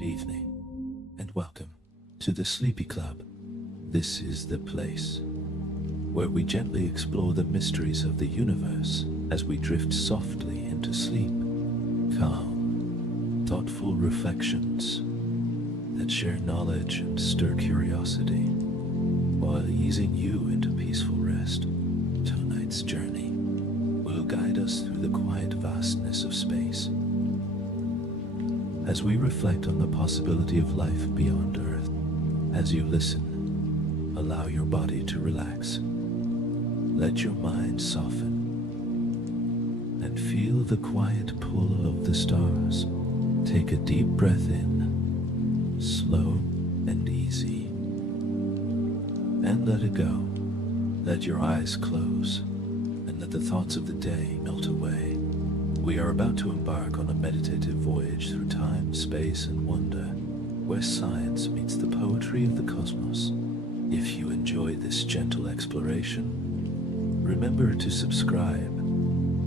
Good evening, and welcome to the Sleepy Club. This is the place where we gently explore the mysteries of the universe as we drift softly into sleep. Calm, thoughtful reflections that share knowledge and stir curiosity, while easing you into peaceful rest. Tonight's journey will guide us through the quiet vastness of space as we reflect on the possibility of life beyond Earth. As you listen, allow your body to relax. Let your mind soften and feel the quiet pull of the stars. Take a deep breath in, slow and easy, and let it go. Let your eyes close and let the thoughts of the day melt away. We are about to embark on a meditative voyage through time, space, and wonder, where science meets the poetry of the cosmos. If you enjoy this gentle exploration, remember to subscribe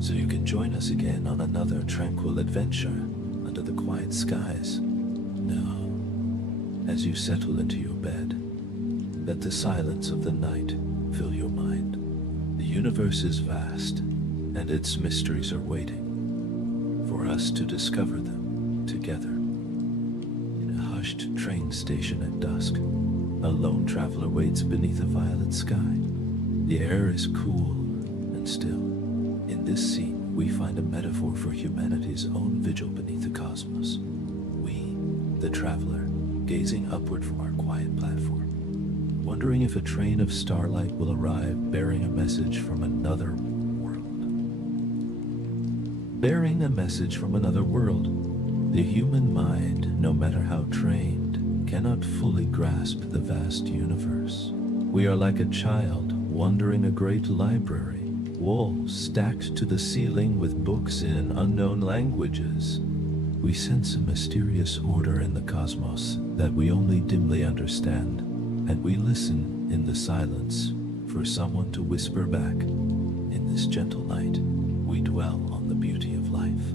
so you can join us again on another tranquil adventure under the quiet skies. Now, as you settle into your bed, let the silence of the night fill your mind. The universe is vast, and its mysteries are waiting for us to discover them together. In a hushed train station at dusk, a lone traveler waits beneath a violet sky. The air is cool and still. In this scene, we find a metaphor for humanity's own vigil beneath the cosmos. We, the traveler, gazing upward from our quiet platform, wondering if a train of starlight will arrive bearing a message from another world. Bearing a message from another world. The human mind, no matter how trained, cannot fully grasp the vast universe. We are like a child wandering a great library, walls stacked to the ceiling with books in unknown languages. We sense a mysterious order in the cosmos that we only dimly understand, and we listen in the silence for someone to whisper back. In this gentle night, we dwell on the beauty of life.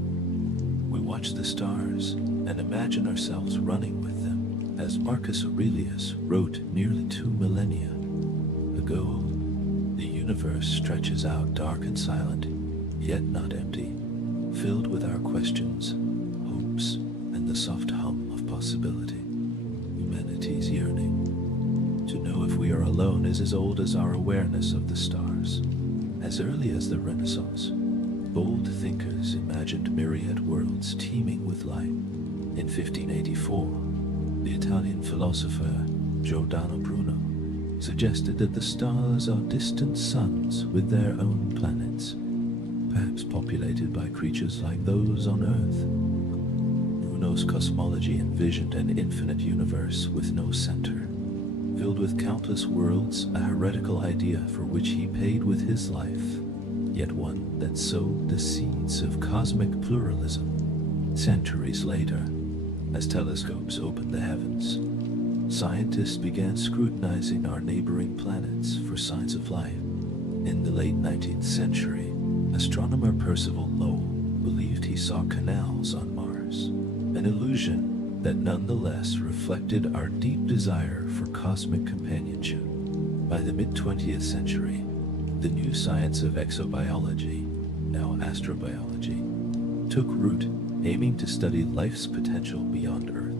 We watch the stars and imagine ourselves running with them. As Marcus Aurelius wrote nearly 2 millennia ago, the universe stretches out dark and silent, yet not empty, filled with our questions, hopes, and the soft hum of possibility. Humanity's yearning to know if we are alone is as old as our awareness of the stars. As early as the Renaissance, bold thinkers imagined myriad worlds teeming with life. In 1584, the Italian philosopher Giordano Bruno suggested that the stars are distant suns with their own planets, perhaps populated by creatures like those on Earth. Bruno's cosmology envisioned an infinite universe with no center, filled with countless worlds, a heretical idea for which he paid with his life, yet one that sowed the seeds of cosmic pluralism. Centuries later, as telescopes opened the heavens, scientists began scrutinizing our neighboring planets for signs of life. In the late 19th century, astronomer Percival Lowell believed he saw canals on Mars, an illusion that nonetheless reflected our deep desire for cosmic companionship. By the mid-20th century, the new science of exobiology, now astrobiology, took root, aiming to study life's potential beyond Earth.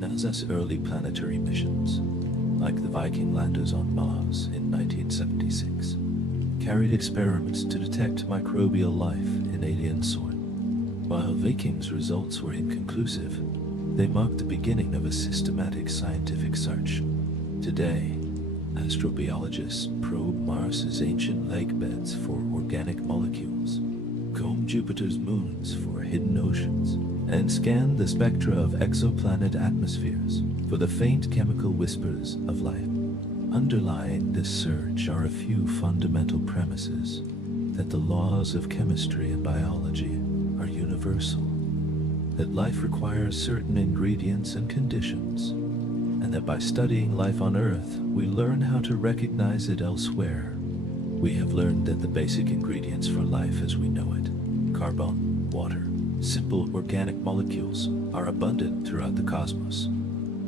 NASA's early planetary missions, like the Viking landers on Mars in 1976, carried experiments to detect microbial life in alien soil. While Viking's results were inconclusive, they marked the beginning of a systematic scientific search. Today, astrobiologists probe Mars's ancient lake beds for organic molecules, comb Jupiter's moons for hidden oceans, and scan the spectra of exoplanet atmospheres for the faint chemical whispers of life. Underlying this search are a few fundamental premises: that the laws of chemistry and biology are universal, that life requires certain ingredients and conditions, and that by studying life on Earth, we learn how to recognize it elsewhere. We have learned that the basic ingredients for life as we know it, carbon, water, Simple organic molecules are abundant throughout the cosmos.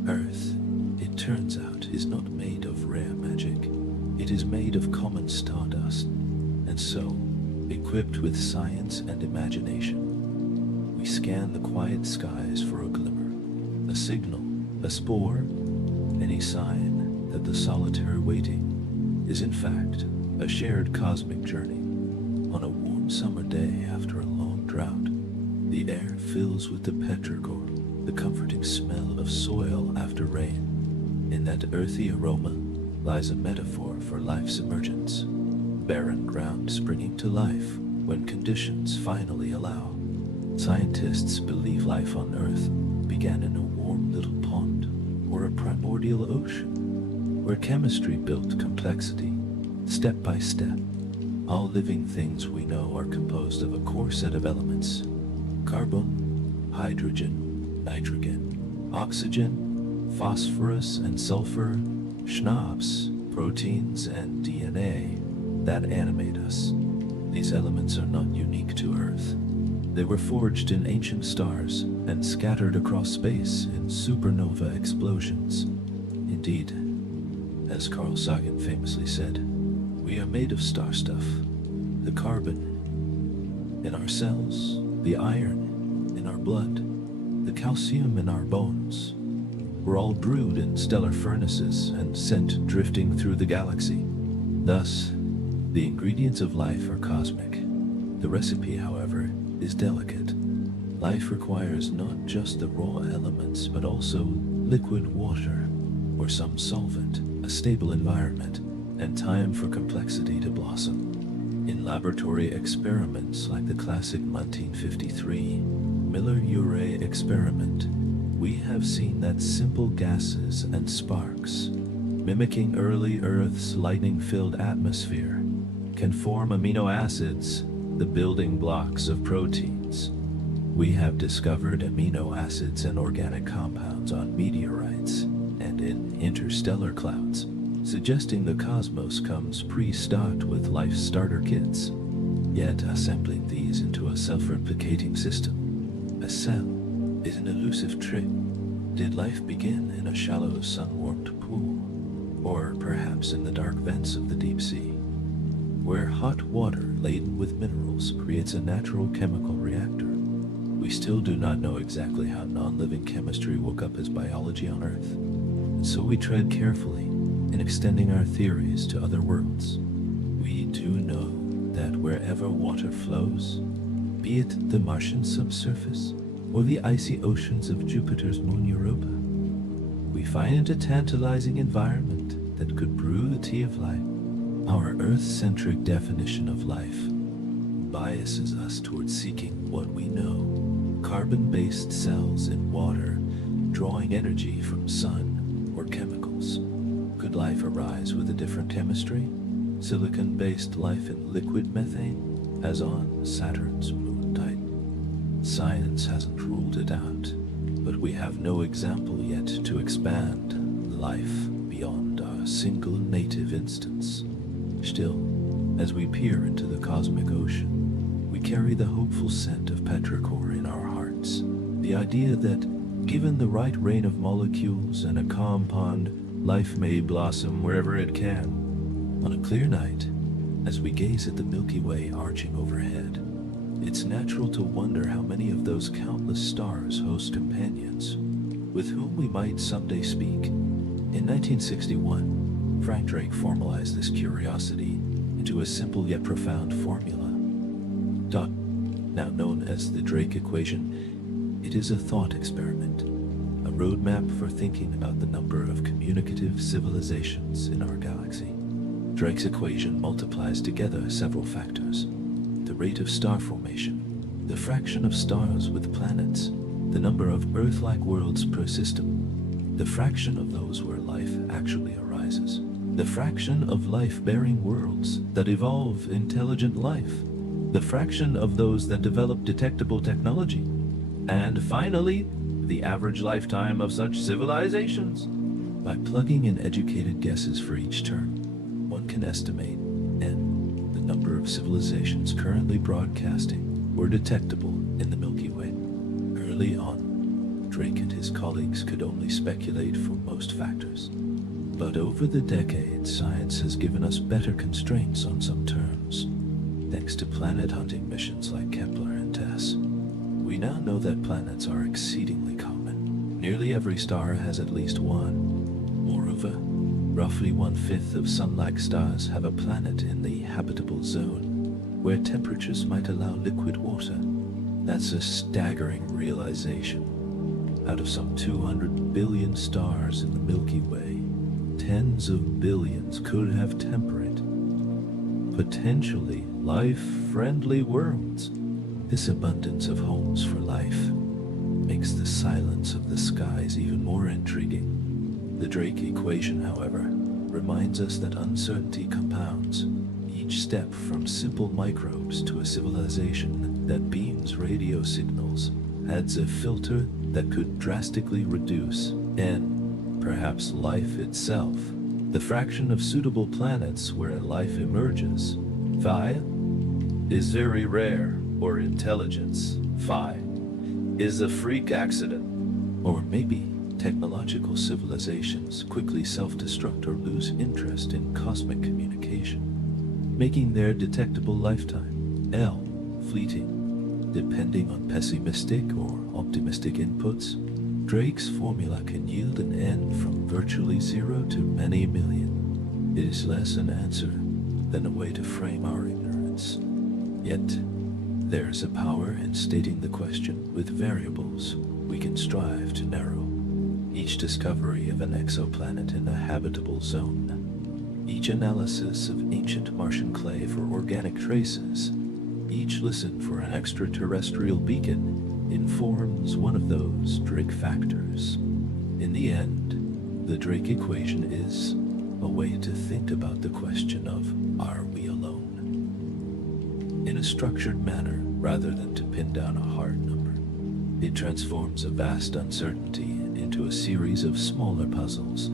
Earth, it turns out, is not made of rare magic. It is made of common stardust, and so, equipped with science and imagination, we scan the quiet skies for a glimmer, a signal, a spore, any sign that the solitary waiting is in fact a shared cosmic journey. On a warm summer day after a long drought, the air fills with the petrichor, the comforting smell of soil after rain. In that earthy aroma lies a metaphor for life's emergence, barren ground springing to life when conditions finally allow. Scientists believe life on Earth began in a warm little pond or a primordial ocean, where chemistry built complexity, step by step. All living things we know are composed of a core set of elements: carbon, hydrogen, nitrogen, oxygen, phosphorus and sulfur, schnapps, proteins and DNA that animate us. These elements are not unique to Earth. They were forged in ancient stars and scattered across space in supernova explosions. Indeed, as Carl Sagan famously said, we are made of star stuff. The carbon in our cells, the iron in our blood, the calcium in our bones, were all brewed in stellar furnaces and sent drifting through the galaxy. Thus, the ingredients of life are cosmic. The recipe, however, is delicate. Life requires not just the raw elements, but also liquid water, or some solvent, a stable environment, and time for complexity to blossom. In laboratory experiments like the classic 1953 Miller-Urey experiment, we have seen that simple gases and sparks, mimicking early Earth's lightning-filled atmosphere, can form amino acids, the building blocks of proteins. We have discovered amino acids and organic compounds on meteorites and in interstellar clouds, suggesting the cosmos comes pre-stocked with life starter kits. Yet assembling these into a self-replicating system, a cell, is an elusive trick. Did life begin in a shallow sun-warmed pool, or perhaps in the dark vents of the deep sea, where hot water laden with minerals creates a natural chemical reactor? We still do not know exactly how non-living chemistry woke up as biology on Earth, and so we tread carefully in extending our theories to other worlds. We do know that wherever water flows, be it the Martian subsurface or the icy oceans of Jupiter's moon Europa, we find a tantalizing environment that could brew the tea of life. Our Earth-centric definition of life biases us towards seeking what we know: carbon-based cells in water, drawing energy from sun or chemicals. Could life arise with a different chemistry? Silicon-based life in liquid methane, as on Saturn's moon Titan? Science hasn't ruled it out, but we have no example yet to expand life beyond our single native instance. Still, as we peer into the cosmic ocean, we carry the hopeful scent of petrichor in our hearts. The idea that, given the right rain of molecules and a calm pond, life may blossom wherever it can. On a clear night, as we gaze at the Milky Way arching overhead, it's natural to wonder how many of those countless stars host companions with whom we might someday speak. In 1961, Frank Drake formalized this curiosity into a simple yet profound formula. Now known as the Drake equation, it is a thought experiment, a roadmap for thinking about the number of communicative civilizations in our galaxy. Drake's equation multiplies together several factors: the rate of star formation, the fraction of stars with planets, the number of Earth-like worlds per system, the fraction of those where life actually arises, the fraction of life-bearing worlds that evolve intelligent life, the fraction of those that develop detectable technology, and finally, the average lifetime of such civilizations. By plugging in educated guesses for each term, one can estimate n, the number of civilizations currently broadcasting or detectable in the Milky Way. Early on, Drake and his colleagues could only speculate for most factors. But over the decades, science has given us better constraints on some terms. Thanks to planet hunting missions like Kepler and TESS, we now know that planets are exceedingly common. Nearly every star has at least one. Moreover, roughly 1/5 of Sun-like stars have a planet in the habitable zone, where temperatures might allow liquid water. That's a staggering realization. Out of some 200 billion stars in the Milky Way, tens of billions could have temperate, potentially life-friendly worlds. This abundance of homes for life makes the silence of the skies even more intriguing. The Drake equation, however, reminds us that uncertainty compounds. Each step from simple microbes to a civilization that beams radio signals adds a filter that could drastically reduce, and perhaps life itself, the fraction of suitable planets where life emerges. Phi is very rare, or intelligence. Phi is a freak accident. Or maybe technological civilizations quickly self-destruct or lose interest in cosmic communication, making their detectable lifetime L fleeting. Depending on pessimistic or optimistic inputs, Drake's formula can yield an N from virtually zero to many million. It is less an answer than a way to frame our ignorance. Yet, there's a power in stating the question with variables we can strive to narrow. Each discovery of an exoplanet in a habitable zone, each analysis of ancient Martian clay for organic traces, each listen for an extraterrestrial beacon informs one of those Drake factors. In the end, the Drake equation is a way to think about the question of, are we alone? In a structured manner rather than to pin down a hard number. It transforms a vast uncertainty into a series of smaller puzzles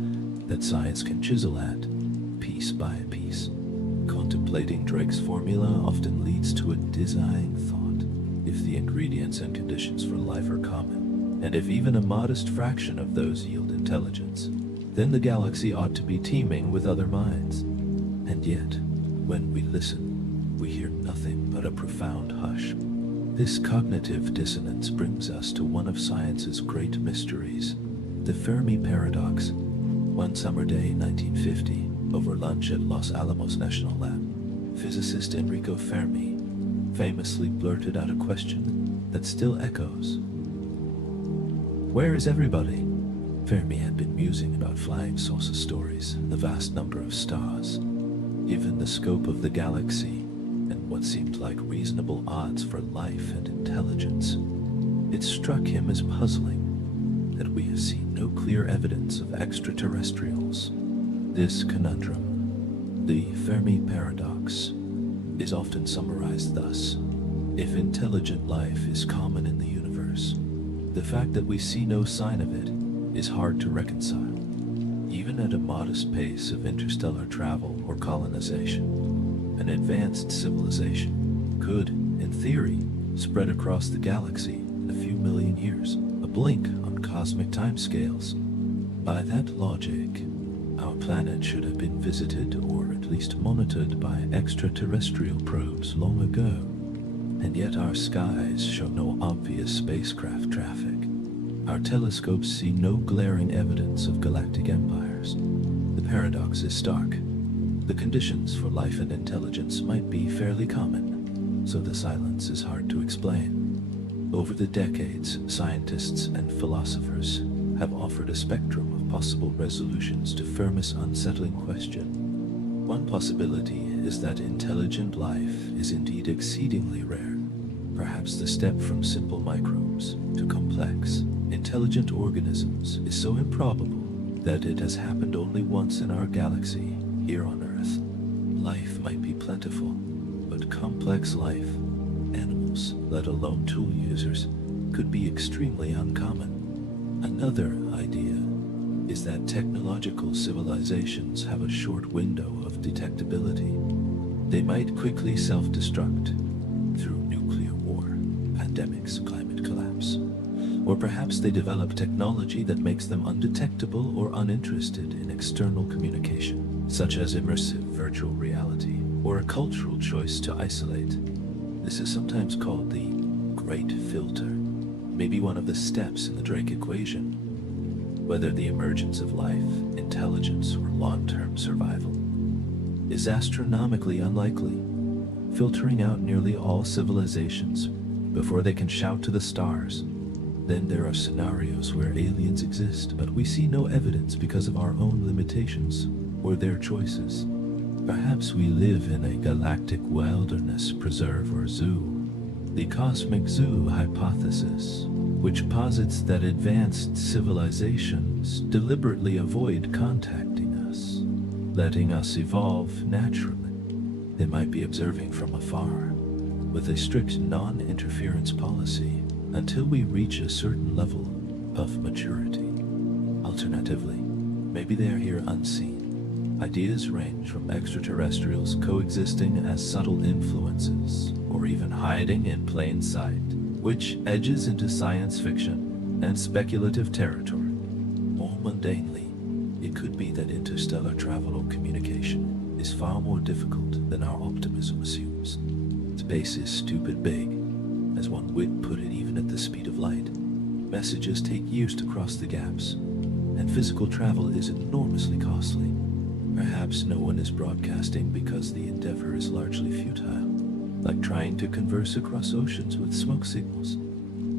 that science can chisel at, piece by piece. Contemplating Drake's formula often leads to a dizzying thought. If the ingredients and conditions for life are common, and if even a modest fraction of those yield intelligence, then the galaxy ought to be teeming with other minds. And yet, when we listen, we hear nothing but a profound hush. This cognitive dissonance brings us to one of science's great mysteries, the Fermi paradox. One summer day in 1950, over lunch at Los Alamos National Lab, physicist Enrico Fermi famously blurted out a question that still echoes. Where is everybody? Fermi had been musing about flying saucer stories, the vast number of stars, given the scope of the galaxy, and what seemed like reasonable odds for life and intelligence. It struck him as puzzling that we have seen no clear evidence of extraterrestrials. This conundrum, the Fermi paradox, is often summarized thus. If intelligent life is common in the universe, the fact that we see no sign of it is hard to reconcile. Even at a modest pace of interstellar travel or colonization, an advanced civilization could, in theory, spread across the galaxy in a few million years, a blink on cosmic timescales. By that logic, our planet should have been visited or at least monitored by extraterrestrial probes long ago, and yet our skies show no obvious spacecraft traffic. Our telescopes see no glaring evidence of galactic empires. The paradox is stark. The conditions for life and intelligence might be fairly common, so the silence is hard to explain. Over the decades, scientists and philosophers have offered a spectrum of possible resolutions to Fermi's unsettling question. One possibility is that intelligent life is indeed exceedingly rare. Perhaps the step from simple microbes to complex, intelligent organisms is so improbable that it has happened only once in our galaxy, here on Earth. Life might be plentiful, but complex life, animals, let alone tool users, could be extremely uncommon. Another idea is that technological civilizations have a short window of detectability. They might quickly self-destruct through nuclear war, pandemics, climate collapse, Or perhaps they develop technology that makes them undetectable or uninterested in external communication, such as immersive virtual reality, or a cultural choice to isolate. This is sometimes called the Great Filter, maybe one of the steps in the Drake equation. Whether the emergence of life, intelligence, or long-term survival is astronomically unlikely, filtering out nearly all civilizations before they can shout to the stars. Then there are scenarios where aliens exist, but we see no evidence because of our own limitations or their choices. Perhaps we live in a galactic wilderness preserve or zoo. The cosmic zoo hypothesis, which posits that advanced civilizations deliberately avoid contacting us, letting us evolve naturally. They might be observing from afar, with a strict non-interference policy until we reach a certain level of maturity. Alternatively, maybe they are here unseen. Ideas range from extraterrestrials coexisting as subtle influences, or even hiding in plain sight, which edges into science fiction and speculative territory. More mundanely, it could be that interstellar travel or communication is far more difficult than our optimism assumes. Space is stupid big, as one wit put it. Even at the speed of light, messages take years to cross the gaps, and physical travel is enormously costly. Perhaps no one is broadcasting because the endeavor is largely futile, like trying to converse across oceans with smoke signals.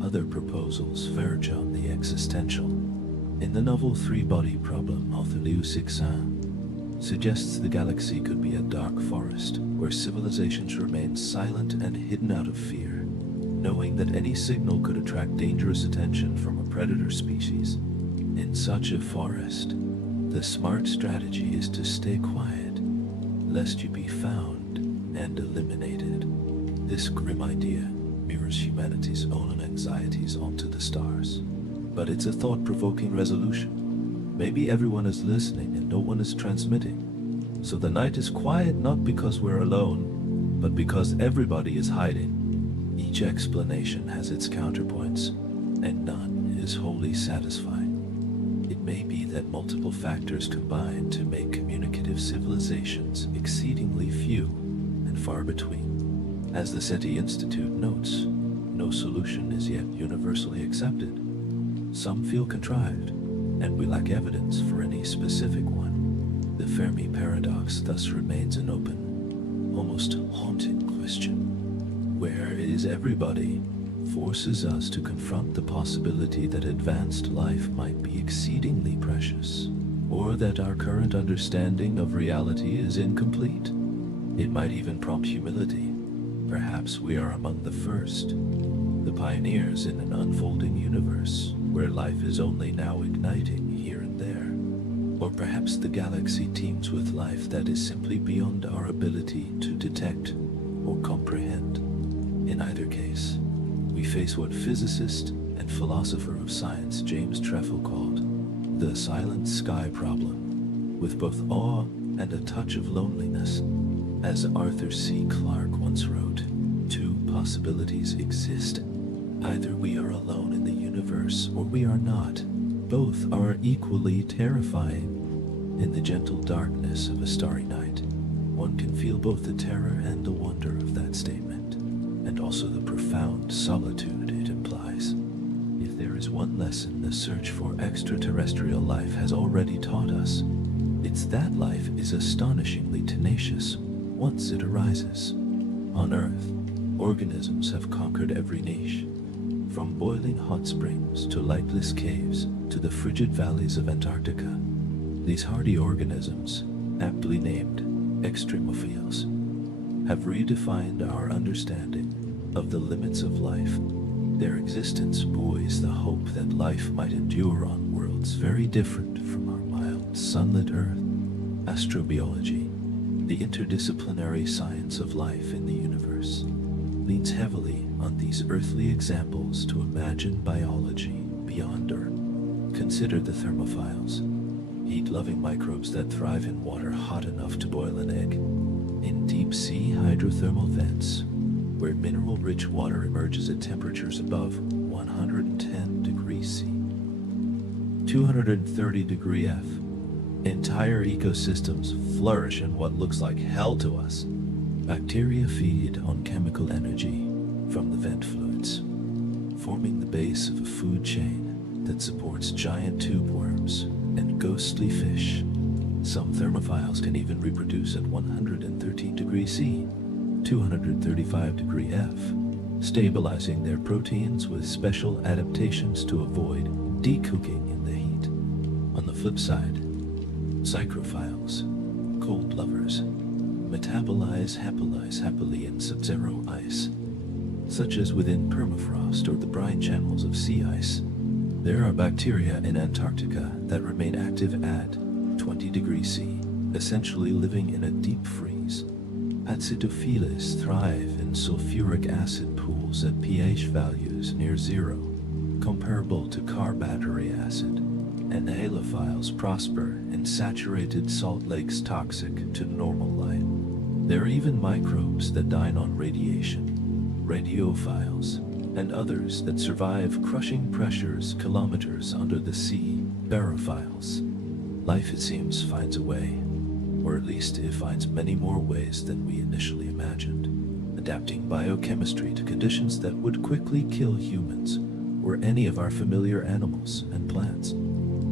Other proposals verge on the existential. In the novel Three-Body Problem, author Liu Cixin suggests the galaxy could be a dark forest where civilizations remain silent and hidden out of fear, knowing that any signal could attract dangerous attention from a predator species. In such a forest, the smart strategy is to stay quiet, lest you be found and eliminated. This grim idea mirrors humanity's own anxieties onto the stars, but it's a thought-provoking resolution. Maybe everyone is listening and no one is transmitting, so the night is quiet not because we're alone, but because everybody is hiding. Each explanation has its counterpoints, and none is wholly satisfying. It may be that multiple factors combine to make communicative civilizations exceedingly few and far between. As the SETI Institute notes, no solution is yet universally accepted. Some feel contrived, and we lack evidence for any specific one. The Fermi paradox thus remains an open, almost haunting question. Where is everybody? Forces us to confront the possibility that advanced life might be exceedingly precious, or that our current understanding of reality is incomplete. It might even prompt humility. Perhaps we are among the first, the pioneers in an unfolding universe where life is only now igniting here and there. Or perhaps the galaxy teems with life that is simply beyond our ability to detect or comprehend. In either case, we face what physicist and philosopher of science James Trefil called the silent sky problem, with both awe and a touch of loneliness. As Arthur C. Clarke once wrote, two possibilities exist. Either we are alone in the universe or we are not. Both are equally terrifying. In the gentle darkness of a starry night, one can feel both the terror and the wonder of that statement, and also the profound solitude it implies. If there is one lesson the search for extraterrestrial life has already taught us, it's that life is astonishingly tenacious once it arises. On Earth, organisms have conquered every niche, from boiling hot springs to lightless caves to the frigid valleys of Antarctica. These hardy organisms, aptly named extremophiles, have redefined our understanding of the limits of life. Their existence buoys the hope that life might endure on worlds very different from our mild, sunlit Earth. Astrobiology, the interdisciplinary science of life in the universe, leans heavily on these earthly examples to imagine biology beyond Earth. Consider the thermophiles, heat-loving microbes that thrive in water hot enough to boil an egg, in deep-sea hydrothermal vents, where mineral-rich water emerges at temperatures above 110 degrees degrees C. 230 degree F. Entire ecosystems flourish in what looks like hell to us. Bacteria feed on chemical energy from the vent fluids, forming the base of a food chain that supports giant tube worms and ghostly fish. Some thermophiles can even reproduce at 113 degrees C, 235 degree F, stabilizing their proteins with special adaptations to avoid decooking in the heat. On the flip side, psychrophiles, cold lovers, metabolize happily in sub-zero ice, such as within permafrost or the brine channels of sea ice. There are bacteria in Antarctica that remain active at 20 degrees C, essentially living in a deep freeze. Acidophiles thrive in sulfuric acid pools at pH values near zero, comparable to car battery acid, and halophiles prosper in saturated salt lakes toxic to normal life. There are even microbes that dine on radiation, radiophiles, and others that survive crushing pressures kilometers under the sea, barophiles. Life, it seems, finds a way, or at least it finds many more ways than we initially imagined, adapting biochemistry to conditions that would quickly kill humans or any of our familiar animals and plants.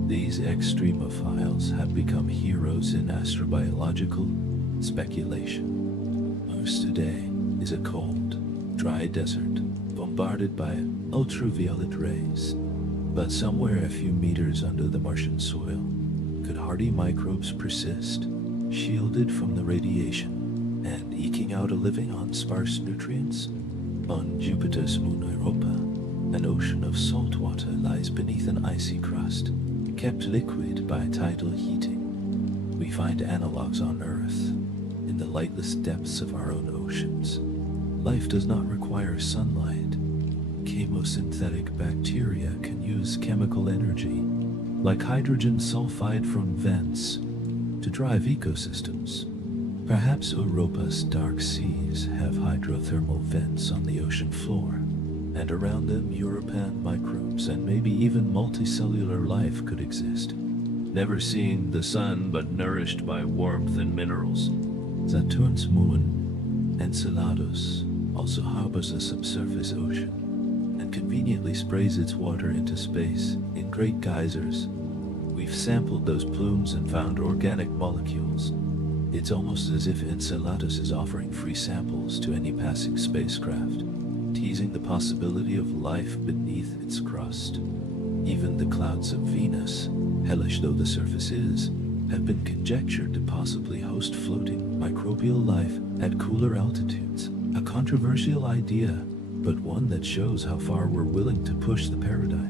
These extremophiles have become heroes in astrobiological speculation. Mars today is a cold, dry desert bombarded by ultraviolet rays, but somewhere a few meters under the Martian soil could hardy microbes persist, shielded from the radiation and eking out a living on sparse nutrients. On Jupiter's moon Europa, an ocean of salt water lies beneath an icy crust, kept liquid by tidal heating. We find analogs on Earth, in the lightless depths of our own oceans. Life does not require sunlight. Chemosynthetic bacteria can use chemical energy, like hydrogen sulfide from vents, to drive ecosystems. Perhaps Europa's dark seas have hydrothermal vents on the ocean floor, and around them European microbes and maybe even multicellular life could exist, never seeing the sun but nourished by warmth and minerals. Saturn's moon, Enceladus, also harbors a subsurface ocean, and conveniently sprays its water into space in great geysers. We've sampled those plumes and found organic molecules. It's almost as if Enceladus is offering free samples to any passing spacecraft, teasing the possibility of life beneath its crust. Even the clouds of Venus, hellish though the surface is, have been conjectured to possibly host floating microbial life at cooler altitudes. A controversial idea, but one that shows how far we're willing to push the paradigm.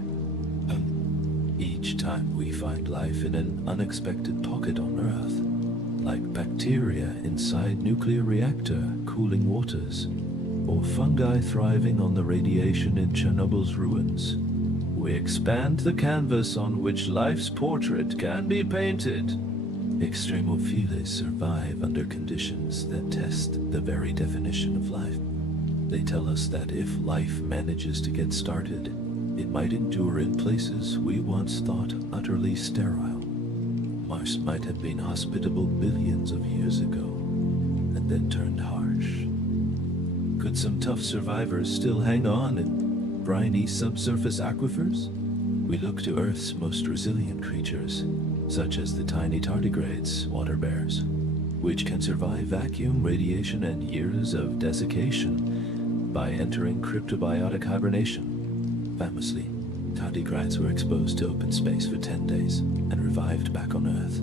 Each time we find life in an unexpected pocket on Earth, like bacteria inside nuclear reactor cooling waters, or fungi thriving on the radiation in Chernobyl's ruins, we expand the canvas on which life's portrait can be painted. Extremophiles survive under conditions that test the very definition of life. They tell us that if life manages to get started, it might endure in places we once thought utterly sterile. Mars might have been hospitable billions of years ago, and then turned harsh. Could some tough survivors still hang on in briny subsurface aquifers? We look to Earth's most resilient creatures, such as the tiny tardigrades, water bears, which can survive vacuum, radiation, and years of desiccation by entering cryptobiotic hibernation. Famously, tardigrades were exposed to open space for 10 days and revived back on Earth.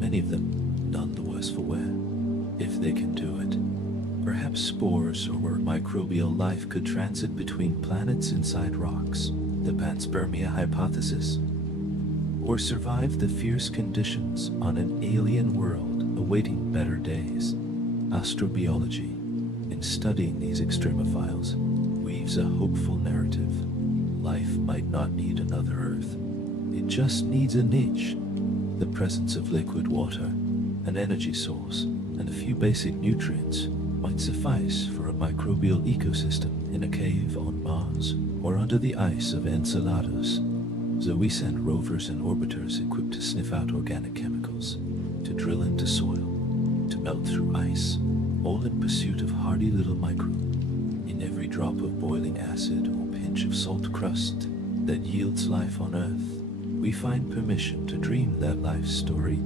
Many of them none the worse for wear. If they can do it, perhaps spores or microbial life could transit between planets inside rocks, the panspermia hypothesis, or survive the fierce conditions on an alien world awaiting better days. Astrobiology, in studying these extremophiles, weaves a hopeful narrative. Life might not need another Earth. It just needs a niche, the presence of liquid water, an energy source, and a few basic nutrients might suffice for a microbial ecosystem in a cave on Mars or under the ice of Enceladus. So we send rovers and orbiters equipped to sniff out organic chemicals, to drill into soil, to melt through ice, all in pursuit of hardy little microbes. In every drop of boiling acid or pinch of salt crust that yields life on Earth, we find permission to dream that life's story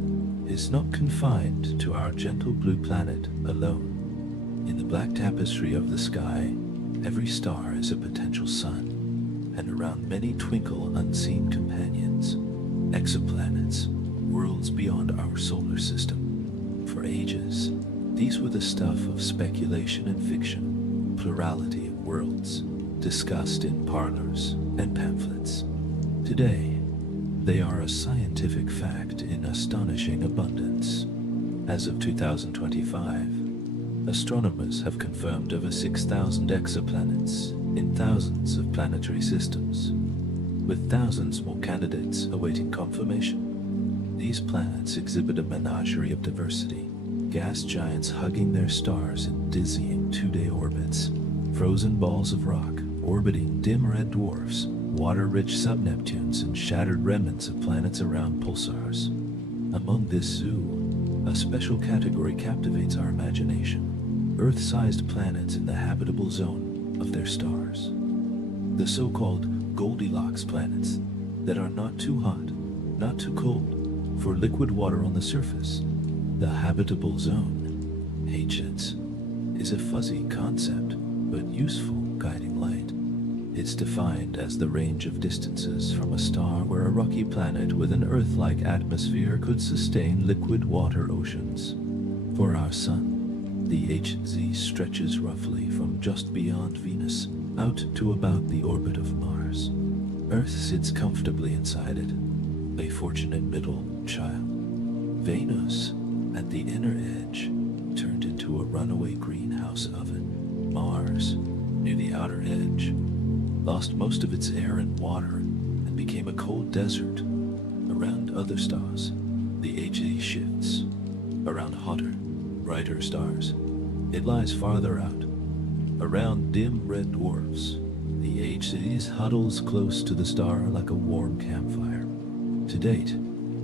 is not confined to our gentle blue planet alone. In the black tapestry of the sky, every star is a potential sun, and around many twinkle unseen companions, exoplanets, worlds beyond our solar system. For ages, these were the stuff of speculation and fiction, plurality of worlds, discussed in parlors and pamphlets. Today, they are a scientific fact in astonishing abundance. As of 2025, astronomers have confirmed over 6,000 exoplanets in thousands of planetary systems, with thousands more candidates awaiting confirmation. These planets exhibit a menagerie of diversity, gas giants hugging their stars in dizzying two-day orbits, frozen balls of rock orbiting dim red dwarfs, water-rich subneptunes, and shattered remnants of planets around pulsars. Among this zoo, a special category captivates our imagination: Earth-sized planets in the habitable zone of their stars. The so-called Goldilocks planets that are not too hot, not too cold, for liquid water on the surface. The habitable zone, HZ, is a fuzzy concept, but useful guiding light. It's defined as the range of distances from a star where a rocky planet with an Earth-like atmosphere could sustain liquid water oceans. For our Sun, the HZ stretches roughly from just beyond Venus out to about the orbit of Mars. Earth sits comfortably inside it, a fortunate middle child. Venus, at the inner edge, turned into a runaway greenhouse oven. Mars, near the outer edge, lost most of its air and water and became a cold desert. Around other stars, the HZ shifts. Around hotter, brighter stars, it lies farther out. Around dim red dwarfs, the HZ huddles close to the star like a warm campfire. To date,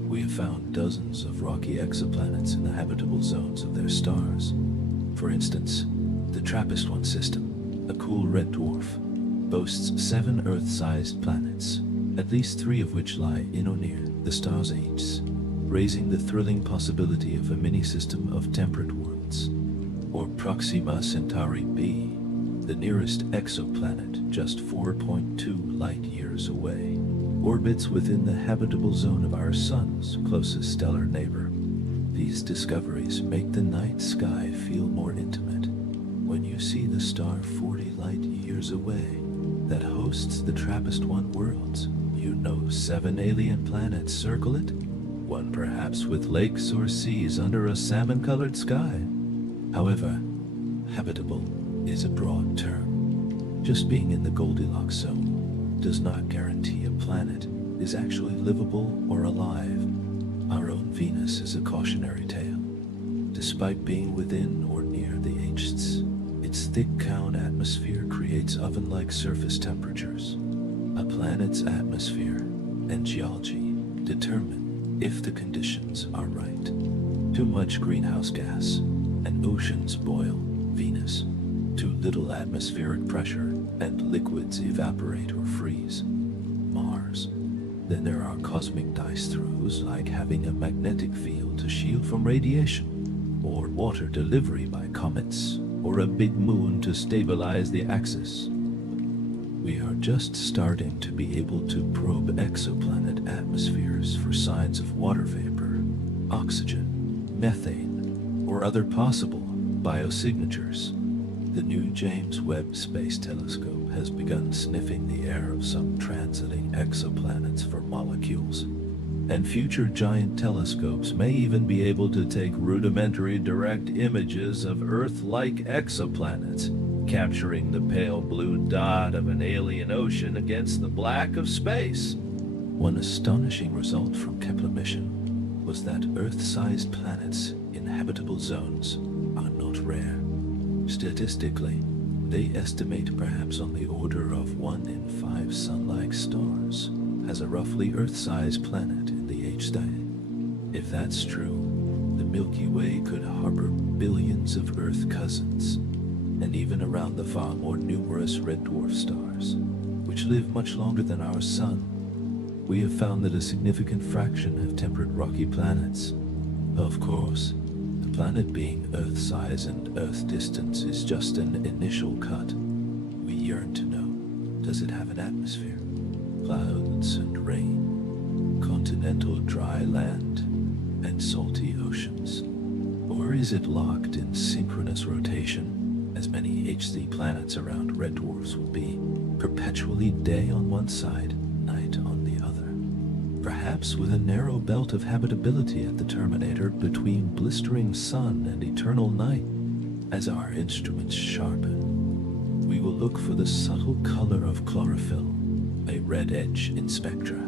we have found dozens of rocky exoplanets in the habitable zones of their stars. For instance, the TRAPPIST-1 system, a cool red dwarf, boasts 7 Earth-sized planets, at least 3 of which lie in or near the star's H's, raising the thrilling possibility of a mini-system of temperate worlds. Or Proxima Centauri b, the nearest exoplanet just 4.2 light-years away, orbits within the habitable zone of our Sun's closest stellar neighbor. These discoveries make the night sky feel more intimate. When you see the star 40 light-years away that hosts the TRAPPIST-1 worlds, you know 7 alien planets circle it, one perhaps with lakes or seas under a salmon-colored sky. However, habitable is a broad term. Just being in the Goldilocks zone does not guarantee a planet is actually livable or alive. Our own Venus is a cautionary tale. Despite being within or near the HZ, its thick cone atmosphere creates oven-like surface temperatures. A planet's atmosphere and geology determine if the conditions are right. Too much greenhouse gas, and oceans boil. Venus. Too little atmospheric pressure, and liquids evaporate or freeze. Mars. Then there are cosmic dice throws like having a magnetic field to shield from radiation, or water delivery by comets, or a big moon to stabilize the axis. We are just starting to be able to probe exoplanet atmospheres for signs of water vapor, oxygen, methane, or other possible biosignatures. The new James Webb Space Telescope has begun sniffing the air of some transiting exoplanets for molecules, and future giant telescopes may even be able to take rudimentary direct images of Earth-like exoplanets, capturing the pale blue dot of an alien ocean against the black of space. One astonishing result from Kepler mission was that Earth-sized planets in habitable zones are not rare. Statistically, they estimate perhaps on the order of 1 in 5 sun-like stars. has a roughly Earth-sized planet in the H-star. If that's true, the Milky Way could harbor billions of Earth cousins, and even around the far more numerous red dwarf stars, which live much longer than our Sun, we have found that a significant fraction have temperate rocky planets. Of course, the planet being Earth-size and Earth distance is just an initial cut. We yearn to know, does it have an atmosphere, clouds and rain, continental dry land, and salty oceans? Or is it locked in synchronous rotation, as many HC planets around red dwarfs would be, perpetually day on one side, night on the other? Perhaps with a narrow belt of habitability at the terminator between blistering sun and eternal night. As our instruments sharpen, we will look for the subtle color of chlorophyll, a red edge in spectra,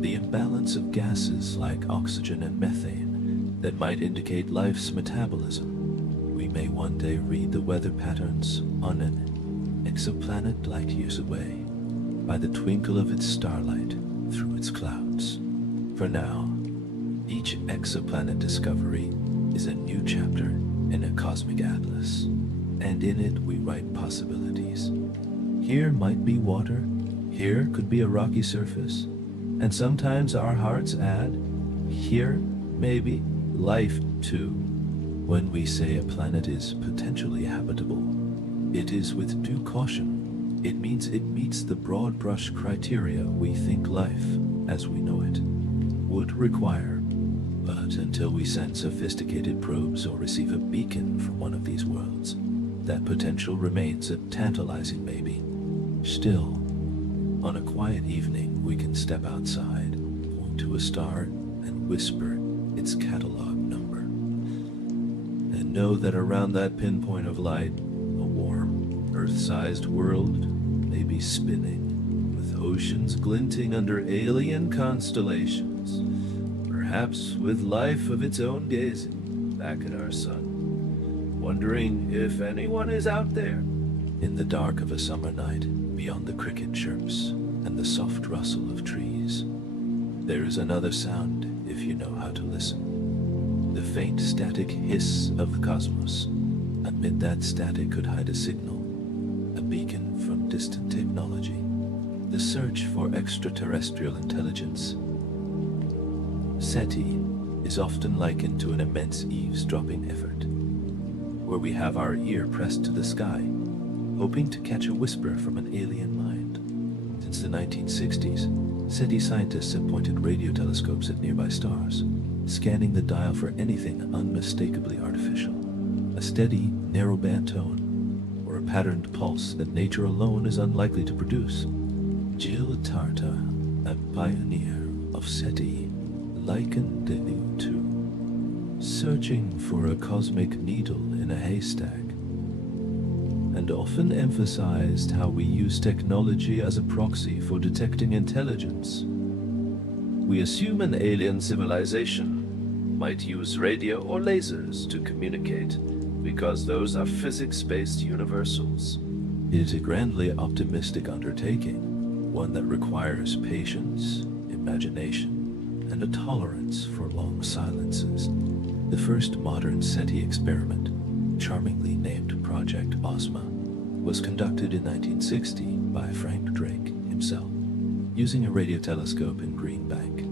the imbalance of gases like oxygen and methane that might indicate life's metabolism. We may one day read the weather patterns on an exoplanet light years away by the twinkle of its starlight through its clouds. For now, each exoplanet discovery is a new chapter in a cosmic atlas, and in it we write possibilities. Here might be water, here could be a rocky surface, and sometimes our hearts add, here, maybe, life too. When we say a planet is potentially habitable, it is with due caution. It means it meets the broad brush criteria we think life, as we know it, would require. But until we send sophisticated probes or receive a beacon from one of these worlds, that potential remains a tantalizing maybe. Still, on a quiet evening, we can step outside, point to a star, and whisper its catalog number. And know that around that pinpoint of light, a warm, Earth-sized world may be spinning, with oceans glinting under alien constellations, perhaps with life of its own gazing back at our sun, wondering if anyone is out there. In the dark of a summer night, beyond the cricket chirps and the soft rustle of trees, there is another sound if you know how to listen. The faint static hiss of the cosmos. Amid that static could hide a signal, a beacon from distant technology. The search for extraterrestrial intelligence. SETI is often likened to an immense eavesdropping effort, where we have our ear pressed to the sky, hoping to catch a whisper from an alien mind. Since the 1960s, SETI scientists have pointed radio telescopes at nearby stars, scanning the dial for anything unmistakably artificial, a steady, narrow-band tone, or a patterned pulse that nature alone is unlikely to produce. Jill Tarta, a pioneer of SETI, likened it to searching for a cosmic needle in a haystack, and often emphasized how we use technology as a proxy for detecting intelligence. We assume an alien civilization might use radio or lasers to communicate, because those are physics-based universals. It is a grandly optimistic undertaking, one that requires patience, imagination, and a tolerance for long silences. The first modern SETI experiment, charmingly named Project Ozma, was conducted in 1960 by Frank Drake himself. Using a radio telescope in Green Bank,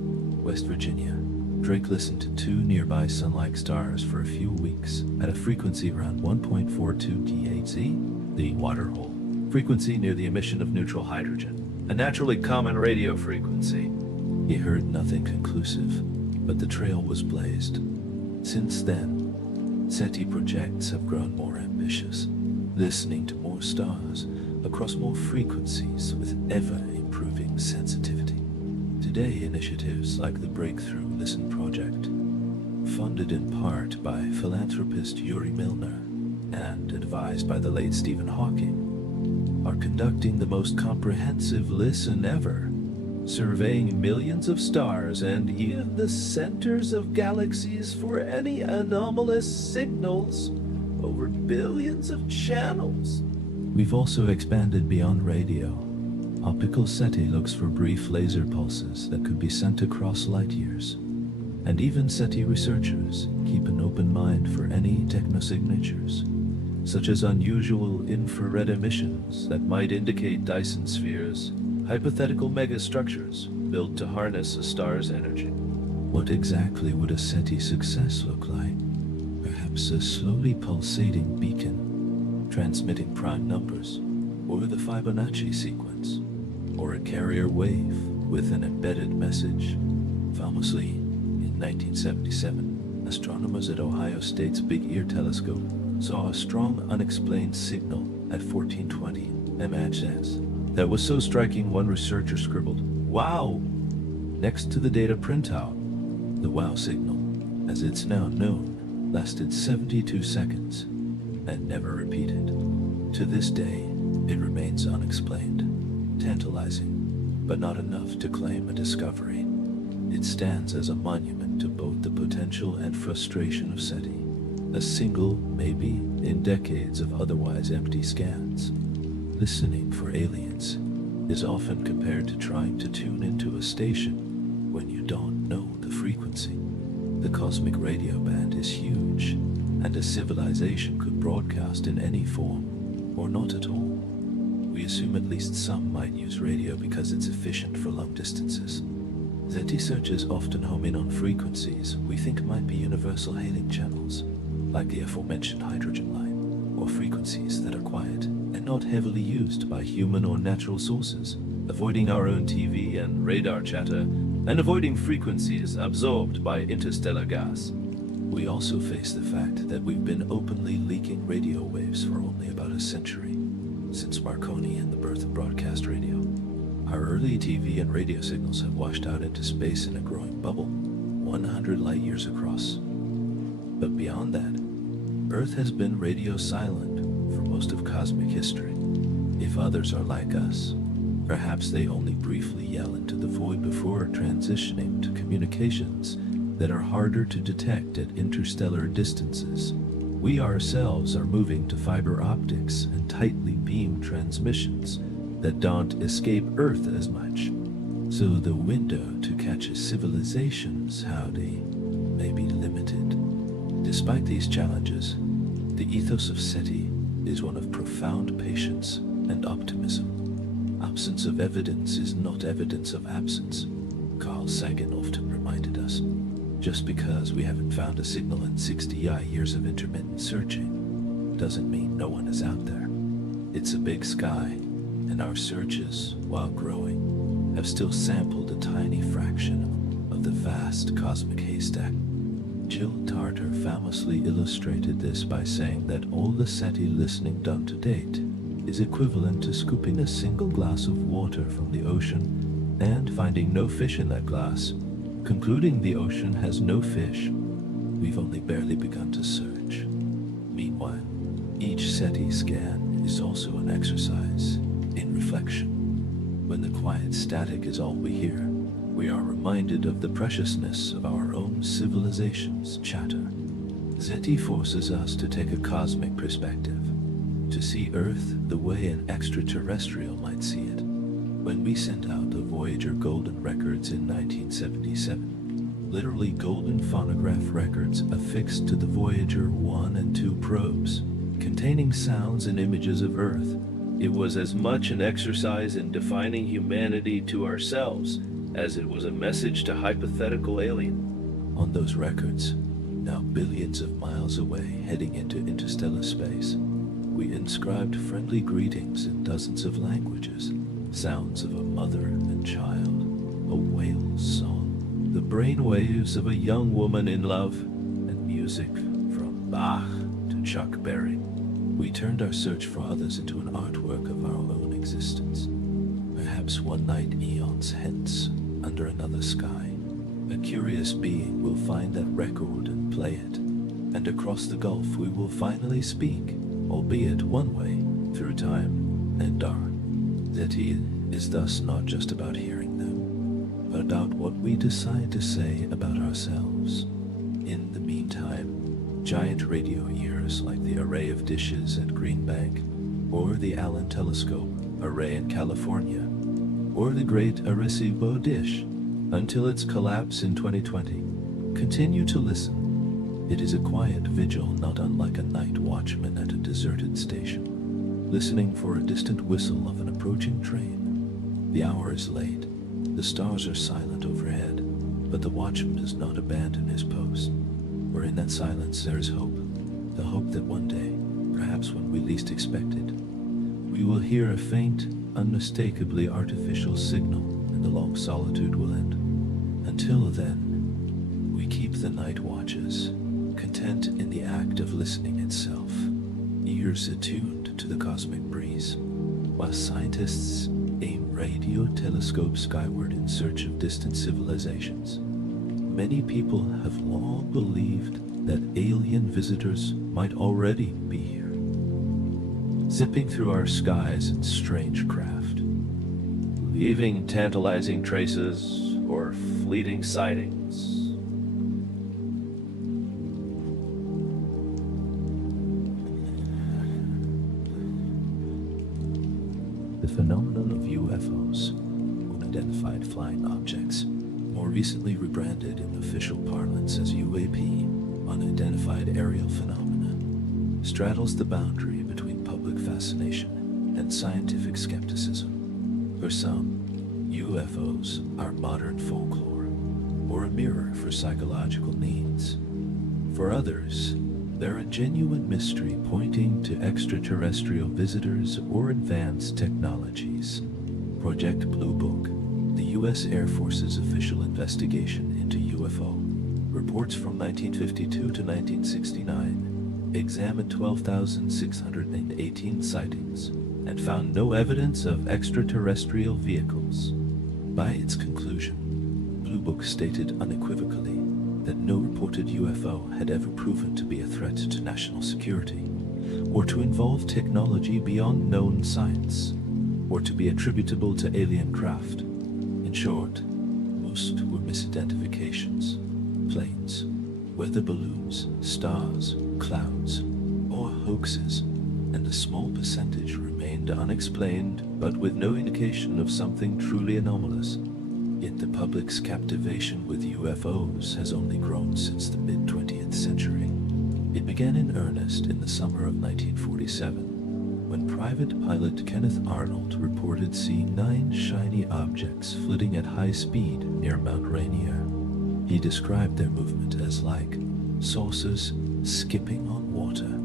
West Virginia, Drake listened to two nearby sun-like stars for a few weeks at a frequency around 1.42 GHz, the water hole frequency near the emission of neutral hydrogen, a naturally common radio frequency. He heard nothing conclusive, but the trail was blazed. Since then, SETI projects have grown more ambitious, listening to more stars across more frequencies with ever-improving sensitivity. Today, initiatives like the Breakthrough Listen Project, funded in part by philanthropist Yuri Milner and advised by the late Stephen Hawking, are conducting the most comprehensive listen ever, surveying millions of stars and even the centers of galaxies for any anomalous signals over billions of channels. We've also expanded beyond radio, Optical SETI looks for brief laser pulses that could be sent across light years. And even SETI researchers keep an open mind for any technosignatures, such as unusual infrared emissions that might indicate Dyson spheres, hypothetical megastructures built to harness a star's energy. What exactly would a SETI success look like? Perhaps a slowly pulsating beacon, transmitting prime numbers, or the Fibonacci sequence, or a carrier wave with an embedded message. Famously, in 1977, astronomers at Ohio State's Big Ear Telescope saw a strong unexplained signal at 1420 MHz that was so striking one researcher scribbled, "Wow!" next to the data printout. The WOW signal, as it's now known, lasted 72 seconds and never repeated. To this day, it remains unexplained, tantalizing, but not enough to claim a discovery. It stands as a monument to both the potential and frustration of SETI, a single, maybe, in decades of otherwise empty scans. Listening for aliens is often compared to trying to tune into a station when you don't know the frequency. The cosmic radio band is huge, and a civilization could broadcast in any form, or not at all. We assume at least some might use radio because it's efficient for long distances. SETI searches often home in on frequencies we think might be universal hailing channels, like the aforementioned hydrogen line, or frequencies that are quiet and not heavily used by human or natural sources, avoiding our own TV and radar chatter, and avoiding frequencies absorbed by interstellar gas. We also face the fact that we've been openly leaking radio waves for only about a century, since Marconi and the birth of broadcast radio. Our early TV and radio signals have washed out into space in a growing bubble, 100 light years across. But beyond that, Earth has been radio silent for most of cosmic history. If others are like us, perhaps they only briefly yell into the void before transitioning to communications that are harder to detect at interstellar distances. We ourselves are moving to fiber optics and tightly beamed transmissions that don't escape Earth as much. So the window to catch a civilization's howdy may be limited. Despite these challenges, the ethos of SETI is one of profound patience and optimism. Absence of evidence is not evidence of absence, Carl Sagan often reminded us. Just because we haven't found a signal in 60 years of intermittent searching doesn't mean no one is out there. It's a big sky, and our searches, while growing, have still sampled a tiny fraction of the vast cosmic haystack. Jill Tarter famously illustrated this by saying that all the SETI listening done to date is equivalent to scooping a single glass of water from the ocean and finding no fish in that glass, concluding the ocean has no fish. We've only barely begun to search. Meanwhile, each SETI scan is also an exercise in reflection. When the quiet static is all we hear, we are reminded of the preciousness of our own civilization's chatter. SETI forces us to take a cosmic perspective, to see Earth the way an extraterrestrial might see it. When we sent out the Voyager Golden records in 1977, literally golden phonograph records affixed to the Voyager 1 and 2 probes, containing sounds and images of Earth, it was as much an exercise in defining humanity to ourselves as it was a message to hypothetical alien. On those records, now billions of miles away heading into interstellar space, we inscribed friendly greetings in dozens of languages, sounds of a mother and child, a whale's song, the brainwaves of a young woman in love, and music from Bach to Chuck Berry. We turned our search for others into an artwork of our own existence. Perhaps one night eons hence, under another sky, a curious being will find that record and play it, and across the gulf we will finally speak, albeit one way, through time and dark. SETI is thus not just about hearing them, but about what we decide to say about ourselves. In the meantime, giant radio ears like the Array of Dishes at Green Bank, or the Allen Telescope Array in California, or the Great Arecibo Dish, until its collapse in 2020. Continue to listen. It is a quiet vigil not unlike a night watchman at a deserted station, listening for a distant whistle of an approaching train. The hour is late. The stars are silent overhead, but the watchman does not abandon his post. For in that silence there is hope, the hope that one day, perhaps when we least expect it, we will hear a faint, unmistakably artificial signal and the long solitude will end. Until then, we keep the night watches, content in the act of listening itself, ears attuned to the cosmic breeze, while scientists aim radio telescopes skyward in search of distant civilizations. Many people have long believed that alien visitors might already be here, zipping through our skies in strange craft, leaving tantalizing traces or fleeting sightings. The phenomenon of UFOs, unidentified flying objects, more recently rebranded in official parlance as UAP, unidentified aerial phenomena, straddles the boundary between public fascination and scientific skepticism. For some, UFOs are modern folklore, or a mirror for psychological needs. For others, they're a genuine mystery pointing to extraterrestrial visitors or advanced technologies. Project Blue Book, the U.S. Air Force's official investigation into UFO, reports from 1952 to 1969, examined 12,618 sightings and found no evidence of extraterrestrial vehicles. By its conclusion, Blue Book stated unequivocally that no reported UFO had ever proven to be a threat to national security, or to involve technology beyond known science, or to be attributable to alien craft. In short, most were misidentifications, planes, weather balloons, stars, clouds, or hoaxes, and a small percentage remained unexplained but with no indication of something truly anomalous. Yet the public's captivation with UFOs has only grown since the mid-20th century. It began in earnest in the summer of 1947, when private pilot Kenneth Arnold reported seeing 9 shiny objects flitting at high speed near Mount Rainier. He described their movement as like saucers skipping on water.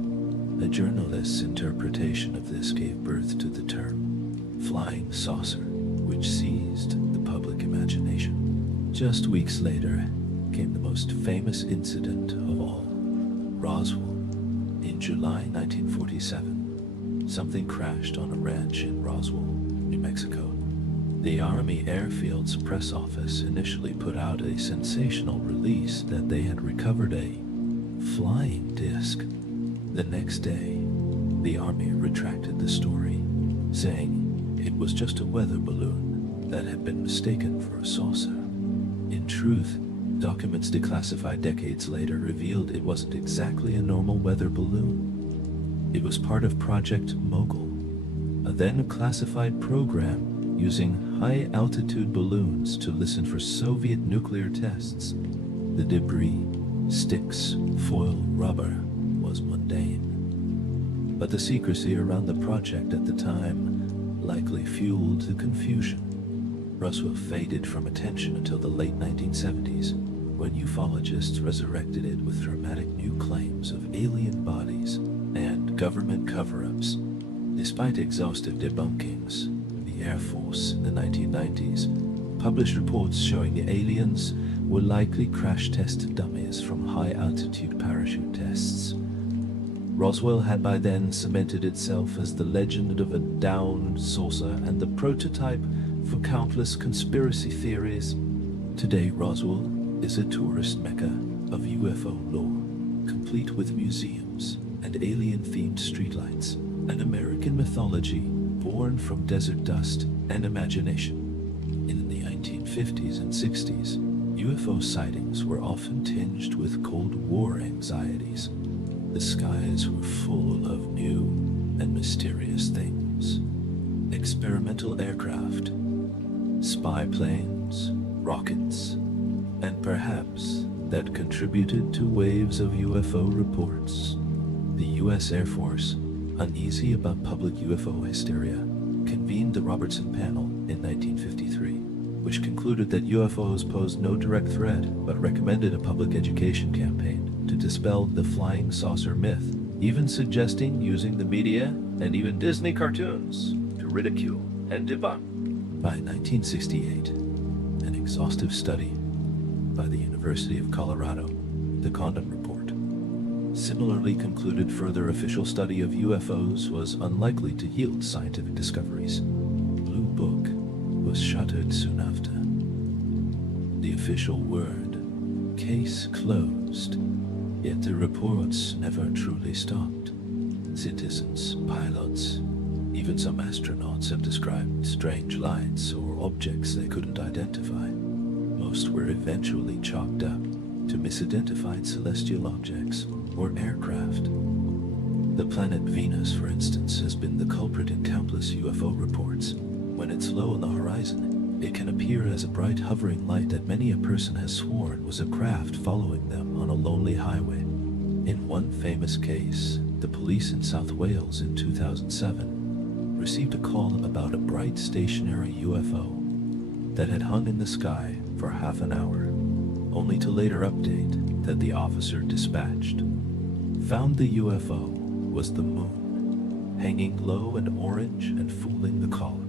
A journalist's interpretation of this gave birth to the term flying saucer, which seized the public imagination. Just weeks later came the most famous incident of all, Roswell. In July 1947, something crashed on a ranch in Roswell, New Mexico. The Army Airfield's press office initially put out a sensational release that they had recovered a flying disc. The next day, the Army retracted the story, saying it was just a weather balloon that had been mistaken for a saucer. In truth, documents declassified decades later revealed it wasn't exactly a normal weather balloon. It was part of Project Mogul, a then classified program using high-altitude balloons to listen for Soviet nuclear tests. The debris, sticks, foil, rubber, was mundane. But the secrecy around the project at the time likely fueled the confusion. Roswell faded from attention until the late 1970s, when ufologists resurrected it with dramatic new claims of alien bodies and government cover-ups. Despite exhaustive debunkings, the Air Force in the 1990s published reports showing the aliens were likely crash-tested dummies from high-altitude parachute tests. Roswell had by then cemented itself as the legend of a downed saucer and the prototype for countless conspiracy theories. Today, Roswell is a tourist mecca of UFO lore, complete with museums and alien-themed streetlights, an American mythology born from desert dust and imagination. In the 1950s and 60s, UFO sightings were often tinged with Cold War anxieties. The skies were full of new and mysterious things. Experimental aircraft, spy planes, rockets, and perhaps that contributed to waves of UFO reports. The U.S. Air Force, uneasy about public UFO hysteria, convened the Robertson Panel in 1953, which concluded that UFOs posed no direct threat but recommended a public education campaign to dispel the flying saucer myth, even suggesting using the media and even Disney cartoons to ridicule and debunk. By 1968, an exhaustive study by the University of Colorado, the Condon Report, similarly concluded further official study of UFOs was unlikely to yield scientific discoveries. Blue Book was shuttered soon after. The official word, case closed, yet the reports never truly stopped. Citizens, pilots, even some astronauts have described strange lights or objects they couldn't identify. Most were eventually chalked up to misidentified celestial objects or aircraft. The planet Venus, for instance, has been the culprit in countless UFO reports. When it's low on the horizon, it can appear as a bright hovering light that many a person has sworn was a craft following them on a lonely highway. In one famous case, the police in South Wales in 2007 received a call about a bright stationary UFO that had hung in the sky for half an hour, only to later update that the officer dispatched found the UFO was the moon, hanging low and orange and fooling the caller.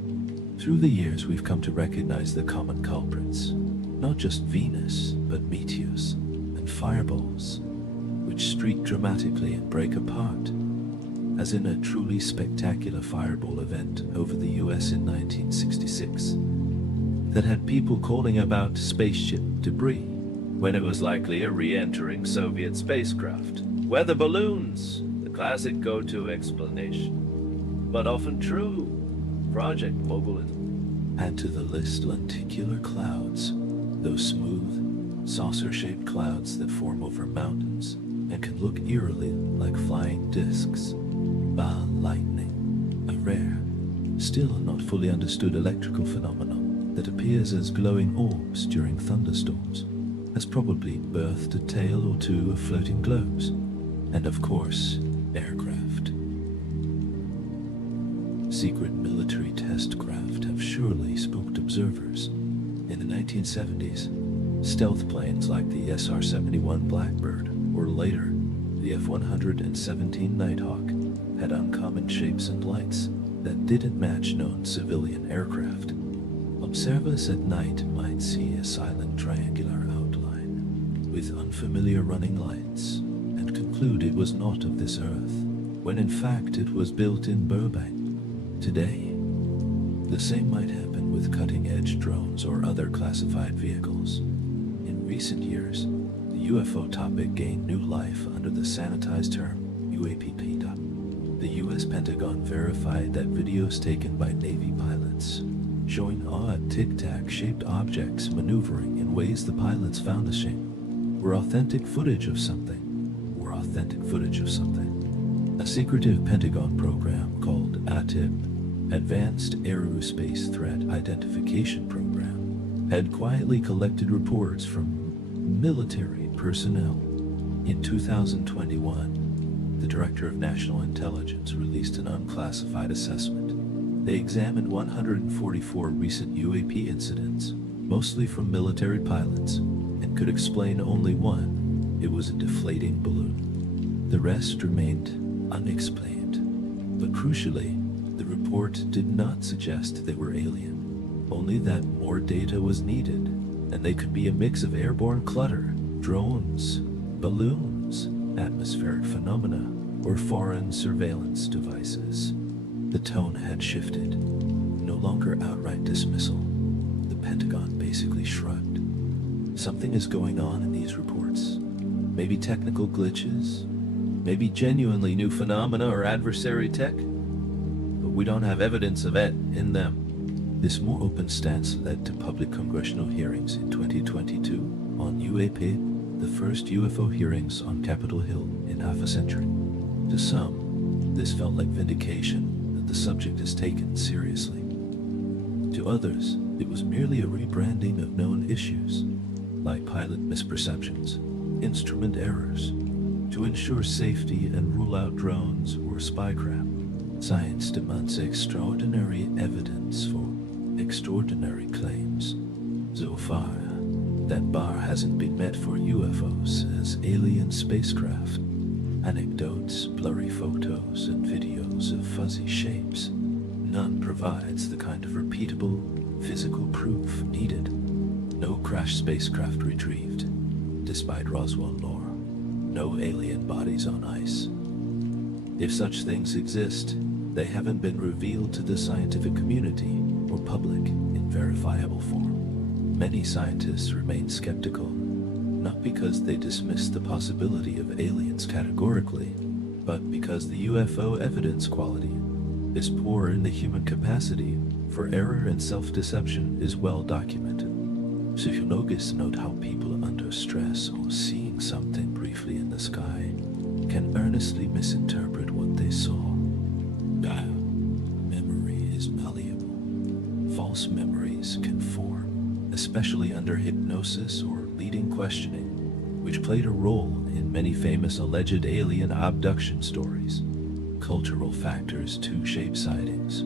Through the years, we've come to recognize the common culprits, not just Venus, but meteors and fireballs, which streak dramatically and break apart, as in a truly spectacular fireball event over the US in 1966 that had people calling about spaceship debris when it was likely a re-entering Soviet spacecraft. Weather balloons, the classic go-to explanation, but often true. Project Mogulism. Add to the list lenticular clouds, those smooth, saucer-shaped clouds that form over mountains and can look eerily like flying discs. Lightning, a rare, still not fully understood electrical phenomenon that appears as glowing orbs during thunderstorms, has probably birthed a tale or two of floating globes, and of course, aircraft. Secret military test craft have surely spooked observers. In the 1970s, stealth planes like the SR-71 Blackbird, or later, the F-117 Nighthawk, had uncommon shapes and lights that didn't match known civilian aircraft. Observers at night might see a silent triangular outline with unfamiliar running lights and conclude it was not of this earth, when in fact it was built in Burbank. Today, the same might happen with cutting-edge drones or other classified vehicles. In recent years, the UFO topic gained new life under the sanitized term UAPP. The US Pentagon verified that videos taken by Navy pilots showing odd tic-tac shaped objects maneuvering in ways the pilots found ashamed were authentic footage of something. A secretive Pentagon program called ATIP, Advanced Aerospace Threat Identification Program, had quietly collected reports from military personnel. In 2021, the Director of National Intelligence released an unclassified assessment. They examined 144 recent UAP incidents, mostly from military pilots, and could explain only one: it was a deflating balloon. The rest remained unexplained. But crucially, the report did not suggest they were alien, only that more data was needed, and they could be a mix of airborne clutter, drones, balloons, atmospheric phenomena, or foreign surveillance devices. The tone had shifted. No longer outright dismissal. The Pentagon basically shrugged. Something is going on in these reports. Maybe technical glitches, maybe genuinely new phenomena or adversary tech, but we don't have evidence of it in them. This more open stance led to public congressional hearings in 2022 on UAP, the first UFO hearings on Capitol Hill in half a century. To some, this felt like vindication that the subject is taken seriously. To others, It was merely a rebranding of known issues, like pilot misperceptions, instrument errors, to ensure safety and rule out drones or spycraft. Science demands extraordinary evidence for extraordinary claims. So far, that bar hasn't been met for UFOs as alien spacecraft. Anecdotes, blurry photos, and videos of fuzzy shapes. None provides the kind of repeatable, physical proof needed. No crashed spacecraft retrieved, despite Roswell lore. No alien bodies on ice. If such things exist, they haven't been revealed to the scientific community or public in verifiable form. Many scientists remain skeptical, not because they dismiss the possibility of aliens categorically, but because the UFO evidence quality is poor and the human capacity for error and self-deception is well documented. Psychologists note how people under stress or seeing something briefly in the sky can earnestly misinterpret what they saw. Memory is malleable. False memories can form, especially under hypnosis or leading questioning, which played a role in many famous alleged alien abduction stories. Cultural factors too shape sightings.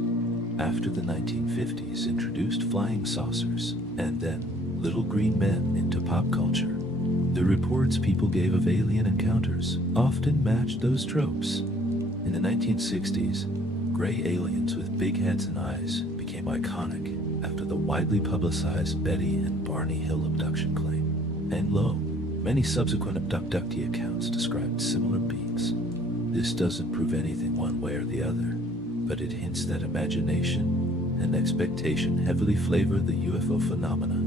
After the 1950s introduced flying saucers and then little green men into pop culture, the reports people gave of alien encounters often matched those tropes. In the 1960s, gray aliens with big heads and eyes became iconic after the widely publicized Betty and Barney Hill abduction claim. And lo, many subsequent abductee accounts described similar beings. This doesn't prove anything one way or the other, but it hints that imagination and expectation heavily flavor the UFO phenomena.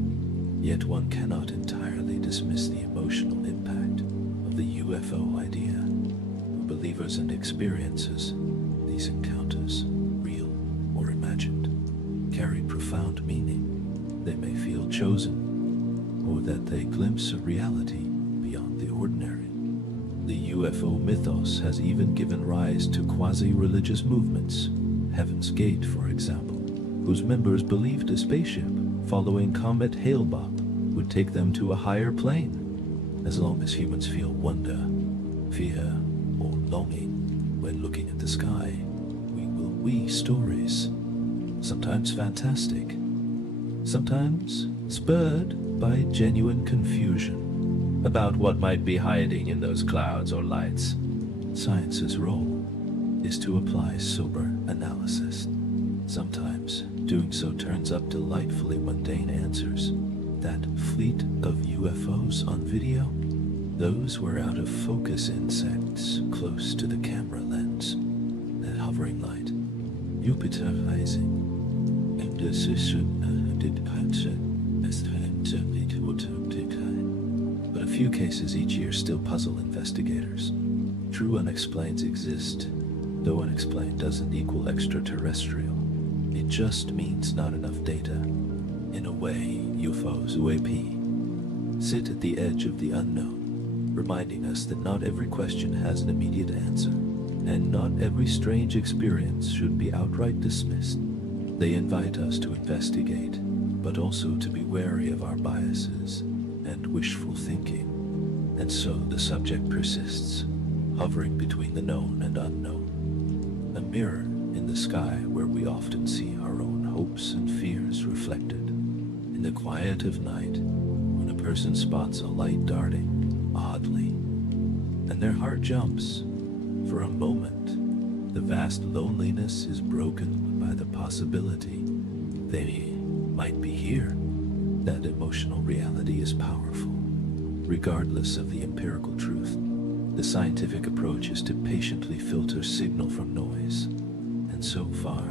Yet one cannot entirely dismiss the emotional impact of the UFO idea. For believers and experiences, these encounters, real or imagined, carry profound meaning. They may feel chosen, or that they glimpse a reality beyond the ordinary. The UFO mythos has even given rise to quasi-religious movements. Heaven's Gate, for example, whose members believed a spaceship following Comet Hale-Bopp would take them to a higher plane. As long as humans feel wonder, fear, or longing when looking at the sky, we will weave stories, sometimes fantastic, sometimes spurred by genuine confusion about what might be hiding in those clouds or lights. Science's role is to apply sober analysis. Sometimes doing so turns up delightfully mundane answers. That fleet of UFOs on video, those were out of focus insects close to the camera lens. That hovering light, Jupiter rising, but a few cases each year still puzzle investigators. True unexplains exist, though unexplained doesn't equal extraterrestrial. It just means not enough data. In a way, UFOs, UAP, sit at the edge of the unknown, reminding us that not every question has an immediate answer, and not every strange experience should be outright dismissed. They invite us to investigate, but also to be wary of our biases and wishful thinking. And so the subject persists, hovering between the known and unknown, a mirror in the sky where we often see our own hopes and fears reflected. In the quiet of night, when a person spots a light darting oddly, and their heart jumps, for a moment, the vast loneliness is broken by the possibility they might be here. That emotional reality is powerful, regardless of the empirical truth. The scientific approach is to patiently filter signal from noise, and so far,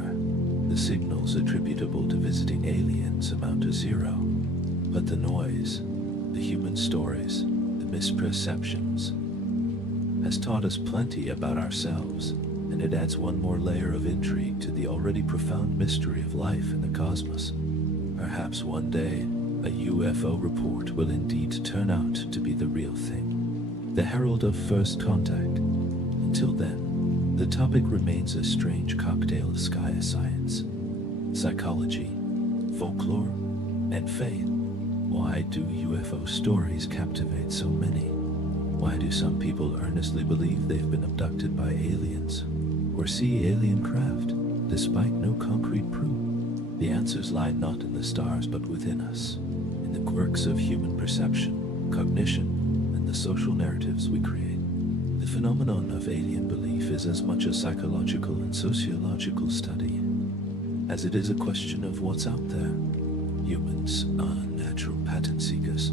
the signals attributable to visiting aliens amount to zero. But the noise, the human stories, the misperceptions, has taught us plenty about ourselves, and it adds one more layer of intrigue to the already profound mystery of life in the cosmos. Perhaps one day, a UFO report will indeed turn out to be the real thing, the herald of first contact. Until then, the topic remains a strange cocktail of sky science, psychology, folklore, and faith. Why do UFO stories captivate so many? Why do some people earnestly believe they've been abducted by aliens, or see alien craft, despite no concrete proof? The answers lie not in the stars but within us, in the quirks of human perception, cognition, and the social narratives we create. The phenomenon of alien belief is as much a psychological and sociological study as it is a question of what's out there. Humans are natural pattern seekers.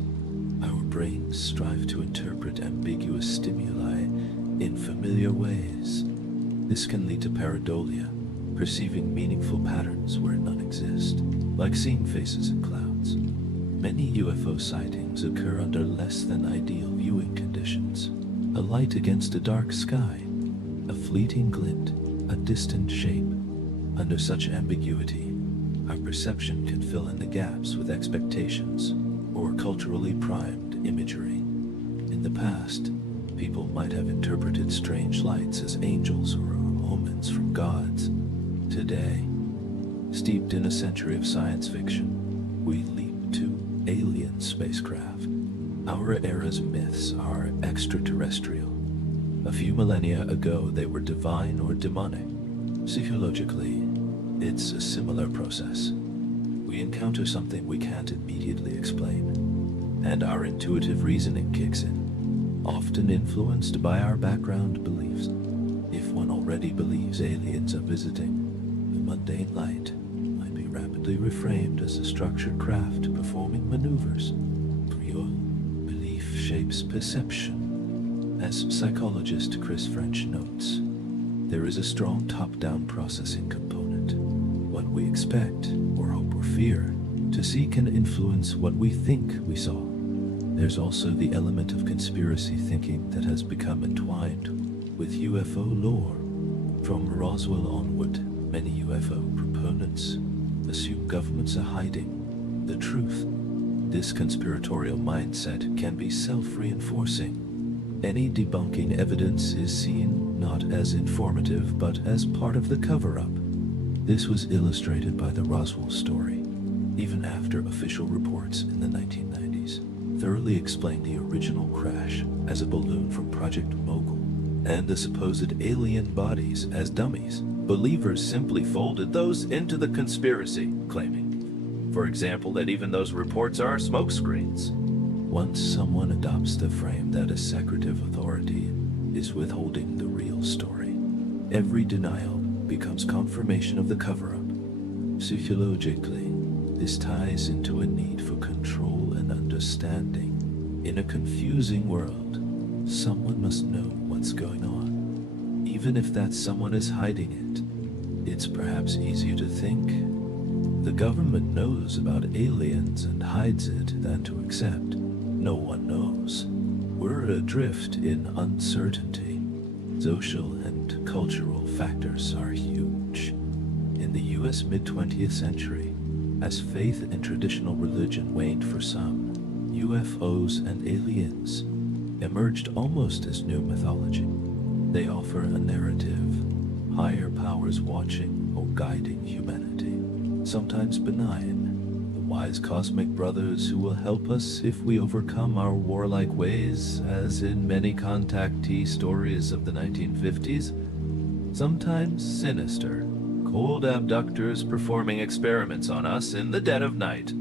Our brains strive to interpret ambiguous stimuli in familiar ways. This can lead to pareidolia, perceiving meaningful patterns where none exist, like seeing faces in clouds. Many UFO sightings occur under less than ideal viewing conditions. A light against a dark sky, a fleeting glint, a distant shape. Under such ambiguity, our perception can fill in the gaps with expectations or culturally primed imagery. In the past, people might have interpreted strange lights as angels or omens from gods. Today, steeped in a century of science fiction, we leap to alien spacecraft. Our era's myths are extraterrestrial. A few millennia ago, they were divine or demonic. Psychologically, it's a similar process. We encounter something we can't immediately explain, and our intuitive reasoning kicks in, often influenced by our background beliefs. If one already believes aliens are visiting, the mundane light might be rapidly reframed as a structured craft performing maneuvers. Your belief shapes perception. As psychologist Chris French notes, there is a strong top-down processing component. What we expect, or hope or fear, to see can influence what we think we saw. There's also the element of conspiracy thinking that has become entwined with UFO lore. From Roswell onward, many UFO proponents assume governments are hiding the truth. This conspiratorial mindset can be self-reinforcing. Any debunking evidence is seen not as informative but as part of the cover-up. This was illustrated by the Roswell story, even after official reports in the 1990s thoroughly explained the original crash as a balloon from Project Mogul and the supposed alien bodies as dummies. Believers simply folded those into the conspiracy, claiming, for example, that even those reports are smokescreens. Once someone adopts the frame that a secretive authority is withholding the real story, every denial becomes confirmation of the cover-up. Psychologically, this ties into a need for control and understanding. In a confusing world, someone must know what's going on. Even if that someone is hiding it, it's perhaps easier to think the government knows about aliens and hides it than to accept no one knows. We're adrift in uncertainty. Social and cultural factors are huge. In the US mid-20th century, as faith in traditional religion waned for some, UFOs and aliens emerged almost as new mythology. They offer a narrative, higher powers watching or guiding humanity, sometimes benign, wise cosmic brothers who will help us if we overcome our warlike ways, as in many contactee stories of the 1950s. Sometimes sinister, cold abductors performing experiments on us in the dead of night.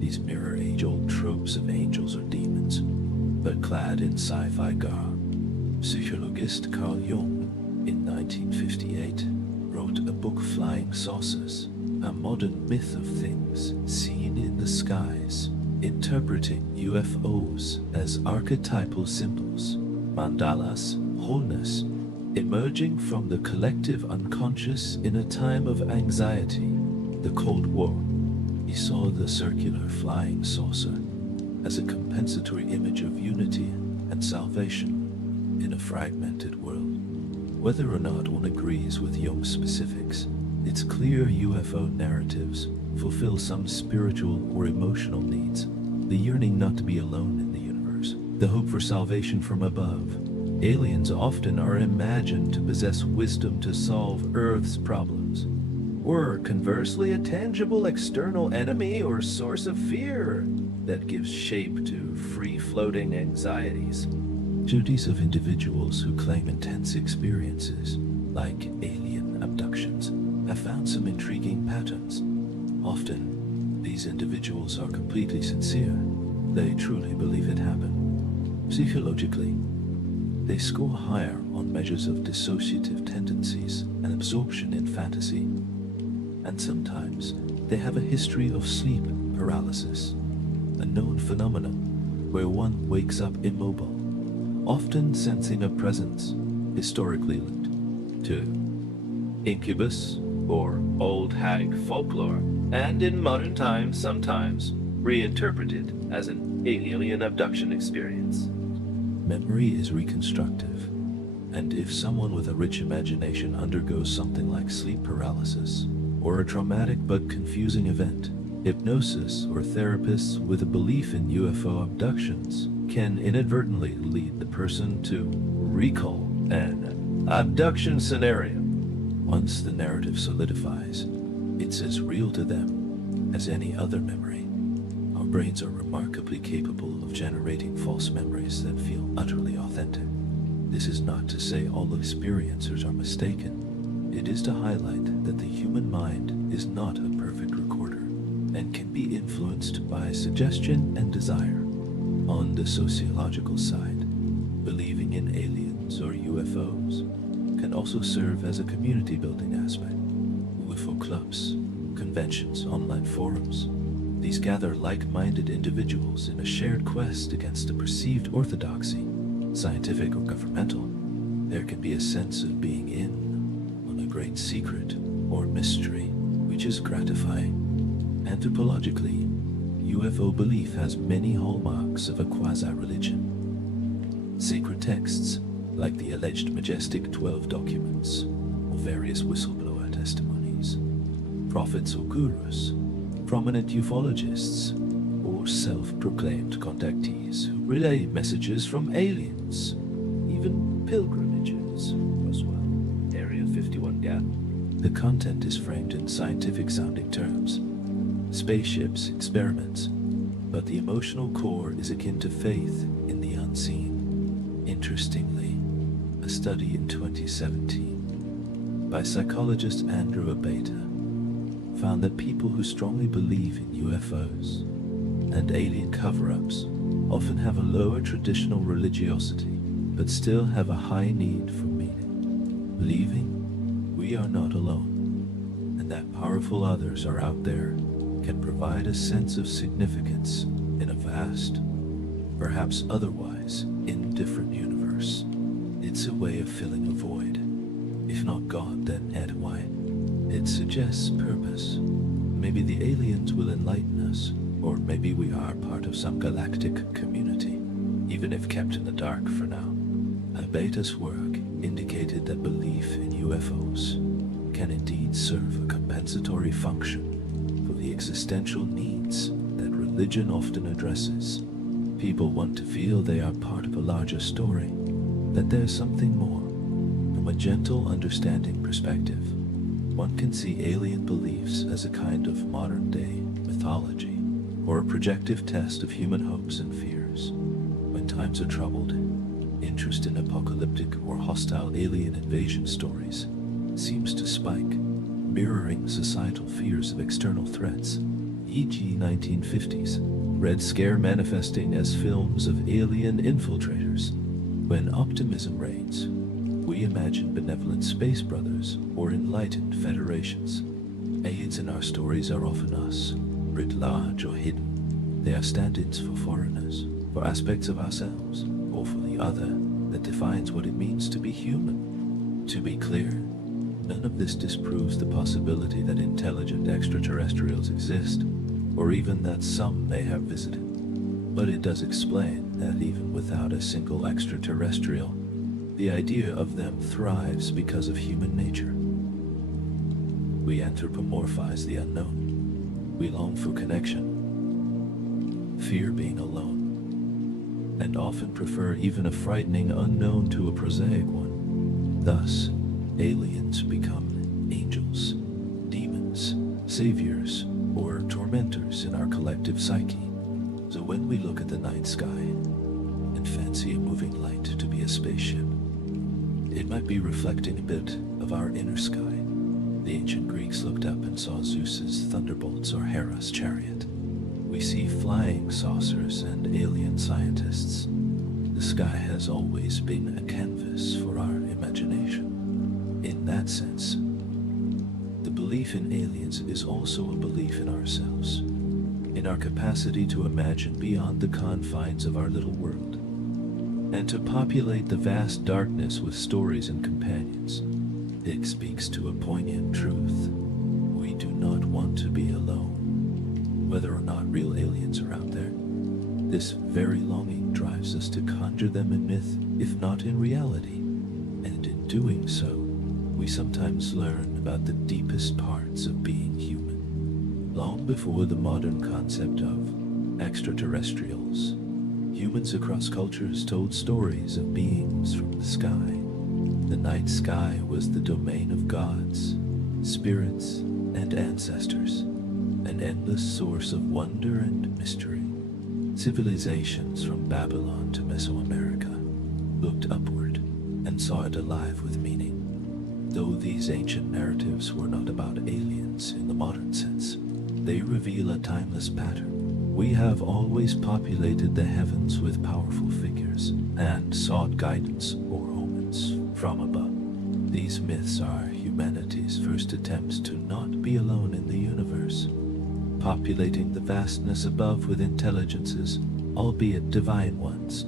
These mirror age-old tropes of angels or demons, but clad in sci-fi garb. Psychologist Carl Jung, in 1958, wrote a book, Flying Saucers, a modern myth of things seen in the skies, interpreting UFOs as archetypal symbols, mandalas, wholeness, emerging from the collective unconscious in a time of anxiety, the Cold War. He saw the circular flying saucer as a compensatory image of unity and salvation in a fragmented world. Whether or not one agrees with Jung's specifics, it's clear UFO narratives fulfill some spiritual or emotional needs, the yearning not to be alone in the universe, the hope for salvation from above. Aliens often are imagined to possess wisdom to solve Earth's problems, or conversely a tangible external enemy or source of fear that gives shape to free-floating anxieties. Studies of individuals who claim intense experiences, like alien abductions, have found some intriguing patterns. Often, these individuals are completely sincere. They truly believe it happened. Psychologically, they score higher on measures of dissociative tendencies and absorption in fantasy. And sometimes they have a history of sleep paralysis, a known phenomenon where one wakes up immobile, often sensing a presence historically linked to incubus or old hag folklore, and in modern times sometimes reinterpreted as an alien abduction experience. Memory is reconstructive, and if someone with a rich imagination undergoes something like sleep paralysis, or a traumatic but confusing event, hypnosis or therapists with a belief in UFO abductions can inadvertently lead the person to recall an abduction scenario. Once the narrative solidifies, it's as real to them as any other memory. Our brains are remarkably capable of generating false memories that feel utterly authentic. This is not to say all experiencers are mistaken. It is to highlight that the human mind is not a perfect recorder and can be influenced by suggestion and desire. On the sociological side, believing in aliens or UFOs can also serve as a community-building aspect. UFO clubs, conventions, online forums, these gather like-minded individuals in a shared quest against a perceived orthodoxy, scientific or governmental. There can be a sense of being in on a great secret or mystery, which is gratifying. Anthropologically, UFO belief has many hallmarks of a quasi-religion. Sacred texts, like the alleged majestic 12 documents, or various whistleblower testimonies, prophets or gurus, prominent ufologists, or self-proclaimed contactees who relay messages from aliens, even pilgrimages, Roswell, Area 51 Gap. The content is framed in scientific-sounding terms, spaceships, experiments, but the emotional core is akin to faith in the unseen. Interestingly, a study in 2017 by psychologist Andrew Abeta found that people who strongly believe in UFOs and alien cover-ups often have a lower traditional religiosity, but still have a high need for meaning, believing we are not alone, and that powerful others are out there can provide a sense of significance in a vast, perhaps otherwise indifferent universe. It's a way of filling a void. If not God, then Ed White. It suggests purpose. Maybe the aliens will enlighten us, or maybe we are part of some galactic community, even if kept in the dark for now. Abeta's work indicated that belief in UFOs can indeed serve a compensatory function for the existential needs that religion often addresses. People want to feel they are part of a larger story, that there's something more. From a gentle, understanding perspective, one can see alien beliefs as a kind of modern-day mythology, or a projective test of human hopes and fears. When times are troubled, interest in apocalyptic or hostile alien invasion stories seems to spike, mirroring societal fears of external threats, e.g. 1950s Red Scare manifesting as films of alien infiltrators. When optimism reigns, we imagine benevolent space brothers or enlightened federations. Aids in our stories are often us, writ large or hidden. They are stand-ins for foreigners, for aspects of ourselves, or for the other that defines what it means to be human. To be clear, none of this disproves the possibility that intelligent extraterrestrials exist, or even that some may have visited. But it does explain that even without a single extraterrestrial, the idea of them thrives because of human nature. We anthropomorphize the unknown. We long for connection, fear being alone, and often prefer even a frightening unknown to a prosaic one. Thus, aliens become angels, demons, saviors or tormentors in our collective psyche. So when we look at the night sky and fancy a moving light to be a spaceship, it might be reflecting a bit of our inner sky. The ancient Greeks looked up and saw Zeus's thunderbolts or Hera's chariot. We see flying saucers and alien scientists. The sky has always been a canvas for our imagination. In that sense, the belief in aliens is also a belief in ourselves, in our capacity to imagine beyond the confines of our little world, and to populate the vast darkness with stories and companions. It speaks to a poignant truth. We do not want to be alone. Whether or not real aliens are out there, this very longing drives us to conjure them in myth, if not in reality. And in doing so, we sometimes learn about the deepest parts of being human. Long before the modern concept of extraterrestrials, humans across cultures told stories of beings from the sky. The night sky was the domain of gods, spirits, and ancestors, an endless source of wonder and mystery. Civilizations from Babylon to Mesoamerica looked upward and saw it alive with meaning. Though these ancient narratives were not about aliens in the modern sense, they reveal a timeless pattern. We have always populated the heavens with powerful figures and sought guidance or omens from above. These myths are humanity's first attempts to not be alone in the universe, populating the vastness above with intelligences, albeit divine ones.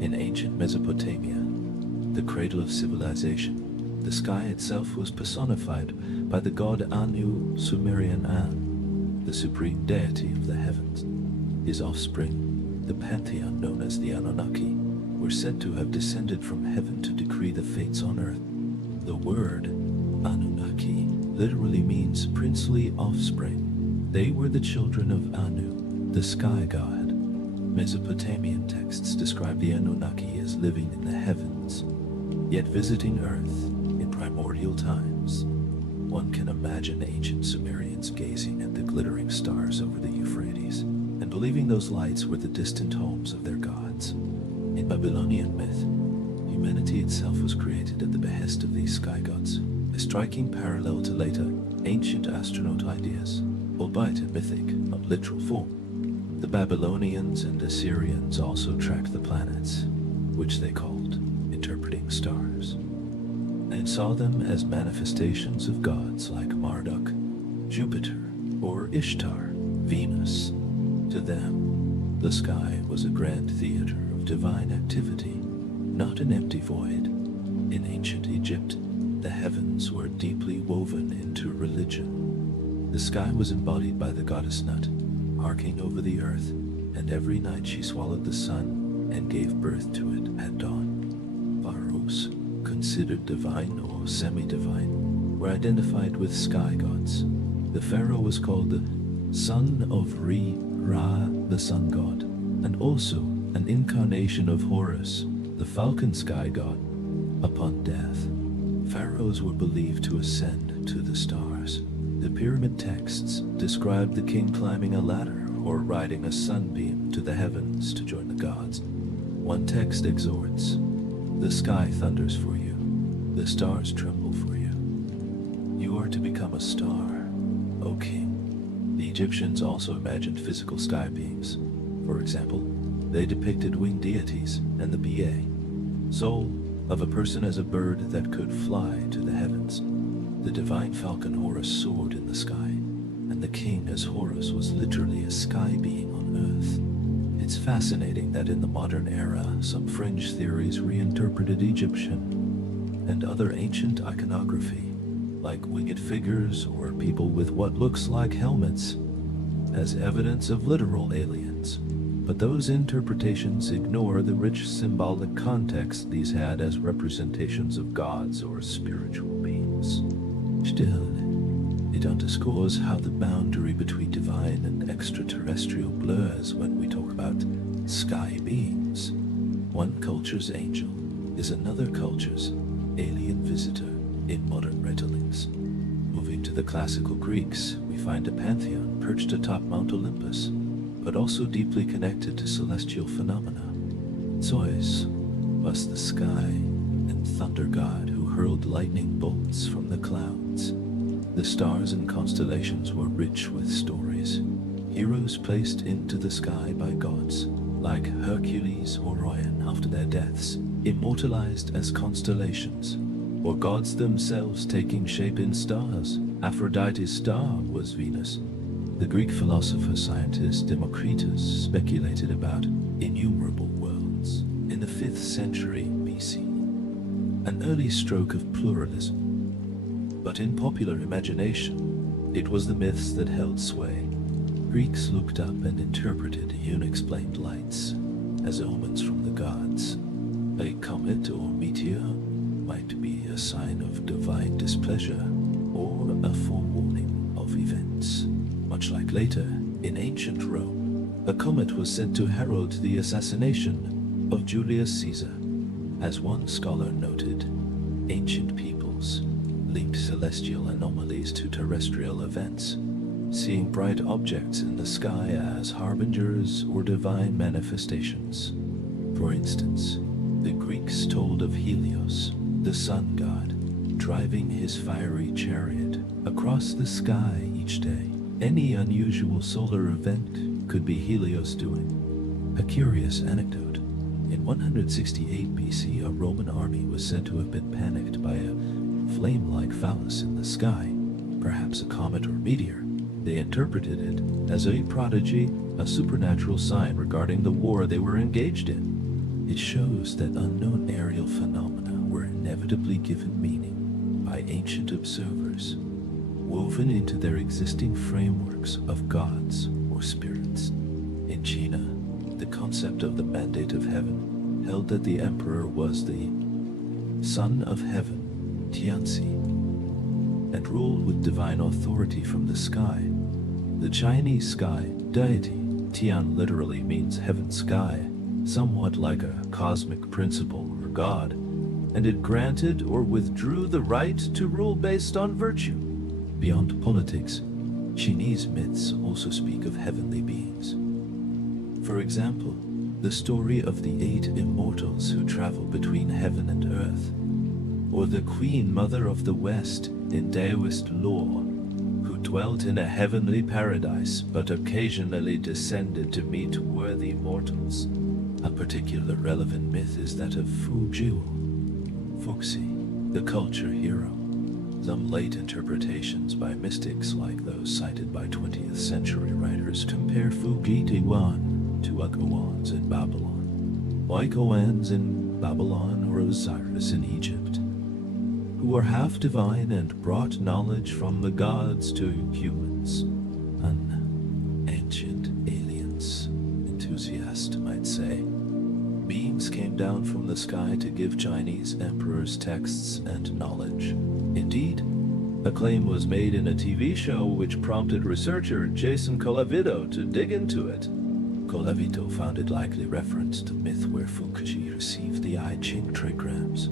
In ancient Mesopotamia, the cradle of civilization, the sky itself was personified by the god Anu, Sumerian An, the supreme deity of the heavens. His offspring, the pantheon known as the Anunnaki, were said to have descended from heaven to decree the fates on earth. The word Anunnaki literally means princely offspring. They were the children of Anu, the sky god. Mesopotamian texts describe the Anunnaki as living in the heavens, yet visiting earth in primordial times. One can imagine ancient Sumerians gazing at the glittering stars over the Euphrates and believing those lights were the distant homes of their gods. In Babylonian myth, humanity itself was created at the behest of these sky gods, a striking parallel to later ancient astronaut ideas, albeit in mythic, not literal form. The Babylonians and Assyrians also tracked the planets, which they called interpreting stars, and saw them as manifestations of gods like Marduk, Jupiter, or Ishtar, Venus. To them, the sky was a grand theater of divine activity, not an empty void. In ancient Egypt, the heavens were deeply woven into religion. The sky was embodied by the goddess Nut, arcing over the earth, and every night she swallowed the sun and gave birth to it at dawn. Pharaohs, considered divine or semi-divine, were identified with sky gods. The pharaoh was called the son of Ra, the sun god, and also an incarnation of Horus, the falcon sky god. Upon death, pharaohs were believed to ascend to the stars. The pyramid texts describe the king climbing a ladder or riding a sunbeam to the heavens to join the gods. One text exhorts, "The sky thunders for you, the stars tremble for you. You are to become a star, O king." The Egyptians also imagined physical sky beings. For example, they depicted winged deities and the soul of a person as a bird that could fly to the heavens. The divine falcon Horus soared in the sky, and the king as Horus was literally a sky being on earth. It's fascinating that in the modern era, some fringe theories reinterpreted Egyptian and other ancient iconography, like winged figures or people with what looks like helmets, as evidence of literal aliens. But those interpretations ignore the rich symbolic context these had as representations of gods or spiritual beings. Still, it underscores how the boundary between divine and extraterrestrial blurs when we talk about sky beings. One culture's angel is another culture's alien visitor in modern retellings. Moving to the classical Greeks, we find a pantheon perched atop Mount Olympus, but also deeply connected to celestial phenomena. Zeus was the sky and thunder god who hurled lightning bolts from the clouds. The stars and constellations were rich with stories. Heroes placed into the sky by gods, like Hercules or Orion after their deaths, immortalized as constellations, or gods themselves taking shape in stars. Aphrodite's star was Venus. The Greek philosopher-scientist Democritus speculated about innumerable worlds in the 5th century BC, an early stroke of pluralism. But in popular imagination, it was the myths that held sway. Greeks looked up and interpreted unexplained lights as omens from the gods. A comet or meteor might be a sign of divine displeasure or a forewarning of events. Much like later, in ancient Rome, a comet was said to herald the assassination of Julius Caesar. As one scholar noted, ancient peoples linked celestial anomalies to terrestrial events, seeing bright objects in the sky as harbingers or divine manifestations. For instance, the Greeks told of Helios, the sun god, driving his fiery chariot across the sky each day. Any unusual solar event could be Helios doing. A curious anecdote: in 168 BC, a Roman army was said to have been panicked by a flame-like phallus in the sky, perhaps a comet or meteor. They interpreted it as a prodigy, a supernatural sign regarding the war they were engaged in. It shows that unknown aerial phenomena were inevitably given meaning by ancient observers, woven into their existing frameworks of gods or spirits. In China, the concept of the mandate of heaven held that the emperor was the son of heaven, Tianzi, and ruled with divine authority from the sky. The Chinese sky deity, Tian, literally means heaven sky, somewhat like a cosmic principle or god, and it granted or withdrew the right to rule based on virtue. Beyond politics, Chinese myths also speak of heavenly beings. For example, the story of the 8 immortals who travel between heaven and earth, or the Queen Mother of the West in Taoist lore, who dwelt in a heavenly paradise but occasionally descended to meet worthy mortals. A particular relevant myth is that of Fu Jiu, Fuxi, the culture hero. Some late interpretations by mystics like those cited by 20th century writers compare Fuji-Tiwan to Akawans in Babylon, Oikawans in Babylon, or Osiris in Egypt, who are half divine and brought knowledge from the gods to humans. An ancient aliens enthusiast might say. Beings came down from the sky to give Chinese emperors texts and knowledge. Indeed, a claim was made in a TV show which prompted researcher Jason Colavito to dig into it. Colavito found it likely referenced the myth where Fukushi received the I Ching trigrams,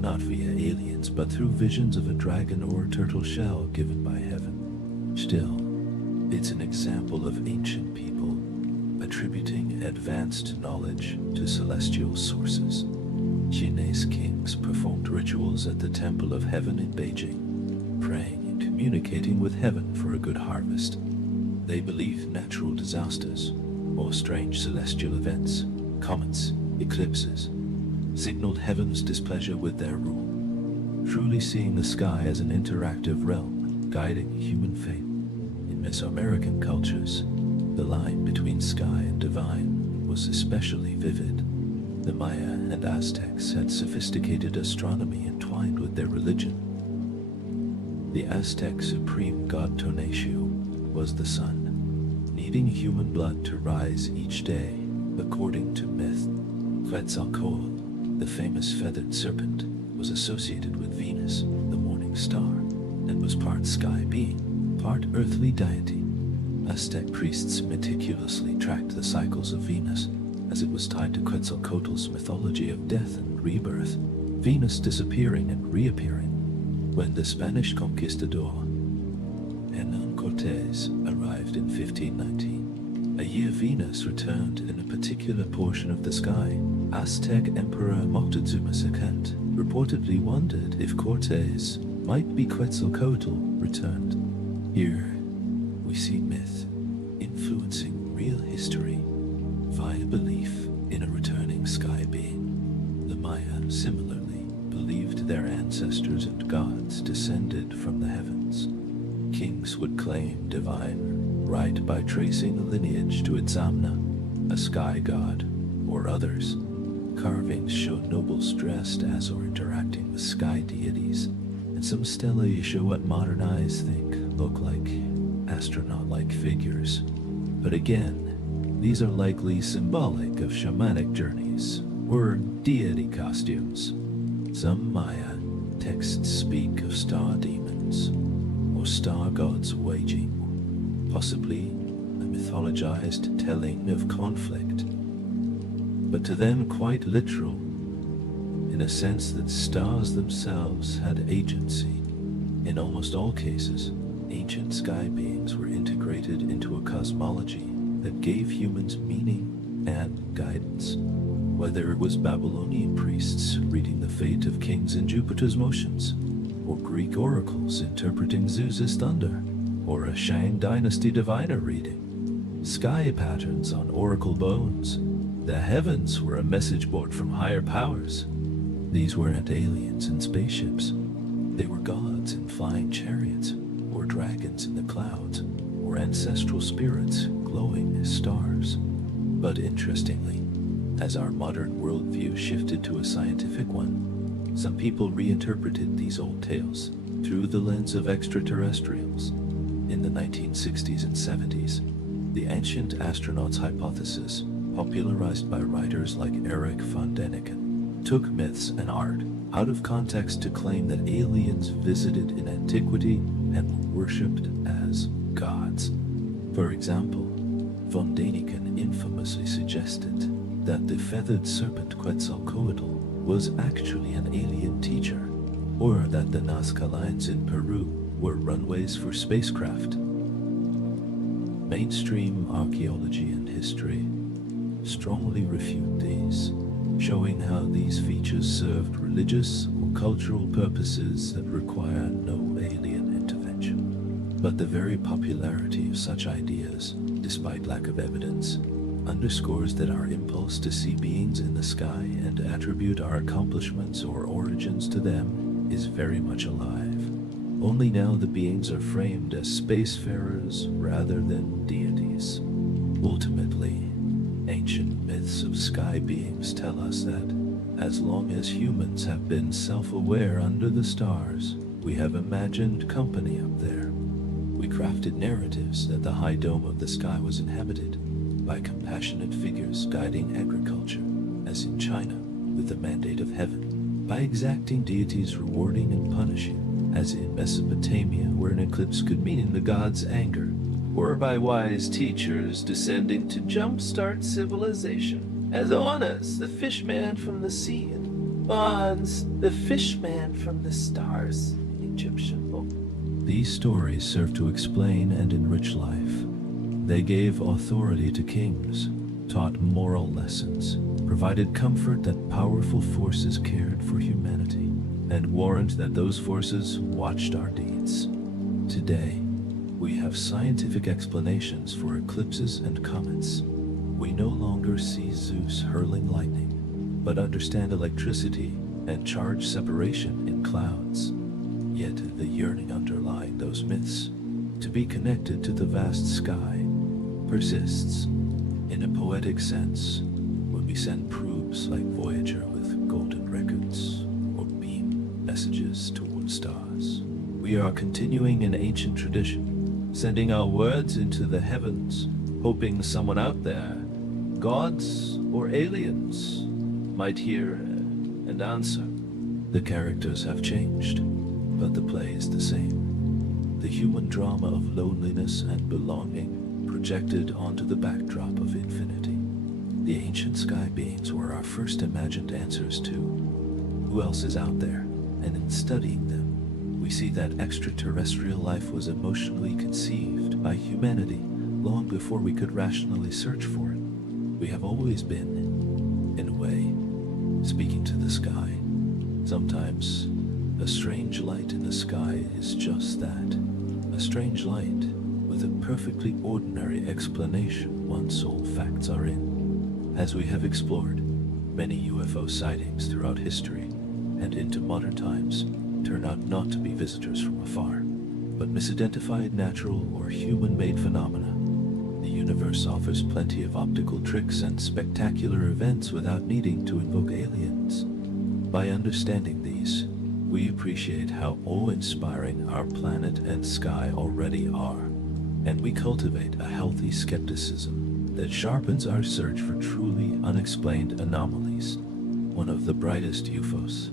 not via aliens but through visions of a dragon or turtle shell given by heaven. Still, it's an example of ancient people attributing advanced knowledge to celestial sources. Chinese kings performed rituals at the Temple of Heaven in Beijing, praying and communicating with heaven for a good harvest. They believed natural disasters or strange celestial events, comets, eclipses, signaled heaven's displeasure with their rule, truly seeing the sky as an interactive realm guiding human fate. In Mesoamerican cultures, the line between sky and divine was especially vivid. The Maya and Aztecs had sophisticated astronomy entwined with their religion. The Aztec supreme god Tonatiuh was the sun, needing human blood to rise each day, according to myth. Quetzalcoatl, the famous feathered serpent, was associated with Venus, the morning star, and was part sky being, part earthly deity. Aztec priests meticulously tracked the cycles of Venus, as it was tied to Quetzalcoatl's mythology of death and rebirth, Venus disappearing and reappearing. When the Spanish conquistador Hernán Cortés arrived in 1519, a year Venus returned in a particular portion of the sky. Aztec Emperor Moctezuma II reportedly wondered if Cortés might be Quetzalcoatl returned. Here, we see myth influencing real history via belief in a returning sky being. The Maya similarly believed their ancestors and gods descended from the heavens. Kings would claim divine right by tracing a lineage to Itzamna, a sky god, or others. Carvings show nobles dressed as or interacting with sky deities, and some stelae show what modern eyes think look like astronaut-like figures. But again, these are likely symbolic of shamanic journeys or deity costumes. Some Maya texts speak of star demons or star gods waging, possibly a mythologized telling of conflict, but to them quite literal, in a sense that stars themselves had agency. In almost all cases, ancient sky beings were integrated into a cosmology that gave humans meaning and guidance. Whether it was Babylonian priests reading the fate of kings in Jupiter's motions, or Greek oracles interpreting Zeus's thunder, or a Shang dynasty diviner reading sky patterns on oracle bones, the heavens were a message board from higher powers. These weren't aliens in spaceships. They were gods in flying chariots, or dragons in the clouds, or ancestral spirits glowing as stars. But interestingly, as our modern worldview shifted to a scientific one, some people reinterpreted these old tales through the lens of extraterrestrials. In the 1960s and 70s, the ancient astronauts hypothesis, popularized by writers like Erich von Däniken, took myths and art out of context to claim that aliens visited in antiquity and were worshipped as gods. For example, von Däniken infamously suggested that the feathered serpent Quetzalcoatl was actually an alien teacher, or that the Nazca lines in Peru were runways for spacecraft. Mainstream archaeology and history strongly refute these, showing how these features served religious or cultural purposes that require no alien intervention. But the very popularity of such ideas, despite lack of evidence, underscores that our impulse to see beings in the sky and attribute our accomplishments or origins to them is very much alive. Only now the beings are framed as spacefarers rather than deities. Ultimately, ancient myths of sky beings tell us that, as long as humans have been self-aware under the stars, we have imagined company up there. We crafted narratives that the high dome of the sky was inhabited by compassionate figures guiding agriculture, as in China, with the mandate of heaven, by exacting deities rewarding and punishing, as in Mesopotamia, where an eclipse could mean the gods' anger, or by wise teachers descending to jumpstart civilization, as Oannes, the fishman from the sea, and Bons, the fishman from the stars, in Egyptian folk. These stories serve to explain and enrich life. They gave authority to kings, taught moral lessons, provided comfort that powerful forces cared for humanity, and warned that those forces watched our deeds. Today, we have scientific explanations for eclipses and comets. We no longer see Zeus hurling lightning, but understand electricity and charge separation in clouds. Yet the yearning underlying those myths, to be connected to the vast sky, persists. In a poetic sense, when we send probes like Voyager with golden records, or beam messages toward stars, we are continuing an ancient tradition, sending our words into the heavens, hoping someone out there, gods or aliens, might hear and answer. The characters have changed, but the play is the same. The human drama of loneliness and belonging projected onto the backdrop of infinity. The ancient sky beings were our first imagined answers to who else is out there, and in studying them, We see that extraterrestrial life was emotionally conceived by humanity long before we could rationally search for it. We have always been, in a way, speaking to the sky. Sometimes, a strange light in the sky is just that, a strange light with a perfectly ordinary explanation once all facts are in. As we have explored, many UFO sightings throughout history and into modern times turn out not to be visitors from afar, but misidentified natural or human-made phenomena. The universe offers plenty of optical tricks and spectacular events without needing to invoke aliens. By understanding these, we appreciate how awe-inspiring our planet and sky already are, and we cultivate a healthy skepticism that sharpens our search for truly unexplained anomalies. One of the brightest UFOs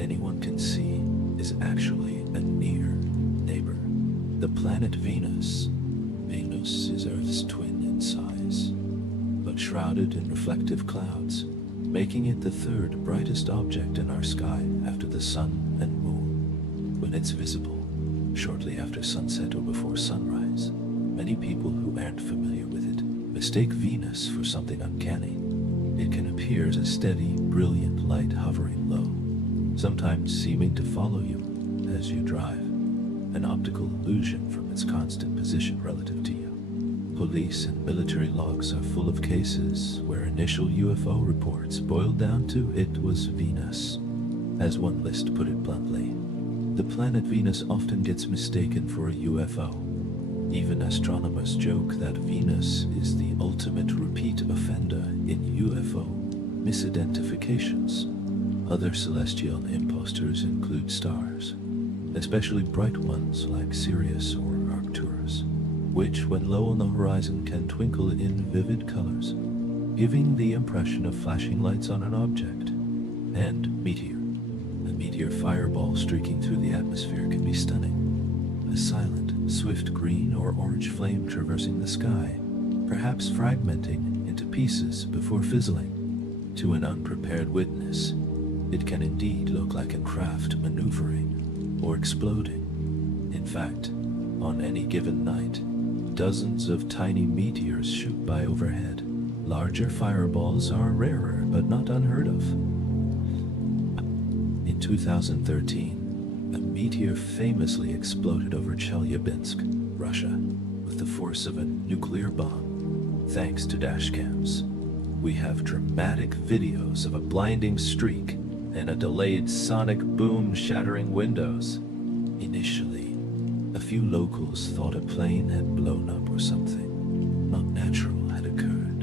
anyone can see is actually a near neighbor, the planet Venus. Venus is Earth's twin in size, but shrouded in reflective clouds, making it the third brightest object in our sky after the sun and moon. When it's visible, shortly after sunset or before sunrise, many people who aren't familiar with it mistake Venus for something uncanny. It can appear as a steady, brilliant light hovering low, sometimes seeming to follow you as you drive, an optical illusion from its constant position relative to you. Police and military logs are full of cases where initial UFO reports boiled down to it was Venus. As one list put it bluntly, the planet Venus often gets mistaken for a UFO. Even astronomers joke that Venus is the ultimate repeat offender in UFO misidentifications. Other celestial imposters include stars, especially bright ones like Sirius or Arcturus, which when low on the horizon can twinkle in vivid colors, giving the impression of flashing lights on an object. And meteor. A meteor fireball streaking through the atmosphere can be stunning. A silent, swift green or orange flame traversing the sky, perhaps fragmenting into pieces before fizzling. To an unprepared witness, it can indeed look like a craft maneuvering or exploding. In fact, on any given night, dozens of tiny meteors shoot by overhead. Larger fireballs are rarer but not unheard of. In 2013, a meteor famously exploded over Chelyabinsk, Russia, with the force of a nuclear bomb. Thanks to dashcams, we have dramatic videos of a blinding streak and a delayed sonic boom shattering windows. Initially, a few locals thought a plane had blown up or something not natural had occurred,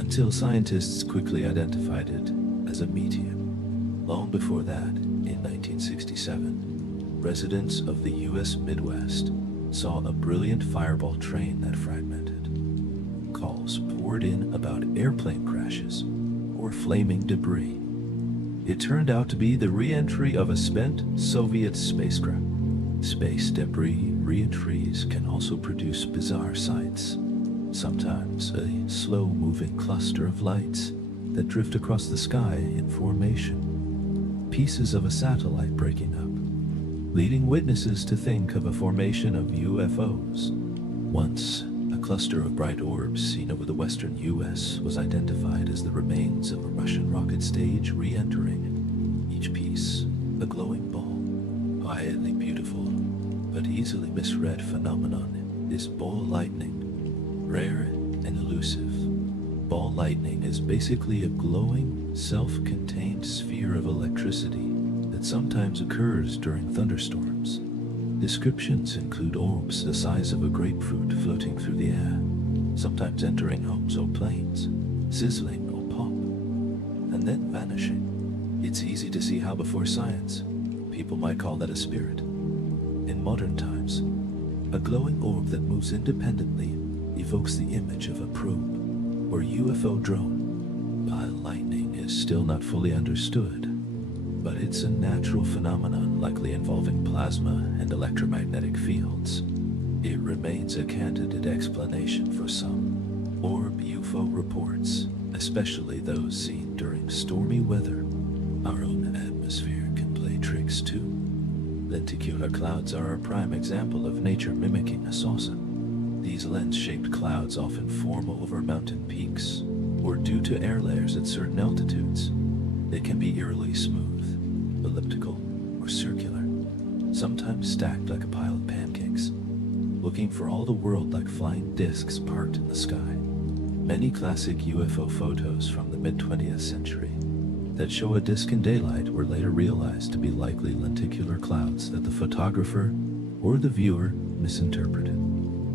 until scientists quickly identified it as a meteor. Long before that, in 1967, residents of the U.S. Midwest saw a brilliant fireball train that fragmented. Calls poured in about airplane crashes or flaming debris. It turned out to be the re-entry of a spent Soviet spacecraft. Space debris re-entries can also produce bizarre sights, sometimes a slow-moving cluster of lights that drift across the sky in formation. Pieces of a satellite breaking up, leading witnesses to think of a formation of UFOs. Once, a cluster of bright orbs seen over the western U.S. was identified as the remains of a Russian rocket stage re-entering. Each piece, a glowing ball. Quietly beautiful, but easily misread phenomenon is ball lightning. Rare and elusive, ball lightning is basically a glowing, self-contained sphere of electricity that sometimes occurs during thunderstorms. Descriptions include orbs the size of a grapefruit floating through the air, sometimes entering homes or planes, sizzling or pop, and then vanishing. It's easy to see how before science, people might call that a spirit. In modern times, a glowing orb that moves independently evokes the image of a probe or UFO drone. Ball lightning is still not fully understood, but it's a natural phenomenon likely involving plasma and electromagnetic fields. It remains a candidate explanation for some orb UFO reports, especially those seen during stormy weather. Our own atmosphere can play tricks too. Lenticular clouds are a prime example of nature mimicking a saucer. These lens-shaped clouds often form over mountain peaks, or due to air layers at certain altitudes. They can be eerily smooth, elliptical, or circular, sometimes stacked like a pile of pancakes, looking for all the world like flying discs parked in the sky. Many classic UFO photos from the mid-20th century that show a disk in daylight were later realized to be likely lenticular clouds that the photographer or the viewer misinterpreted.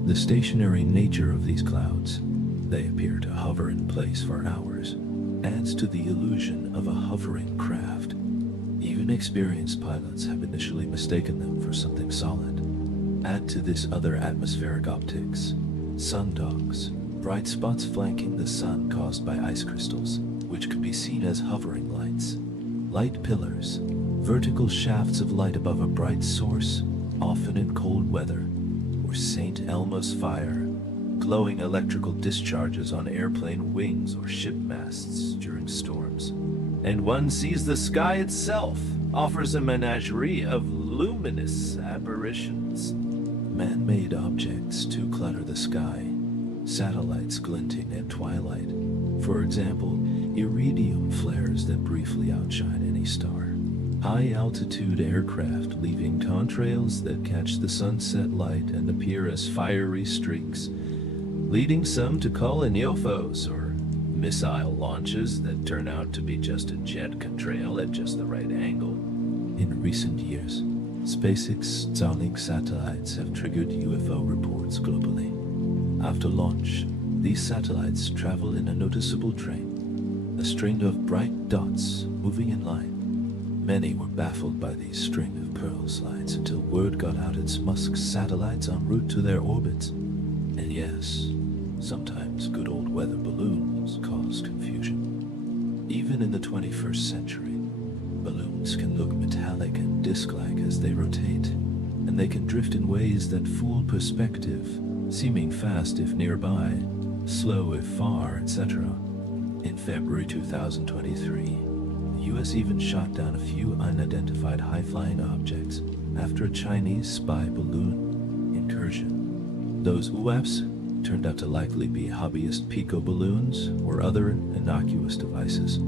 The stationary nature of these clouds, they appear to hover in place for hours, adds to the illusion of a hovering craft. Even experienced pilots have initially mistaken them for something solid. Add to this other atmospheric optics, sundogs, bright spots flanking the sun caused by ice crystals, which could be seen as hovering lights, light pillars, vertical shafts of light above a bright source, often in cold weather, or St. Elmo's fire, glowing electrical discharges on airplane wings or ship masts during storms. And one sees the sky itself offers a menagerie of luminous apparitions. Man-made objects to clutter the sky, satellites glinting at twilight. For example, iridium flares that briefly outshine any star. High-altitude aircraft leaving contrails that catch the sunset light and appear as fiery streaks, leading some to call in UFOs, or missile launches that turn out to be just a jet contrail at just the right angle. In recent years, SpaceX Starlink satellites have triggered UFO reports globally. After launch, these satellites travel in a noticeable train, a string of bright dots moving in line. Many were baffled by these string of pearl slides until word got out it's Musk's satellites en route to their orbits. And yes, sometimes good old weather balloons cause confusion. Even in the 21st century, balloons can look metallic and disc-like as they rotate, and they can drift in ways that fool perspective, seeming fast if nearby, slow if far, etc. In February 2023, the US even shot down a few unidentified high-flying objects after a Chinese spy balloon incursion. Those UAPs turned out to likely be hobbyist pico balloons or other innocuous devices.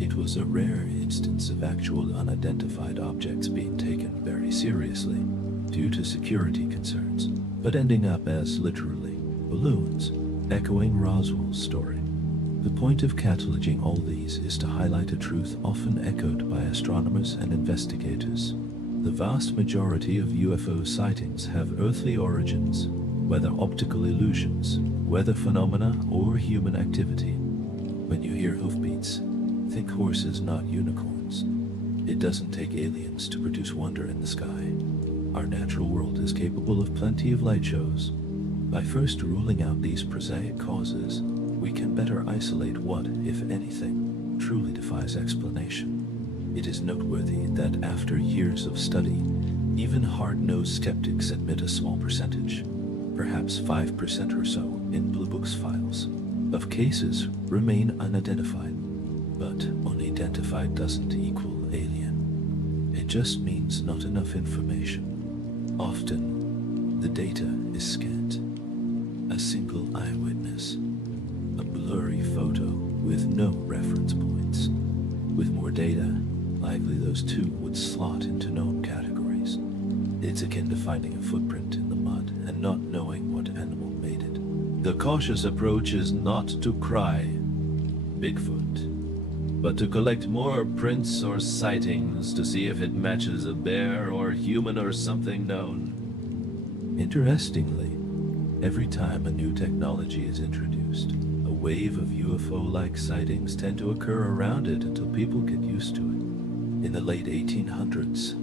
It was a rare instance of actual unidentified objects being taken very seriously due to security concerns, but ending up as literally balloons, echoing Roswell's story. The point of cataloging all these is to highlight a truth often echoed by astronomers and investigators. The vast majority of UFO sightings have earthly origins, whether optical illusions, weather phenomena, or human activity. When you hear hoofbeats, think horses, not unicorns. It doesn't take aliens to produce wonder in the sky. Our natural world is capable of plenty of light shows. By first ruling out these prosaic causes, we can better isolate what, if anything, truly defies explanation. It is noteworthy that after years of study, even hard-nosed skeptics admit a small percentage, perhaps 5% or so in Blue Book's files, of cases remain unidentified. But unidentified doesn't equal alien. It just means not enough information. Often, the data is scant. A single eyewitness, a blurry photo with no reference points. With more data, likely those two would slot into known categories. It's akin to finding a footprint in the mud and not knowing what animal made it. The cautious approach is not to cry Bigfoot, but to collect more prints or sightings to see if it matches a bear or human or something known. Interestingly, every time a new technology is introduced, a wave of UFO-like sightings tend to occur around it until people get used to it. In the late 1800s,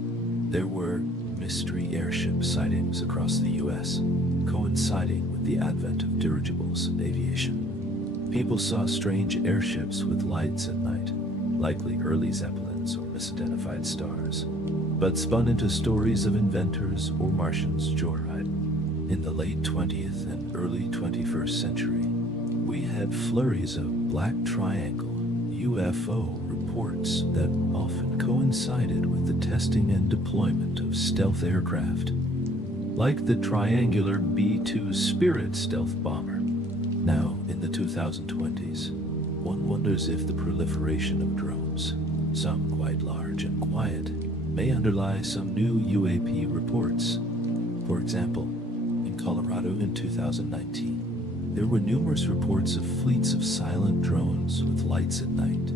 there were mystery airship sightings across the US, coinciding with the advent of dirigibles and aviation. People saw strange airships with lights at night, likely early Zeppelins or misidentified stars, but spun into stories of inventors or Martians joyride. In the late 20th and early 21st century, we had flurries of black triangle UFO reports reports that often coincided with the testing and deployment of stealth aircraft, like the triangular B-2 Spirit stealth bomber. Now, in the 2020s, one wonders if the proliferation of drones, some quite large and quiet, may underlie some new UAP reports. For example, in Colorado in 2019, there were numerous reports of fleets of silent drones with lights at night,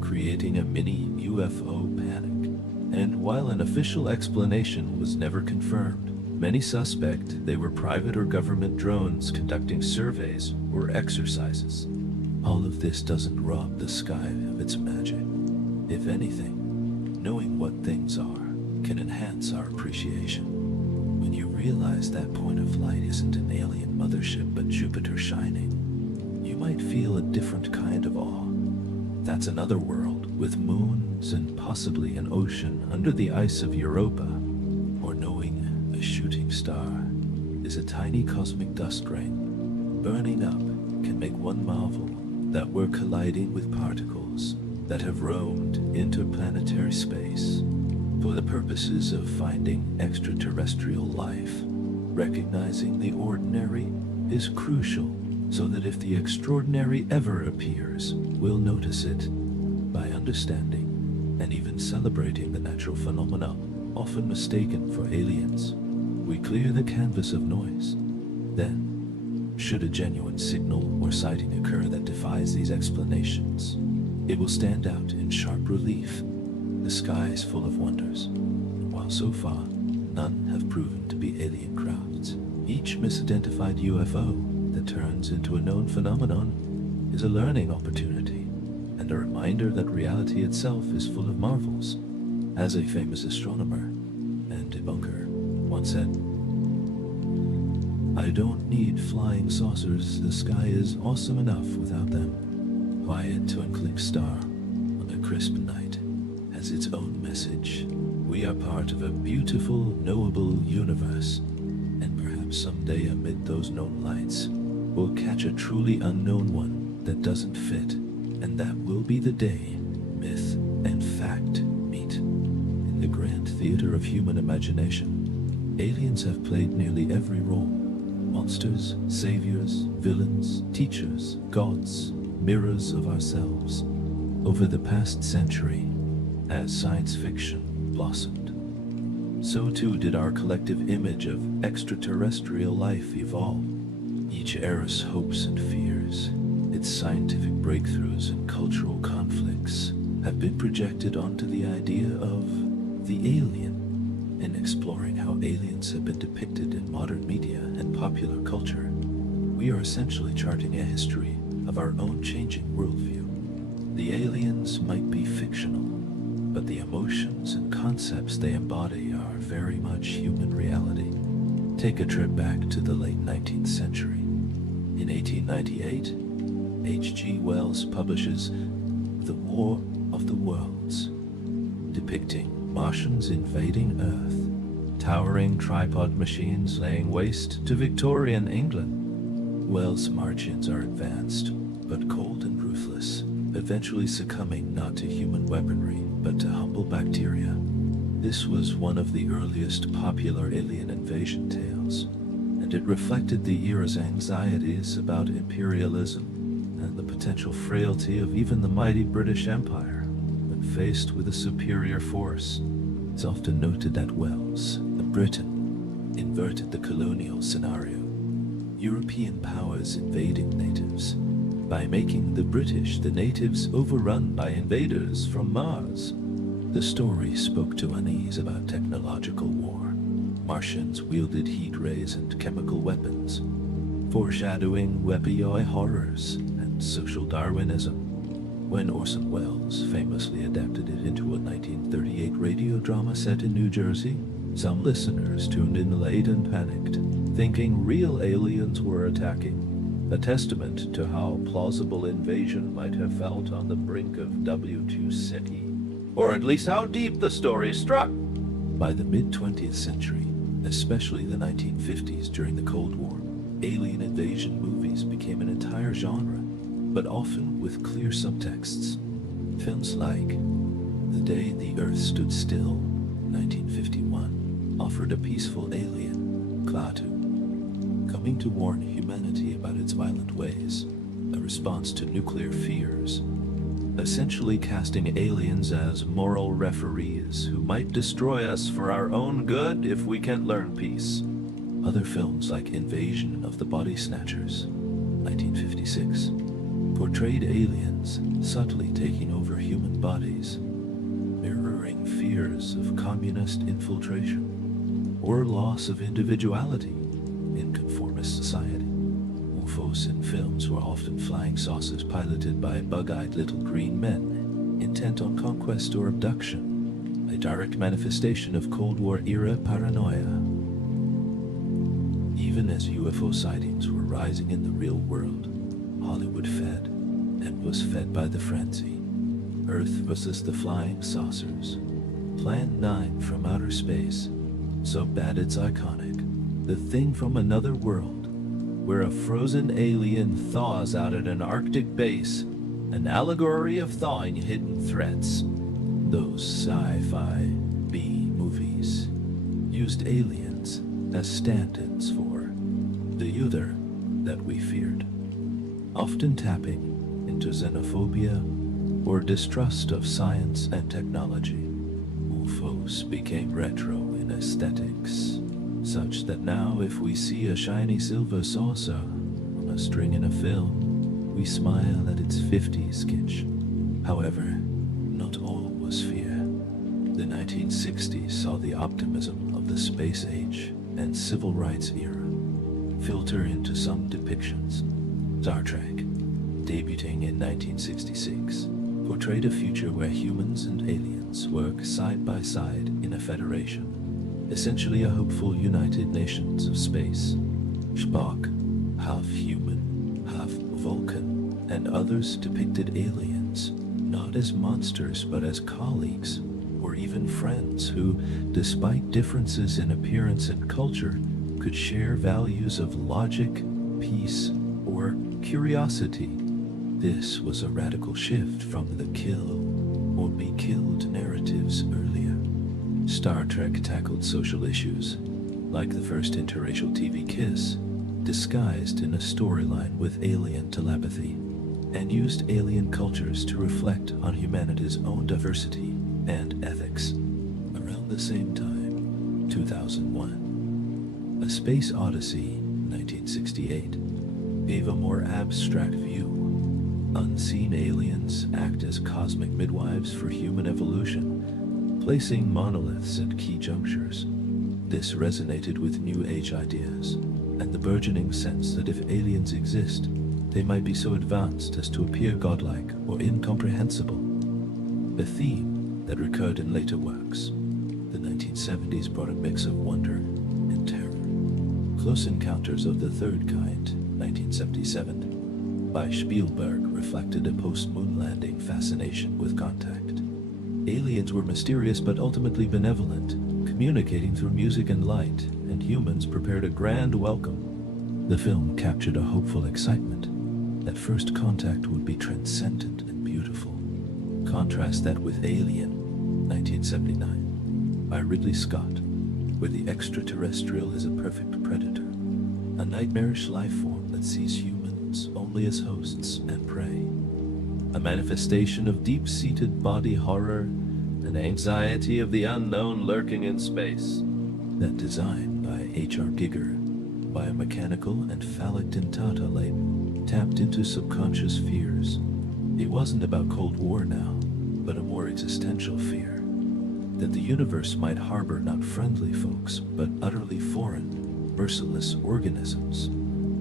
creating a mini UFO panic. And while an official explanation was never confirmed, many suspect they were private or government drones conducting surveys or exercises. All of this doesn't rob the sky of its magic. If anything, knowing what things are can enhance our appreciation. When you realize that point of light isn't an alien mothership but Jupiter shining, you might feel a different kind of awe. That's another world with moons and possibly an ocean under the ice of Europa. Or knowing a shooting star is a tiny cosmic dust grain burning up can make one marvel that we're colliding with particles that have roamed interplanetary space for the purposes of finding extraterrestrial life. Recognizing the ordinary is crucial so that if the extraordinary ever appears, we'll notice it. By understanding and even celebrating the natural phenomena often mistaken for aliens, we clear the canvas of noise. Then, should a genuine signal or sighting occur that defies these explanations, it will stand out in sharp relief. The sky is full of wonders, and while so far none have proven to be alien crafts, each misidentified UFO that turns into a known phenomenon is a learning opportunity and a reminder that reality itself is full of marvels. As a famous astronomer and debunker once said, "I don't need flying saucers, the sky is awesome enough without them." Quiet twinkling star on a crisp night has its own message. We are part of a beautiful, knowable universe, and perhaps someday amid those known lights, we'll catch a truly unknown one that doesn't fit, and that will be the day myth and fact meet. In the grand theater of human imagination, aliens have played nearly every role. Monsters, saviors, villains, teachers, gods, mirrors of ourselves. Over the past century, as science fiction blossomed, so too did our collective image of extraterrestrial life evolve. Each era's hopes and fears, its scientific breakthroughs and cultural conflicts have been projected onto the idea of the alien. In exploring how aliens have been depicted in modern media and popular culture, we are essentially charting a history of our own changing worldview. The aliens might be fictional, but the emotions and concepts they embody are very much human reality. Take a trip back to the late 19th century. In 1898, H.G. Wells publishes The War of the Worlds, depicting Martians invading Earth, towering tripod machines laying waste to Victorian England. Wells' Martians are advanced, but cold and ruthless, eventually succumbing not to human weaponry, but to humble bacteria. This was one of the earliest popular alien invasion tales, and it reflected the era's anxieties about imperialism and the potential frailty of even the mighty British Empire when faced with a superior force. It's often noted that Wells, Britain, inverted the colonial scenario. European powers invading natives, by making the British the natives overrun by invaders from Mars. The story spoke to unease about technological war. Martians wielded heat rays and chemical weapons, foreshadowing weapon horrors and social Darwinism. When Orson Welles famously adapted it into a 1938 radio drama set in New Jersey, some listeners tuned in late and panicked, thinking real aliens were attacking, a testament to how plausible invasion might have felt on the brink of W2 City, or at least how deep the story struck. By the mid-20th century, especially the 1950s during the Cold War, alien invasion movies became an entire genre, but often with clear subtexts. Films like The Day the Earth Stood Still, 1951, offered a peaceful alien, Klaatu, coming to warn humanity about its violent ways, a response to nuclear fears, essentially casting aliens as moral referees who might destroy us for our own good if we can't learn peace. Other films like Invasion of the Body Snatchers, 1956, portrayed aliens subtly taking over human bodies, mirroring fears of communist infiltration or loss of individuality in conformist society. UFOs in films were often flying saucers piloted by bug-eyed little green men, intent on conquest or abduction, a direct manifestation of Cold War-era paranoia. Even as UFO sightings were rising in the real world, Hollywood fed, and was fed by the frenzy. Earth versus the Flying Saucers. Plan 9 from outer space, so bad it's iconic. The Thing from Another World, where a frozen alien thaws out at an Arctic base, an allegory of thawing hidden threats. Those sci-fi B-movies used aliens as stand-ins for the other that we feared, often tapping into xenophobia or distrust of science and technology. UFOs became retro in aesthetics, such that now if we see a shiny silver saucer on a string in a film, we smile at its 50s kitsch. However, not all was fear. The 1960s saw the optimism of the space age and civil rights era filter into some depictions. Star Trek, debuting in 1966, portrayed a future where humans and aliens work side by side in a federation, essentially a hopeful United Nations of space. Spock, half human, half Vulcan, and others depicted aliens not as monsters but as colleagues or even friends who, despite differences in appearance and culture, could share values of logic, peace, or curiosity. This was a radical shift from the kill or be killed narratives earlier. Star Trek tackled social issues, like the first interracial TV kiss, disguised in a storyline with alien telepathy, and used alien cultures to reflect on humanity's own diversity and ethics. Around the same time, 2001, A Space Odyssey, 1968, gave a more abstract view. Unseen aliens act as cosmic midwives for human evolution, placing monoliths at key junctures. This resonated with New Age ideas, and the burgeoning sense that if aliens exist, they might be so advanced as to appear godlike or incomprehensible. A theme that recurred in later works. The 1970s brought a mix of wonder and terror. Close Encounters of the Third Kind, 1977, by Spielberg reflected a post-moon landing fascination with contact. Aliens were mysterious but ultimately benevolent, communicating through music and light, and humans prepared a grand welcome. The film captured a hopeful excitement that first contact would be transcendent and beautiful. Contrast that with Alien, 1979, by Ridley Scott, where the extraterrestrial is a perfect predator, a nightmarish life form that sees humans only as hosts and prey, a manifestation of deep-seated body horror and anxiety of the unknown lurking in space. That design by H.R. Giger, biomechanical and phallic dentata laden, tapped into subconscious fears. It wasn't about Cold War now, but a more existential fear that the universe might harbor not friendly folks, but utterly foreign, merciless organisms.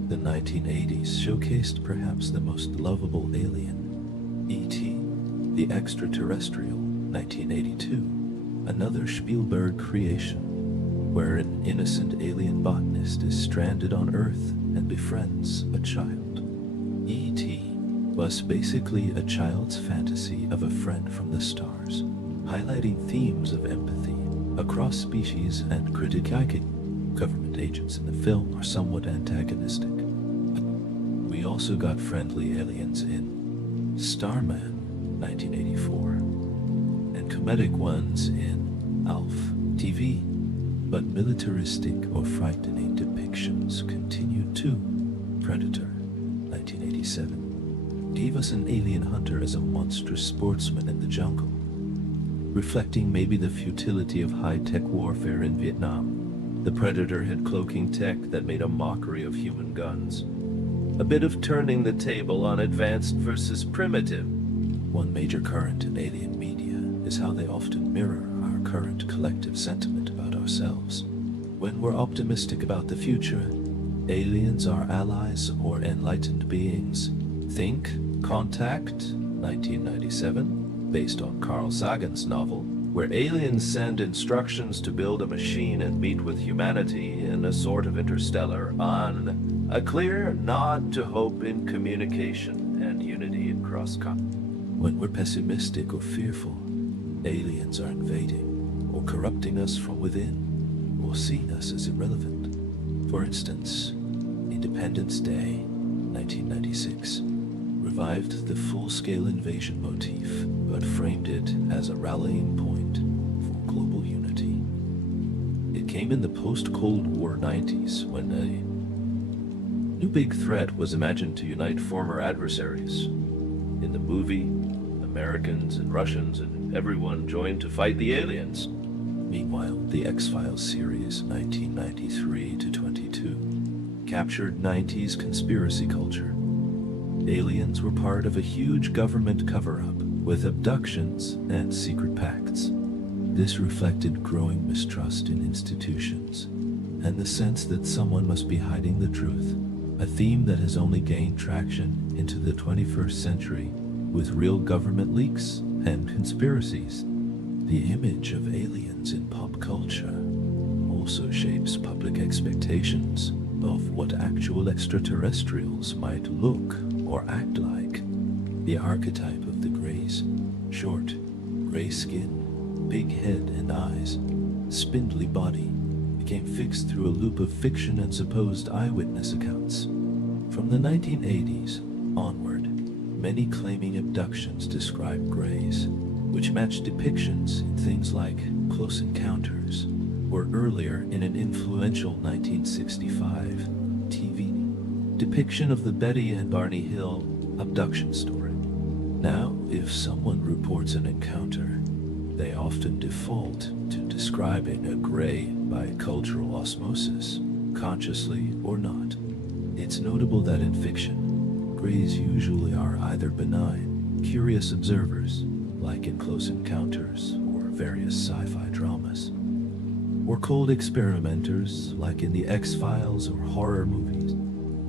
The 1980s showcased perhaps the most lovable alien, E.T., the Extraterrestrial, 1982, another Spielberg creation, where an innocent alien botanist is stranded on Earth and befriends a child. E.T. was basically a child's fantasy of a friend from the stars, highlighting themes of empathy across species and critiquing. Government agents in the film are somewhat antagonistic. We also got friendly aliens in Starman, 1984, and comedic ones in Alf TV. But militaristic or frightening depictions continue too. Predator, 1987, gave us an alien hunter as a monstrous sportsman in the jungle, reflecting maybe the futility of high-tech warfare in Vietnam. The Predator had cloaking tech that made a mockery of human guns. A bit of turning the table on advanced versus primitive. One major current in alien media is how they often mirror our current collective sentiment about ourselves. When we're optimistic about the future, aliens are allies or enlightened beings. Think Contact, 1997, based on Carl Sagan's novel, where aliens send instructions to build a machine and meet with humanity in a sort of interstellar on a clear nod to hope in communication and unity across continents. When we're pessimistic or fearful, aliens are invading or corrupting us from within or seeing us as irrelevant. For instance, Independence Day, 1996, revived the full-scale invasion motif, but framed it as a rallying point for global unity. It came in the post-Cold War 90s when a new big threat was imagined to unite former adversaries. In the movie, Americans and Russians and everyone joined to fight the aliens. Meanwhile, the X-Files series, 1993 to 22, captured 90s conspiracy culture. Aliens were part of a huge government cover-up with abductions and secret pacts. This reflected growing mistrust in institutions and the sense that someone must be hiding the truth, a theme that has only gained traction into the 21st century with real government leaks and conspiracies. The image of aliens in pop culture also shapes public expectations of what actual extraterrestrials might look or act like. The archetype of the Greys, short, gray skin, big head and eyes, spindly body, became fixed through a loop of fiction and supposed eyewitness accounts. From the 1980s onward, many claiming abductions describe Greys, which matched depictions in things like Close Encounters, or earlier in an influential 1965 TV depiction of the Betty and Barney Hill abduction story. Now, if someone reports an encounter, they often default to describing a Grey by cultural osmosis, consciously or not. It's notable that in fiction, Greys usually are either benign, curious observers, like in Close Encounters or various sci-fi dramas, or cold experimenters, like in the X-Files or horror movies.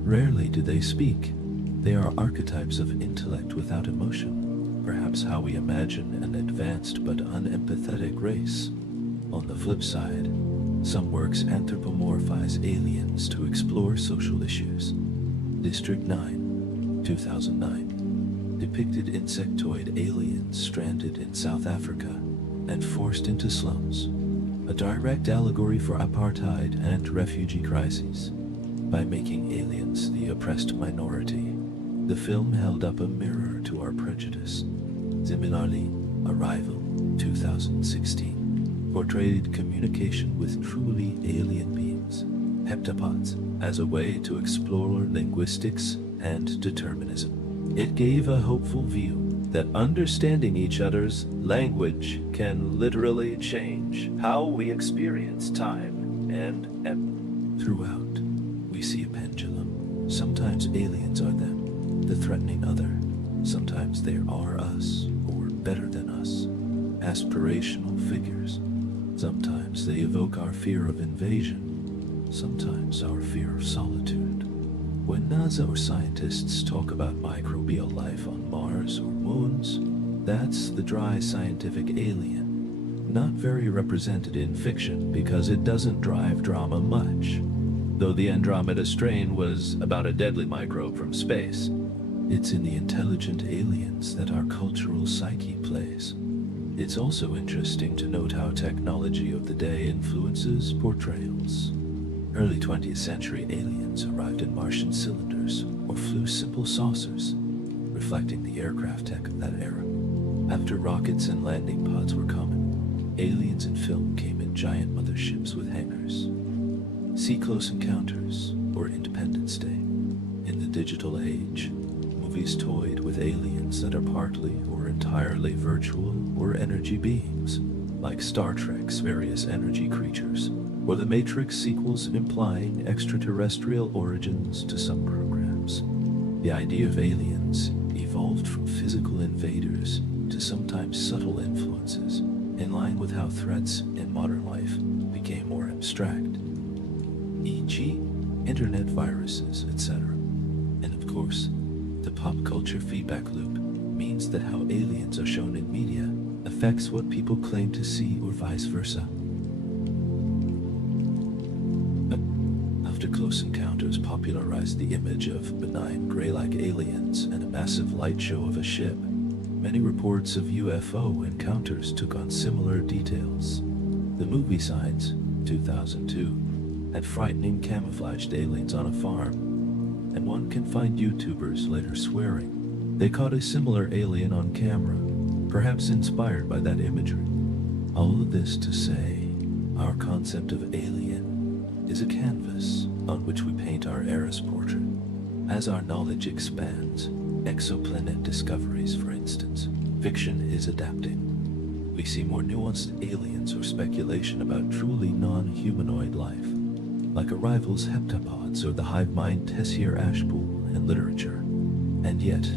Rarely do they speak. They are archetypes of intellect without emotion, perhaps how we imagine an advanced but unempathetic race. On the flip side, some works anthropomorphize aliens to explore social issues. District 9, 2009, depicted insectoid aliens stranded in South Africa and forced into slums, a direct allegory for apartheid and refugee crises. By making aliens the oppressed minority, the film held up a mirror to our prejudice. Similarly, Arrival, 2016, portrayed communication with truly alien beings, heptapods, as a way to explore linguistics and determinism. It gave a hopeful view that understanding each other's language can literally change how we experience time and throughout. We see a pendulum. Sometimes aliens are them, the threatening other. Sometimes they are us, or better than us, aspirational figures. Sometimes they evoke our fear of invasion. Sometimes our fear of solitude. When NASA or scientists talk about microbial life on Mars or moons, that's the dry scientific alien. Not very represented in fiction because it doesn't drive drama much. Though the Andromeda strain was about a deadly microbe from space, it's in the intelligent aliens that our cultural psyche plays. It's also interesting to note how technology of the day influences portrayals. Early 20th century aliens arrived in Martian cylinders or flew simple saucers, reflecting the aircraft tech of that era. After rockets and landing pods were common, aliens in film came in giant motherships with hangars. See Close Encounters or Independence Day. In the digital age, movies toyed with aliens that are partly or entirely virtual or energy beings, like Star Trek's various energy creatures, or the Matrix sequels implying extraterrestrial origins to some programs. The idea of aliens evolved from physical invaders to sometimes subtle influences, in line with how threats in modern life became more abstract, e.g., internet viruses, etc. And of course, the pop culture feedback loop means that how aliens are shown in media affects what people claim to see or vice versa. After Close Encounters popularized the image of benign gray-like aliens and a massive light show of a ship, many reports of UFO encounters took on similar details. The movie Signs, 2002, had frightening camouflaged aliens on a farm, and one can find YouTubers later swearing they caught a similar alien on camera, perhaps inspired by that imagery. All of this to say, our concept of alien is a canvas on which we paint our era's portrait. As our knowledge expands, exoplanet discoveries, for instance, fiction is adapting. We see more nuanced aliens or speculation about truly non-humanoid life, like Arrival's heptapods or the hive mind Tessier Ashpool in literature. And yet,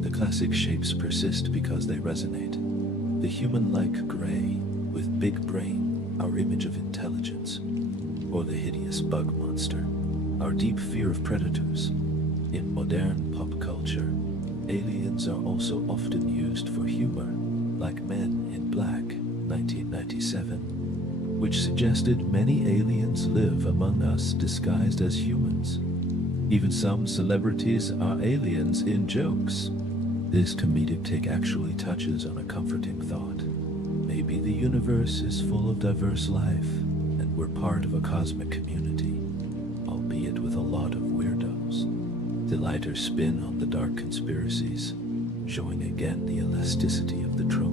the classic shapes persist because they resonate. The human-like gray with big brain, our image of intelligence, or the hideous bug monster, our deep fear of predators. In modern pop culture, aliens are also often used for humor, like Men in Black, 1997, which suggested many aliens live among us disguised as humans. Even some celebrities are aliens in jokes. This comedic take actually touches on a comforting thought. Maybe the universe is full of diverse life, and we're part of a cosmic community, albeit with a lot of weirdos. The lighter spin on the dark conspiracies, showing again the elasticity of the trope.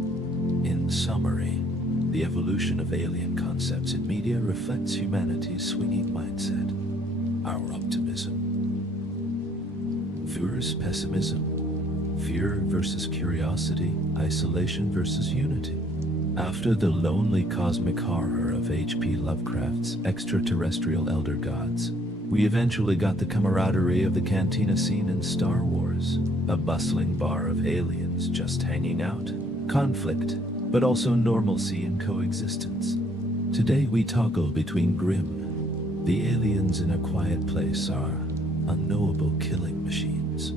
In summary, the evolution of alien concepts in media reflects humanity's swinging mindset. Our optimism versus pessimism, fear versus curiosity, isolation versus unity. After the lonely cosmic horror of H.P. Lovecraft's extraterrestrial elder gods, we eventually got the camaraderie of the cantina scene in Star Wars, a bustling bar of aliens just hanging out, conflict, but also normalcy and coexistence. Today we toggle between grim. The aliens in A Quiet Place are unknowable killing machines,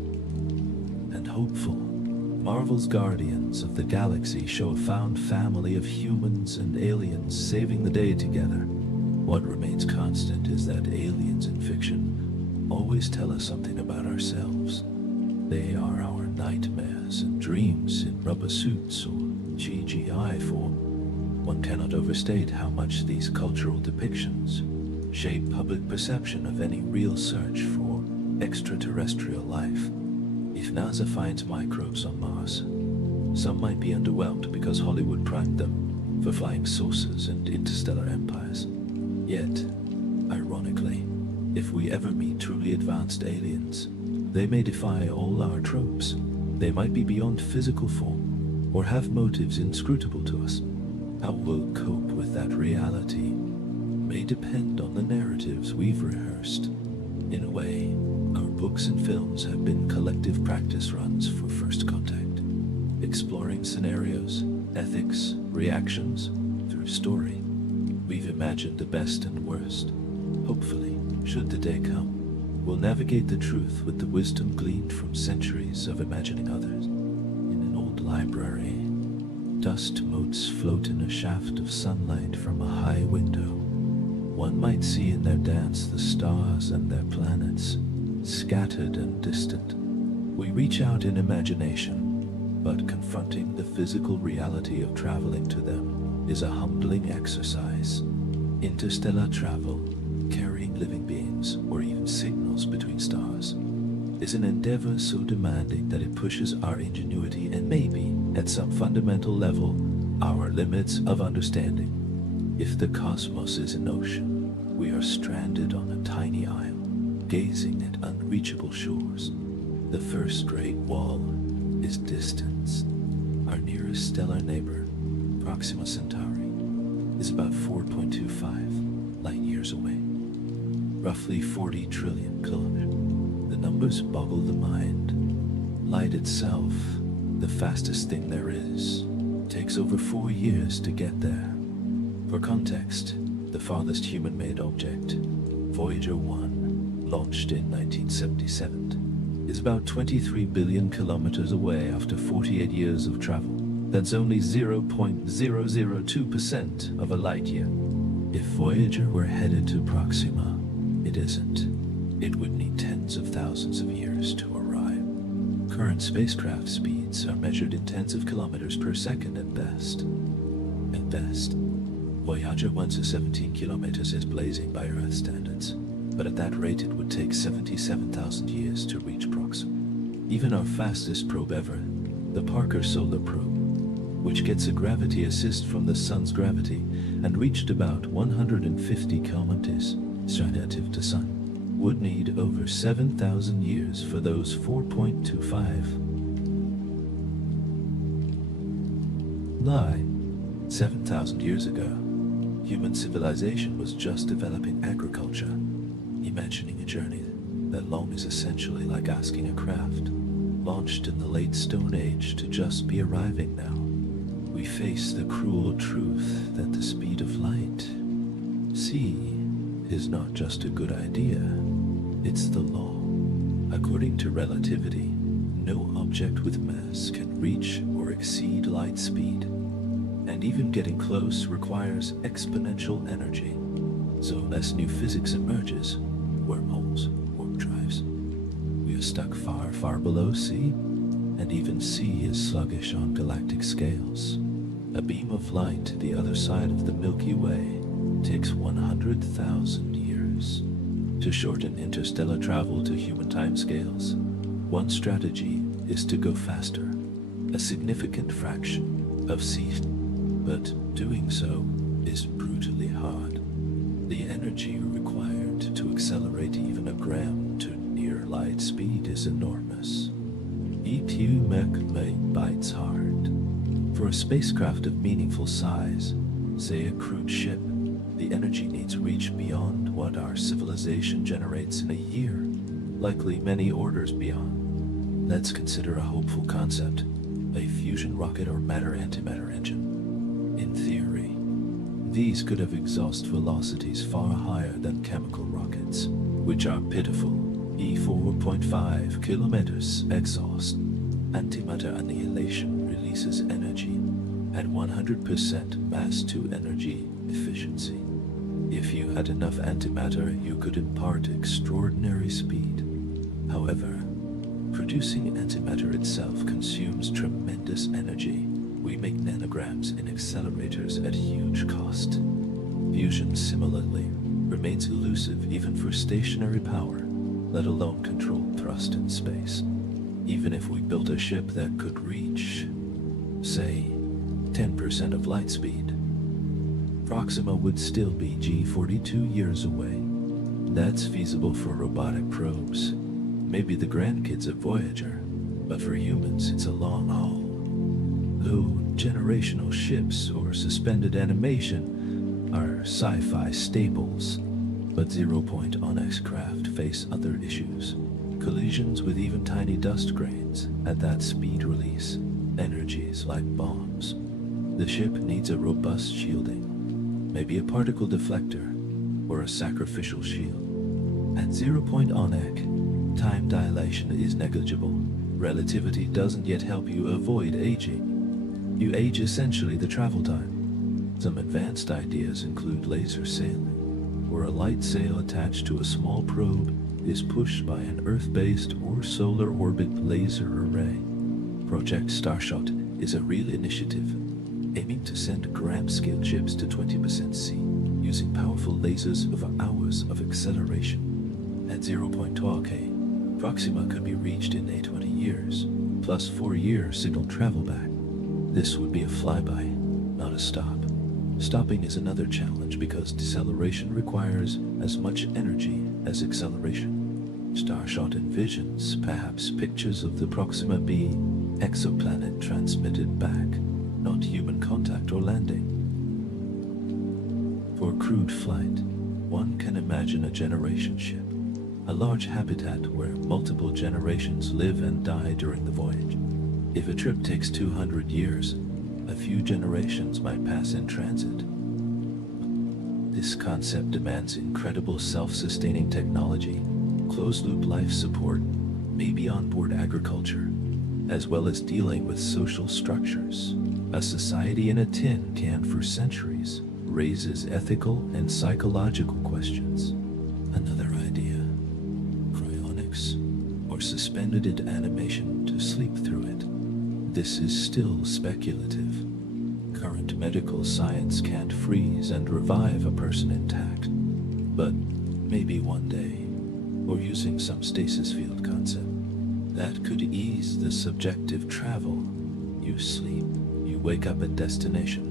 and hopeful. Marvel's Guardians of the Galaxy show a found family of humans and aliens saving the day together. What remains constant is that aliens in fiction always tell us something about ourselves. They are our nightmares and dreams in rubber suits or CGI form. One cannot overstate how much these cultural depictions shape public perception of any real search for extraterrestrial life. If NASA finds microbes on Mars, some might be underwhelmed because Hollywood primed them for flying saucers and interstellar empires. Yet, ironically, if we ever meet truly advanced aliens, they may defy all our tropes. They might be beyond physical form, or have motives inscrutable to us. How we'll cope with that reality may depend on the narratives we've rehearsed. In a way, our books and films have been collective practice runs for first contact, exploring scenarios, ethics, reactions through story. We've imagined the best and worst. Hopefully, should the day come, we'll navigate the truth with the wisdom gleaned from centuries of imagining others. In an old library, dust motes float in a shaft of sunlight from a high window. One might see in their dance the stars and their planets, scattered and distant. We reach out in imagination, but confronting the physical reality of traveling to them is a humbling exercise. Interstellar travel, carrying living beings or even signals between stars, is an endeavor so demanding that it pushes our ingenuity and maybe, at some fundamental level, our limits of understanding. If the cosmos is an ocean, we are stranded on a tiny isle, gazing at unreachable shores. The first great wall is distance. Our nearest stellar neighbor, Proxima Centauri, is about 4.25 light years away, roughly 40 trillion kilometers. The numbers boggle the mind. Light itself, the fastest thing there is, takes over 4 years to get there. For context, the farthest human-made object, Voyager 1, launched in 1977, is about 23 billion kilometers away after 48 years of travel. That's only 0.002% of a light year. If Voyager were headed to Proxima, it isn't. It would need tens of thousands of years to arrive. Current spacecraft speeds are measured in tens of kilometers per second at best. At best, Voyager 1's 17 kilometers is blazing by Earth standards, but at that rate it would take 77,000 years to reach Proxima. Even our fastest probe ever, the Parker Solar Probe, which gets a gravity assist from the Sun's gravity and reached about 150 kilometers relative to Sun, would need over 7,000 years for those 4.25. Lie. 7,000 years ago, human civilization was just developing agriculture, imagining a journey that long is essentially like asking a craft, launched in the late Stone Age to just be arriving now. We face the cruel truth that the speed of light, c, is not just a good idea, it's the law. According to relativity, no object with mass can reach or exceed light speed, and even getting close requires exponential energy. So unless new physics emerges, wormholes, warp drives, we are stuck far, far below C, and even C is sluggish on galactic scales. A beam of light to the other side of the Milky Way takes 100,000 years. To shorten interstellar travel to human timescales, one strategy is to go faster, a significant fraction of c, but doing so is brutally hard. The energy required to accelerate even a gram to near light speed is enormous. EQ mech bites hard. For a spacecraft of meaningful size, say a crude ship, the energy needs reach beyond what our civilization generates in a year, likely many orders beyond. Let's consider a hopeful concept, a fusion rocket or matter-antimatter engine. In theory, these could have exhaust velocities far higher than chemical rockets, which are pitiful, E4.5 kilometers exhaust. Antimatter annihilation releases energy at 100% mass-to-energy efficiency. If you had enough antimatter, you could impart extraordinary speed. However, producing antimatter itself consumes tremendous energy. We make nanograms in accelerators at huge cost. Fusion, similarly, remains elusive even for stationary power, let alone controlled thrust in space. Even if we built a ship that could reach, say, 10% of light speed, Proxima would still be G42 years away. That's feasible for robotic probes, maybe the grandkids of Voyager, but for humans it's a long haul. Though generational ships or suspended animation are sci-fi staples, but zero-point Onyx craft face other issues. Collisions with even tiny dust grains at that speed release energies like bombs. The ship needs a robust shielding, maybe a particle deflector or a sacrificial shield. At 0-point Onyx, time dilation is negligible. Relativity doesn't yet help you avoid aging. You age essentially the travel time. Some advanced ideas include laser sailing, where a light sail attached to a small probe is pushed by an Earth-based or solar orbit laser array. Project Starshot is a real initiative, aiming to send gram-scale ships to 20% C, using powerful lasers over hours of acceleration. At 0-point K, Proxima could be reached in 20 years, plus 4 years signal travel back. This would be a flyby, not a stop. Stopping is another challenge because deceleration requires as much energy as acceleration. Starshot envisions perhaps pictures of the Proxima B exoplanet transmitted back, not human contact or landing. For crewed flight, one can imagine a generation ship, a large habitat where multiple generations live and die during the voyage. If a trip takes 200 years, a few generations might pass in transit. This concept demands incredible self-sustaining technology, closed-loop life support, maybe onboard agriculture, as well as dealing with social structures. A society in a tin can for centuries raises ethical and psychological questions. Another idea, cryonics, or suspended animation to sleep through it. This is still speculative. Current medical science can't freeze and revive a person intact, but maybe one day, or using some stasis field concept, that could ease the subjective travel. You sleep, you wake up at destination,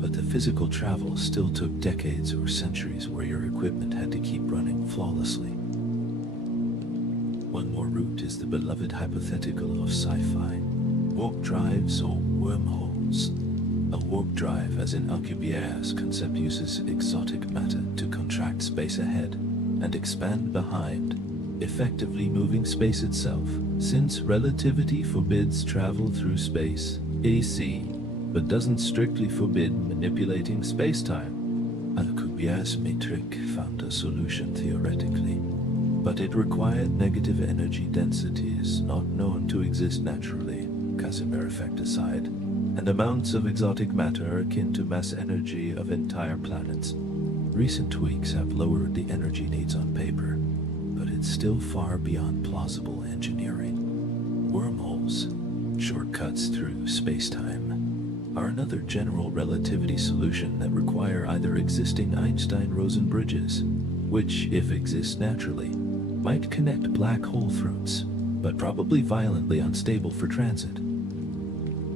but the physical travel still took decades or centuries where your equipment had to keep running flawlessly. One more route is the beloved hypothetical of sci-fi. Warp drives or wormholes. A warp drive, as in Alcubierre's concept, uses exotic matter to contract space ahead and expand behind, effectively moving space itself. Since relativity forbids travel through space, AC, but doesn't strictly forbid manipulating space-time, Alcubierre's metric found a solution theoretically, but it required negative energy densities not known to exist naturally, Casimir effect aside, and amounts of exotic matter akin to mass energy of entire planets. Recent tweaks have lowered the energy needs on paper, but it's still far beyond plausible engineering. Wormholes, shortcuts through space-time, are another general relativity solution that require either existing Einstein-Rosen bridges, which, if exist naturally, might connect black hole throats, but probably violently unstable for transit,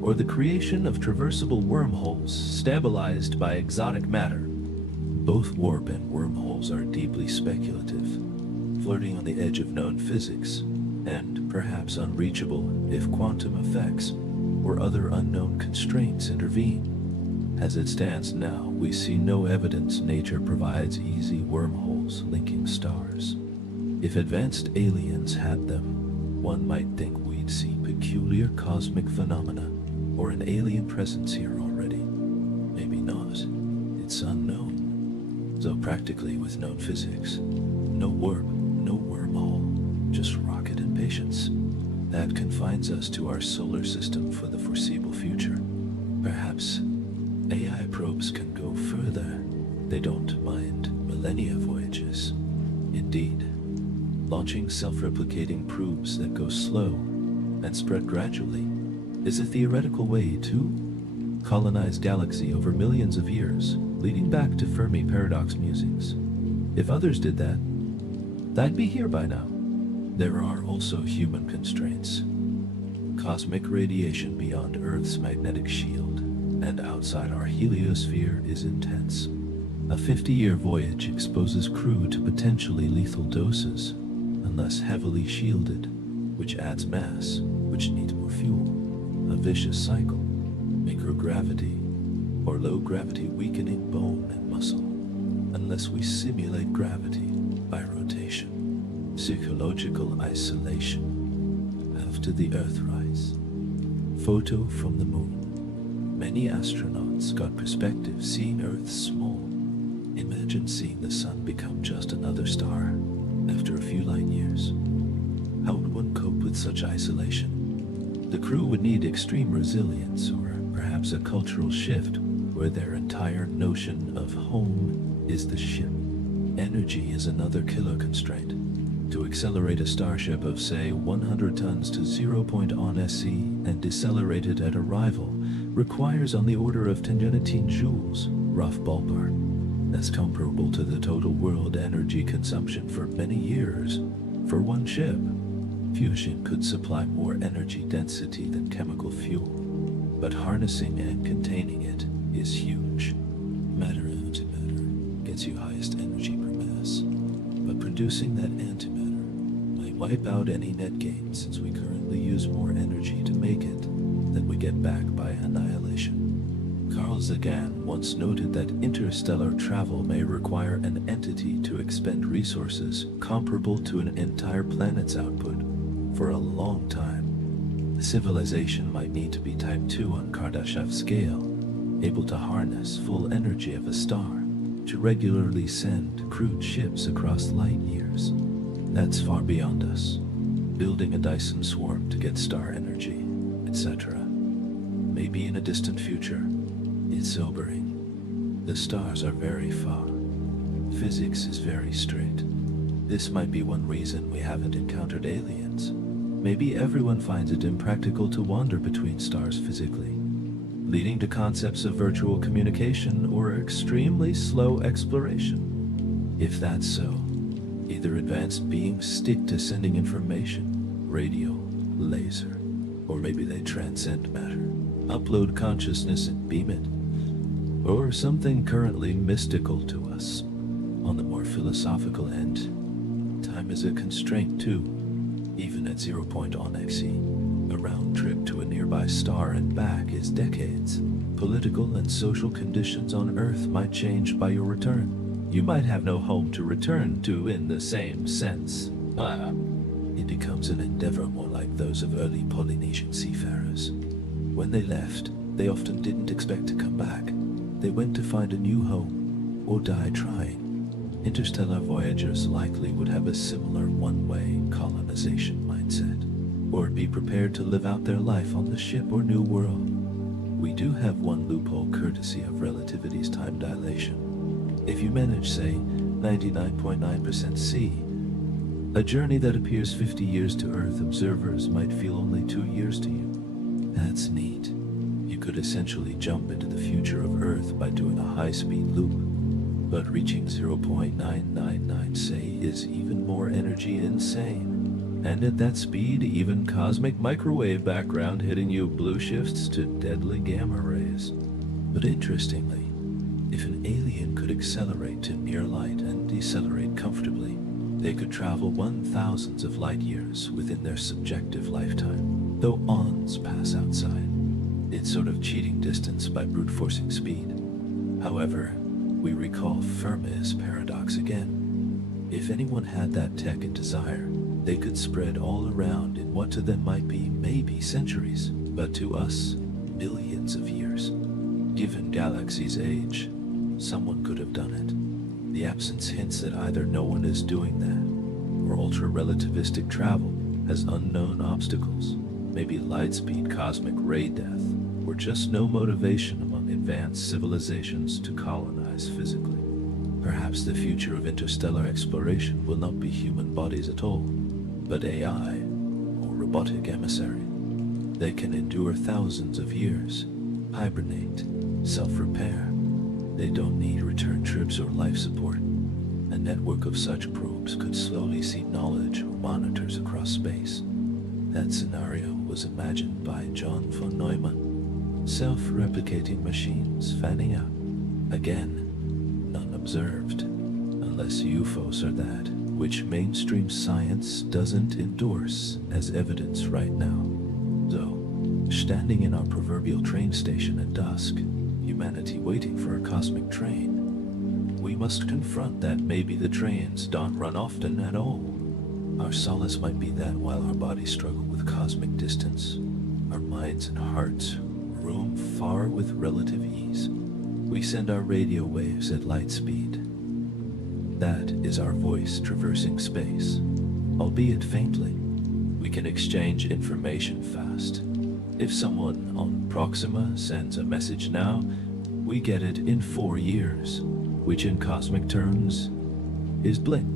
or the creation of traversable wormholes stabilized by exotic matter. Both warp and wormholes are deeply speculative, flirting on the edge of known physics, and perhaps unreachable if quantum effects or other unknown constraints intervene. As it stands now, we see no evidence nature provides easy wormholes linking stars. If advanced aliens had them, one might think we'd see peculiar cosmic phenomena, or an alien presence here already. Maybe not. It's unknown. So practically with known physics, no warp, no wormhole, just rocket and patience. That confines us to our solar system for the foreseeable future. Perhaps AI probes can go further. They don't mind millennia voyages. Indeed, launching self-replicating probes that go slow and spread gradually is a theoretical way to colonize galaxy over millions of years, leading back to Fermi paradox musings. If others did that, that'd be here by now. There are also human constraints. Cosmic radiation beyond Earth's magnetic shield and outside our heliosphere is intense. A 50-year voyage exposes crew to potentially lethal doses, unless heavily shielded, which adds mass, which needs more fuel. A vicious cycle, microgravity, or low-gravity weakening bone and muscle, unless we simulate gravity by rotation. Psychological isolation after the Earthrise. Photo from the moon. Many astronauts got perspective seeing Earth small. Imagine seeing the sun become just another star after a few light years. How would one cope with such isolation? The crew would need extreme resilience, or perhaps a cultural shift where their entire notion of home is the ship. Energy is another killer constraint. To accelerate a starship of, say, 100 tons to 0 point on SE and decelerate it at arrival requires on the order of 10 joules, rough ballpark. That's comparable to the total world energy consumption for many years for one ship. Fusion could supply more energy density than chemical fuel, but harnessing and containing it is huge. Matter-antimatter gets you highest energy per mass, but producing that antimatter might wipe out any net gain, since we currently use more energy to make it than we get back by annihilation. Carl Sagan once noted that interstellar travel may require an entity to expend resources comparable to an entire planet's output for a long time. Civilization might need to be Type 2 on Kardashev's scale, able to harness full energy of a star to regularly send crewed ships across light years. That's far beyond us. Building a Dyson swarm to get star energy, etc. Maybe in a distant future. It's sobering. The stars are very far. Physics is very strict. This might be one reason we haven't encountered aliens. Maybe everyone finds it impractical to wander between stars physically, leading to concepts of virtual communication or extremely slow exploration. If that's so, either advanced beings stick to sending information, radio, laser, or maybe they transcend matter, upload consciousness and beam it, or something currently mystical to us. On the more philosophical end, time is a constraint too. Even at 0 on XE, a round trip to a nearby star and back is decades. Political and social conditions on Earth might change by your return. You might have no home to return to in the same sense. It becomes an endeavor more like those of early Polynesian seafarers. When they left, they often didn't expect to come back. They went to find a new home, or die trying. Interstellar voyagers likely would have a similar one-way colonization mindset, or be prepared to live out their life on the ship or new world. We do have one loophole courtesy of relativity's time dilation. If you manage, say, 99.9% C, a journey that appears 50 years to Earth observers might feel only 2 years to you. That's neat. You could essentially jump into the future of Earth by doing a high-speed loop, but reaching 0.999 say is even more energy insane. And at that speed, even cosmic microwave background hitting you blue shifts to deadly gamma rays. But interestingly, if an alien could accelerate to near light and decelerate comfortably, they could travel 1,000th of light years within their subjective lifetime, though ons pass outside. It's sort of cheating distance by brute forcing speed. However, we recall Fermi's paradox again. If anyone had that tech and desire, they could spread all around in what to them might be maybe centuries, but to us, billions of years. Given galaxy's age, someone could have done it. The absence hints that either no one is doing that, or ultra-relativistic travel has unknown obstacles, maybe light-speed cosmic ray death, or just no motivation among advanced civilizations to colonize physically. Perhaps the future of interstellar exploration will not be human bodies at all, but AI, or robotic emissary. They can endure thousands of years, hibernate, self-repair. They don't need return trips or life support. A network of such probes could slowly seed knowledge or monitors across space. That scenario was imagined by John von Neumann. Self-replicating machines fanning out. Again, none observed, unless UFOs are that, which mainstream science doesn't endorse as evidence right now. So, standing in our proverbial train station at dusk, humanity waiting for a cosmic train, we must confront that maybe the trains don't run often at all. Our solace might be that while our bodies struggle with cosmic distance, our minds and hearts roam far with relative ease. We send our radio waves at light speed. That is our voice traversing space, albeit faintly. We can exchange information fast. If someone on Proxima sends a message now, we get it in 4 years, which in cosmic terms is blink.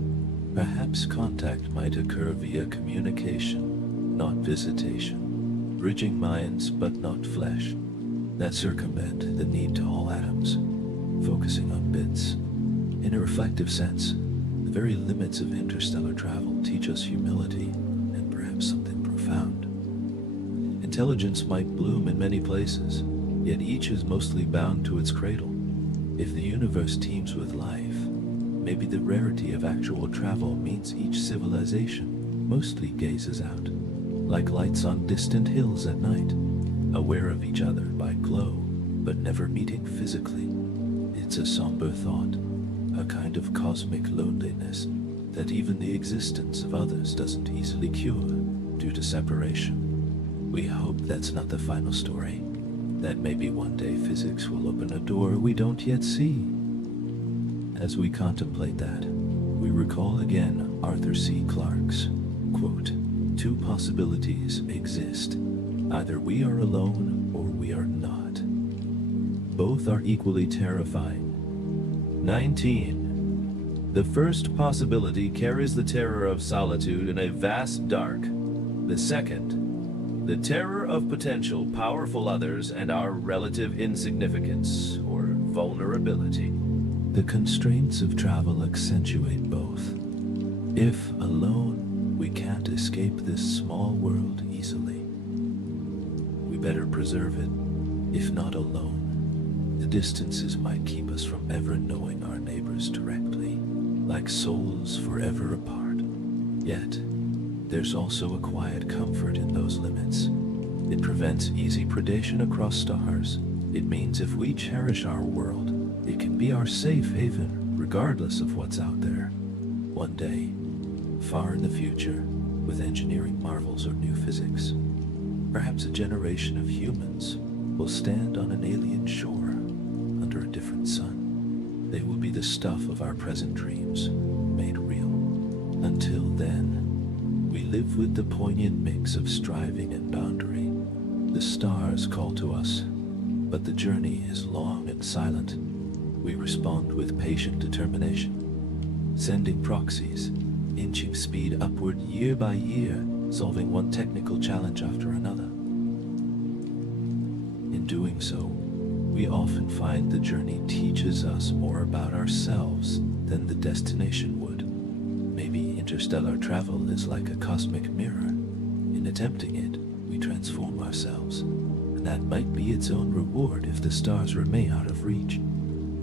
Perhaps contact might occur via communication, not visitation, bridging minds but not flesh, that circumvent the need to all atoms, focusing on bits. In a reflective sense, the very limits of interstellar travel teach us humility and perhaps some profound. Intelligence might bloom in many places, yet each is mostly bound to its cradle. If the universe teems with life, maybe the rarity of actual travel means each civilization mostly gazes out, like lights on distant hills at night, aware of each other by glow, but never meeting physically. It's a somber thought, a kind of cosmic loneliness that even the existence of others doesn't easily cure due to separation. We hope that's not the final story, that maybe one day physics will open a door we don't yet see. As we contemplate that, we recall again Arthur C. Clarke's quote, "Two possibilities exist. Either we are alone or we are not. Both are equally terrifying." 19. The first possibility carries the terror of solitude in a vast dark. The second, the terror of potential powerful others and our relative insignificance or vulnerability. The constraints of travel accentuate both. If alone, we can't escape this small world easily. We better preserve it, if not alone. The distances might keep us from ever knowing our neighbors directly, like souls forever apart. Yet, there's also a quiet comfort in those limits. It prevents easy predation across stars. It means if we cherish our world, it can be our safe haven, regardless of what's out there. One day, far in the future, with engineering marvels or new physics, perhaps a generation of humans will stand on an alien shore under a different sun. They will be the stuff of our present dreams, made real. Until then, we live with the poignant mix of striving and boundary. The stars call to us, but the journey is long and silent. We respond with patient determination, sending proxies, inching speed upward year by year, solving one technical challenge after another. In doing so, we often find the journey teaches us more about ourselves than the destination would. Maybe interstellar travel is like a cosmic mirror. In attempting it, we transform ourselves, and that might be its own reward if the stars remain out of reach.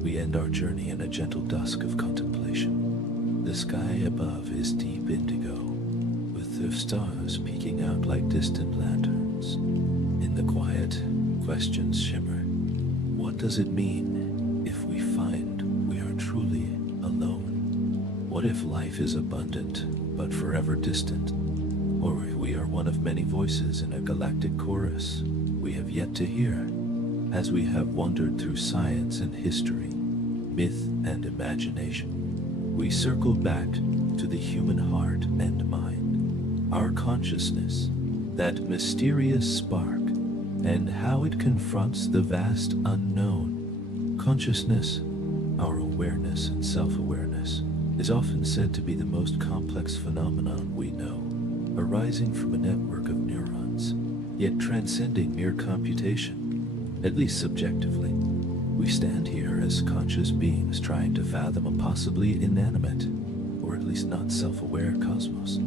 We end our journey in a gentle dusk of contemplation. The sky above is deep indigo, with the stars peeking out like distant lanterns. In the quiet, questions shimmer. What does it mean if we find we are truly alone? What if life is abundant, but forever distant? Or if we are one of many voices in a galactic chorus we have yet to hear? As we have wandered through science and history, myth and imagination, we circle back to the human heart and mind, our consciousness, that mysterious spark, and how it confronts the vast unknown. Consciousness, our awareness and self-awareness, is often said to be the most complex phenomenon we know, arising from a network of neurons, yet transcending mere computation, at least subjectively. We stand here as conscious beings trying to fathom a possibly inanimate, or at least not self-aware cosmos.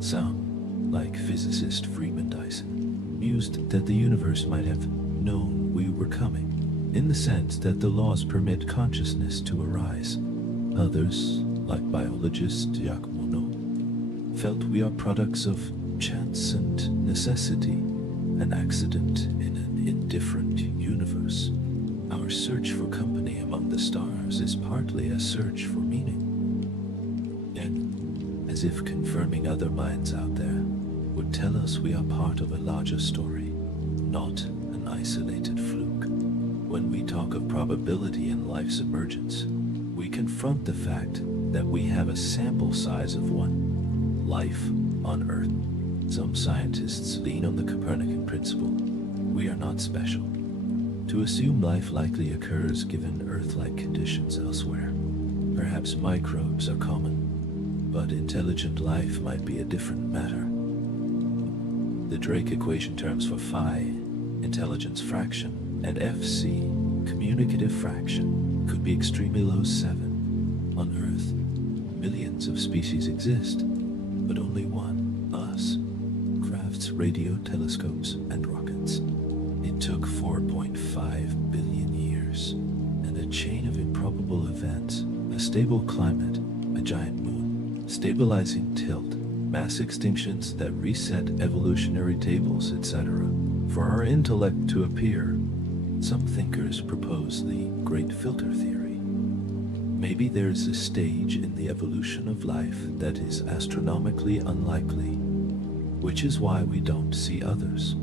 Some, like physicist Freeman Dyson, mused that the universe might have known we were coming, in the sense that the laws permit consciousness to arise. Others, like biologist Jacques Monod, felt we are products of chance and necessity, an accident in an indifferent universe. Our search for company among the stars is partly a search for meaning. Yet, as if confirming other minds out there would tell us we are part of a larger story, not an isolated fluke. When we talk of probability in life's emergence, we confront the fact that we have a sample size of one, life on Earth. Some scientists lean on the Copernican principle. We are not special. To assume life likely occurs given Earth-like conditions elsewhere. Perhaps microbes are common, but intelligent life might be a different matter. The Drake equation terms for phi, intelligence fraction, and Fc, communicative fraction, could be extremely low 7. On Earth, millions of species exist, but only one, us, crafts spacecrafts, radio telescopes, and rockets. It took 4.5 billion years, and a chain of improbable events, a stable climate, a giant moon, stabilizing tilt, mass extinctions that reset evolutionary tables, etc., for our intellect to appear. Some thinkers propose the Great Filter Theory. Maybe there's a stage in the evolution of life that is astronomically unlikely, which is why we don't see others.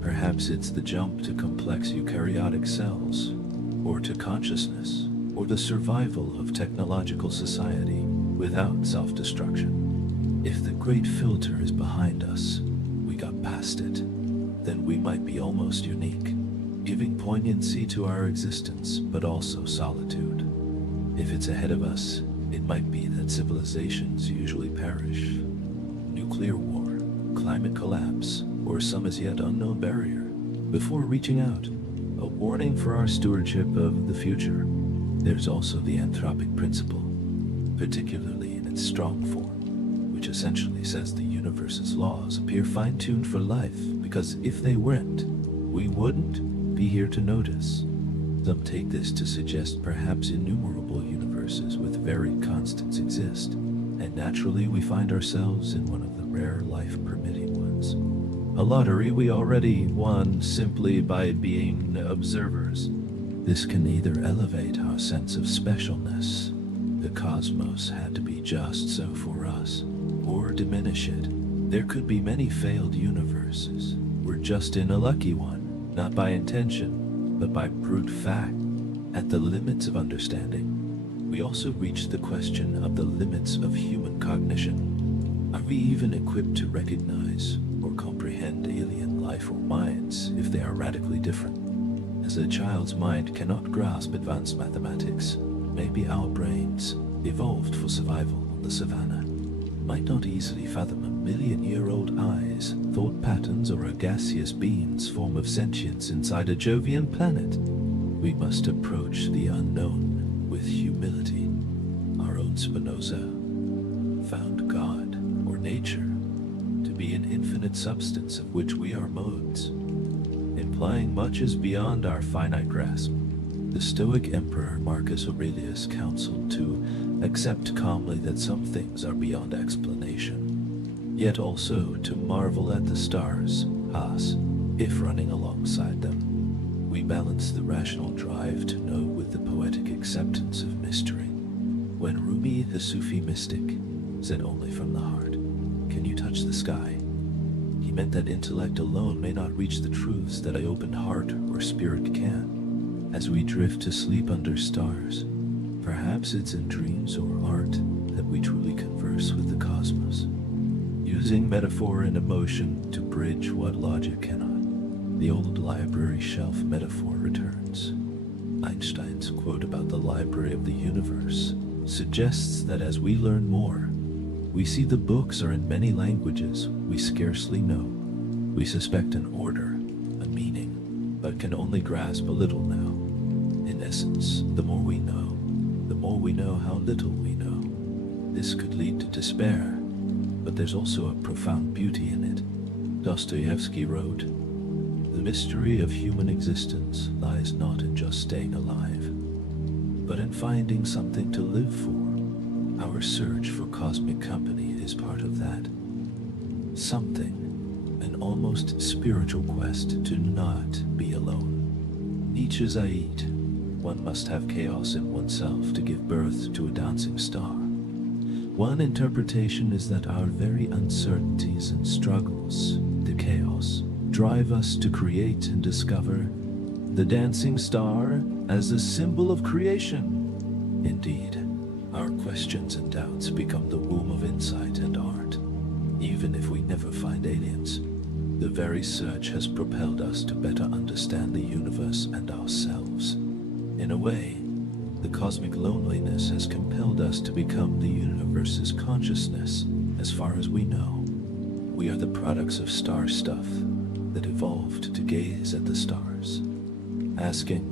Perhaps it's the jump to complex eukaryotic cells, or to consciousness, or the survival of technological society without self-destruction. If the Great Filter is behind us, we got past it, then we might be almost unique, giving poignancy to our existence, but also solitude. If it's ahead of us, it might be that civilizations usually perish. Nuclear war, climate collapse, or some as yet unknown barrier. Before reaching out, a warning for our stewardship of the future. There's also the anthropic principle, particularly in its strong form, which essentially says the universe's laws appear fine-tuned for life, because if they weren't, we wouldn't be here to notice. Some take this to suggest perhaps innumerable universes with varied constants exist, and naturally we find ourselves in one of the rare life-permitting ones. A lottery we already won simply by being observers. This can either elevate our sense of specialness, the cosmos had to be just so for us, or diminish it. There could be many failed universes. We're just in a lucky one, not by intention, but by brute fact. At the limits of understanding, we also reach the question of the limits of human cognition. Are we even equipped to recognize or comprehend alien life or minds if they are radically different? As a child's mind cannot grasp advanced mathematics, maybe our brains, evolved for survival on the savannah, might not easily fathom a million-year-old eyes, thought patterns, or a gaseous being's form of sentience inside a Jovian planet. We must approach the unknown with humility. Our own Spinoza found God, or nature, to be an infinite substance of which we are modes, implying much is beyond our finite grasp. The Stoic Emperor Marcus Aurelius counseled to accept calmly that some things are beyond explanation, yet also to marvel at the stars, as if running alongside them. We balance the rational drive to know with the poetic acceptance of mystery. When Rumi, the Sufi mystic, said only from the heart, "Can you touch the sky?" he meant that intellect alone may not reach the truths that an open heart or spirit can. As we drift to sleep under stars, perhaps it's in dreams or art that we truly converse with the cosmos, using metaphor and emotion to bridge what logic cannot. The old library shelf metaphor returns. Einstein's quote about the library of the universe suggests that as we learn more, we see the books are in many languages we scarcely know. We suspect an order, a meaning, but can only grasp a little now. In essence, the more we know how little we know. This could lead to despair, but there's also a profound beauty in it. Dostoevsky wrote, "The mystery of human existence lies not in just staying alive, but in finding something to live for. Our search for cosmic company is part of that. Something, an almost spiritual quest to not be alone." Nietzsche's Aid, one must have chaos in oneself to give birth to a dancing star. One interpretation is that our very uncertainties and struggles, the chaos, drive us to create and discover the dancing star as a symbol of creation. Indeed, our questions and doubts become the womb of insight and art. Even if we never find aliens, the very search has propelled us to better understand the universe and ourselves. In a way, the cosmic loneliness has compelled us to become the universe's consciousness, as far as we know. We are the products of star stuff that evolved to gaze at the stars, asking,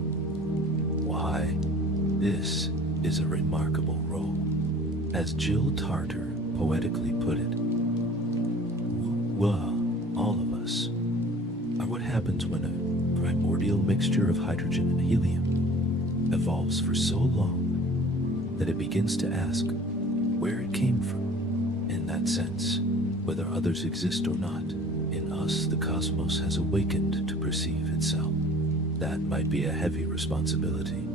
why? This is a remarkable role. As Jill Tarter poetically put it, all of us, are what happens when a primordial mixture of hydrogen and helium evolves for so long that it begins to ask where it came from. In that sense, whether others exist or not, in us the cosmos has awakened to perceive itself. That might be a heavy responsibility.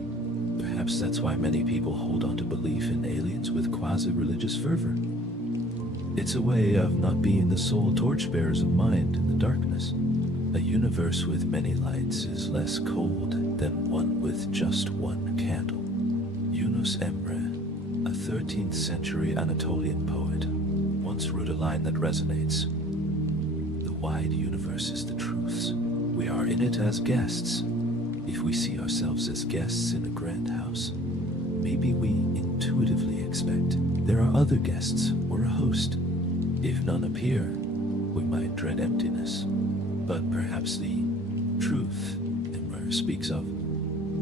Perhaps that's why many people hold on to belief in aliens with quasi-religious fervor. It's a way of not being the sole torchbearers of mind in the darkness. A universe with many lights is less cold than one with just one candle. Yunus Emre, a 13th century Anatolian poet, once wrote a line that resonates. The wide universe is the truth's. We are in it as guests. If we see ourselves as guests in a grand house, maybe we intuitively expect there are other guests or a host. If none appear, we might dread emptiness. But perhaps the truth Emre speaks of,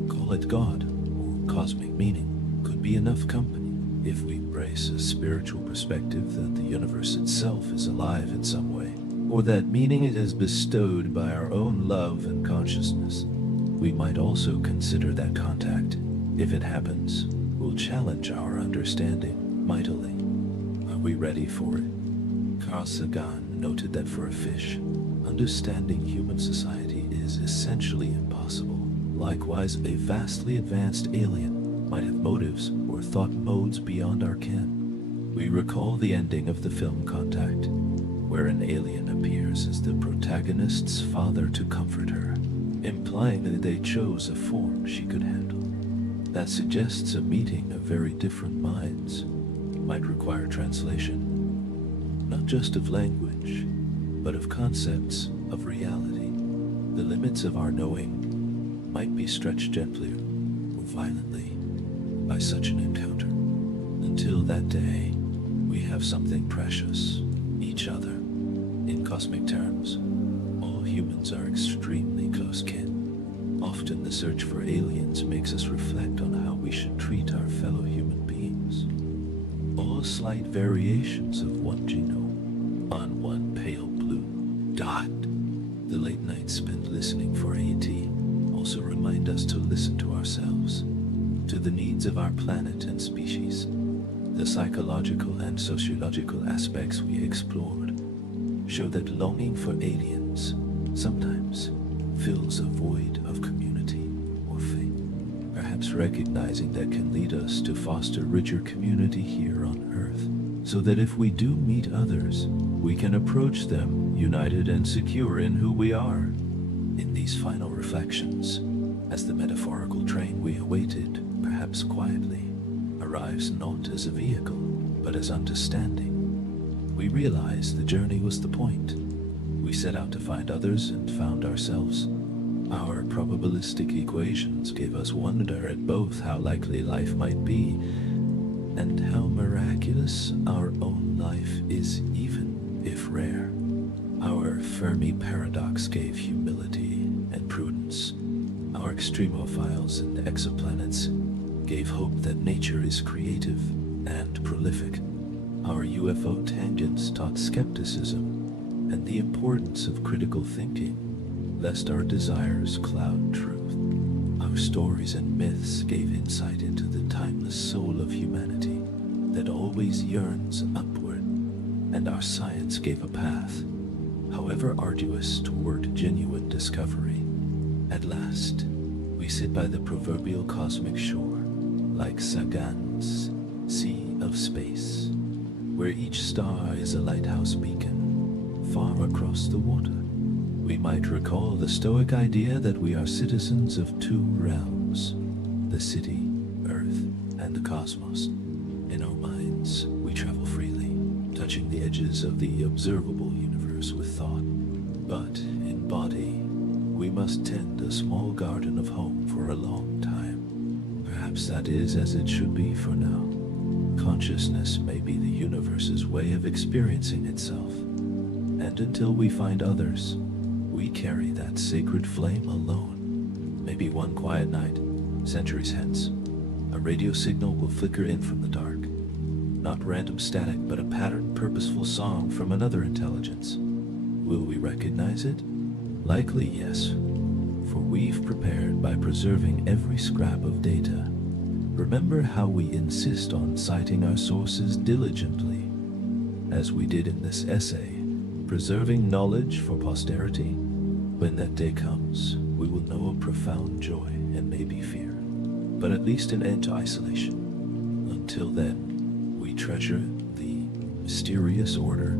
call it God or cosmic meaning, could be enough company if we embrace a spiritual perspective that the universe itself is alive in some way, or that meaning is bestowed by our own love and consciousness. We might also consider that contact, if it happens, will challenge our understanding mightily. Are we ready for it? Carl Sagan noted that for a fish, understanding human society is essentially impossible. Likewise, a vastly advanced alien might have motives or thought modes beyond our ken. We recall the ending of the film Contact, where an alien appears as the protagonist's father to comfort her, implying that they chose a form she could handle. That suggests a meeting of very different minds might require translation, not just of language, but of concepts of reality. The limits of our knowing might be stretched gently or violently by such an encounter. Until that day, we have something precious, each other. In cosmic terms, all humans are extremely close kin. Often the search for aliens makes us reflect on how we should treat our fellow human beings. All slight variations of one genome on one pale blue dot. The late nights spent listening for AT also remind us to listen to ourselves, to the needs of our planet and species. The psychological and sociological aspects we explored show that longing for aliens sometimes fills a void of community or faith. Perhaps recognizing that can lead us to foster richer community here on Earth, so that if we do meet others, we can approach them united and secure in who we are. In these final reflections, as the metaphorical train we awaited, perhaps quietly, arrives not as a vehicle, but as understanding, we realize the journey was the point. We set out to find others and found ourselves. Our probabilistic equations gave us wonder at both how likely life might be and how miraculous our own life is, even if rare. Our Fermi paradox gave humility and prudence. Our extremophiles and exoplanets gave hope that nature is creative and prolific. Our UFO tangents taught skepticism and the importance of critical thinking, lest our desires cloud truth. Our stories and myths gave insight into the timeless soul of humanity that always yearns upward, and our science gave a path, however arduous, toward genuine discovery. At last, we sit by the proverbial cosmic shore, like Sagan's Sea of Space, where each star is a lighthouse beacon, far across the water. We might recall the Stoic idea that we are citizens of two realms, the city, Earth, and the cosmos. In our minds, we travel freely, touching the edges of the observable universe with thought. But in body, we must tend a small garden of home for a long time. Perhaps that is as it should be for now. Consciousness may be the universe's way of experiencing itself, and until we find others, we carry that sacred flame alone. Maybe one quiet night, centuries hence, a radio signal will flicker in from the dark. Not random static, but a patterned, purposeful song from another intelligence. Will we recognize it? Likely yes, for we've prepared by preserving every scrap of data. Remember how we insist on citing our sources diligently, as we did in this essay, preserving knowledge for posterity? When that day comes, we will know a profound joy and maybe fear, but at least an end to isolation. Until then, we treasure the mysterious order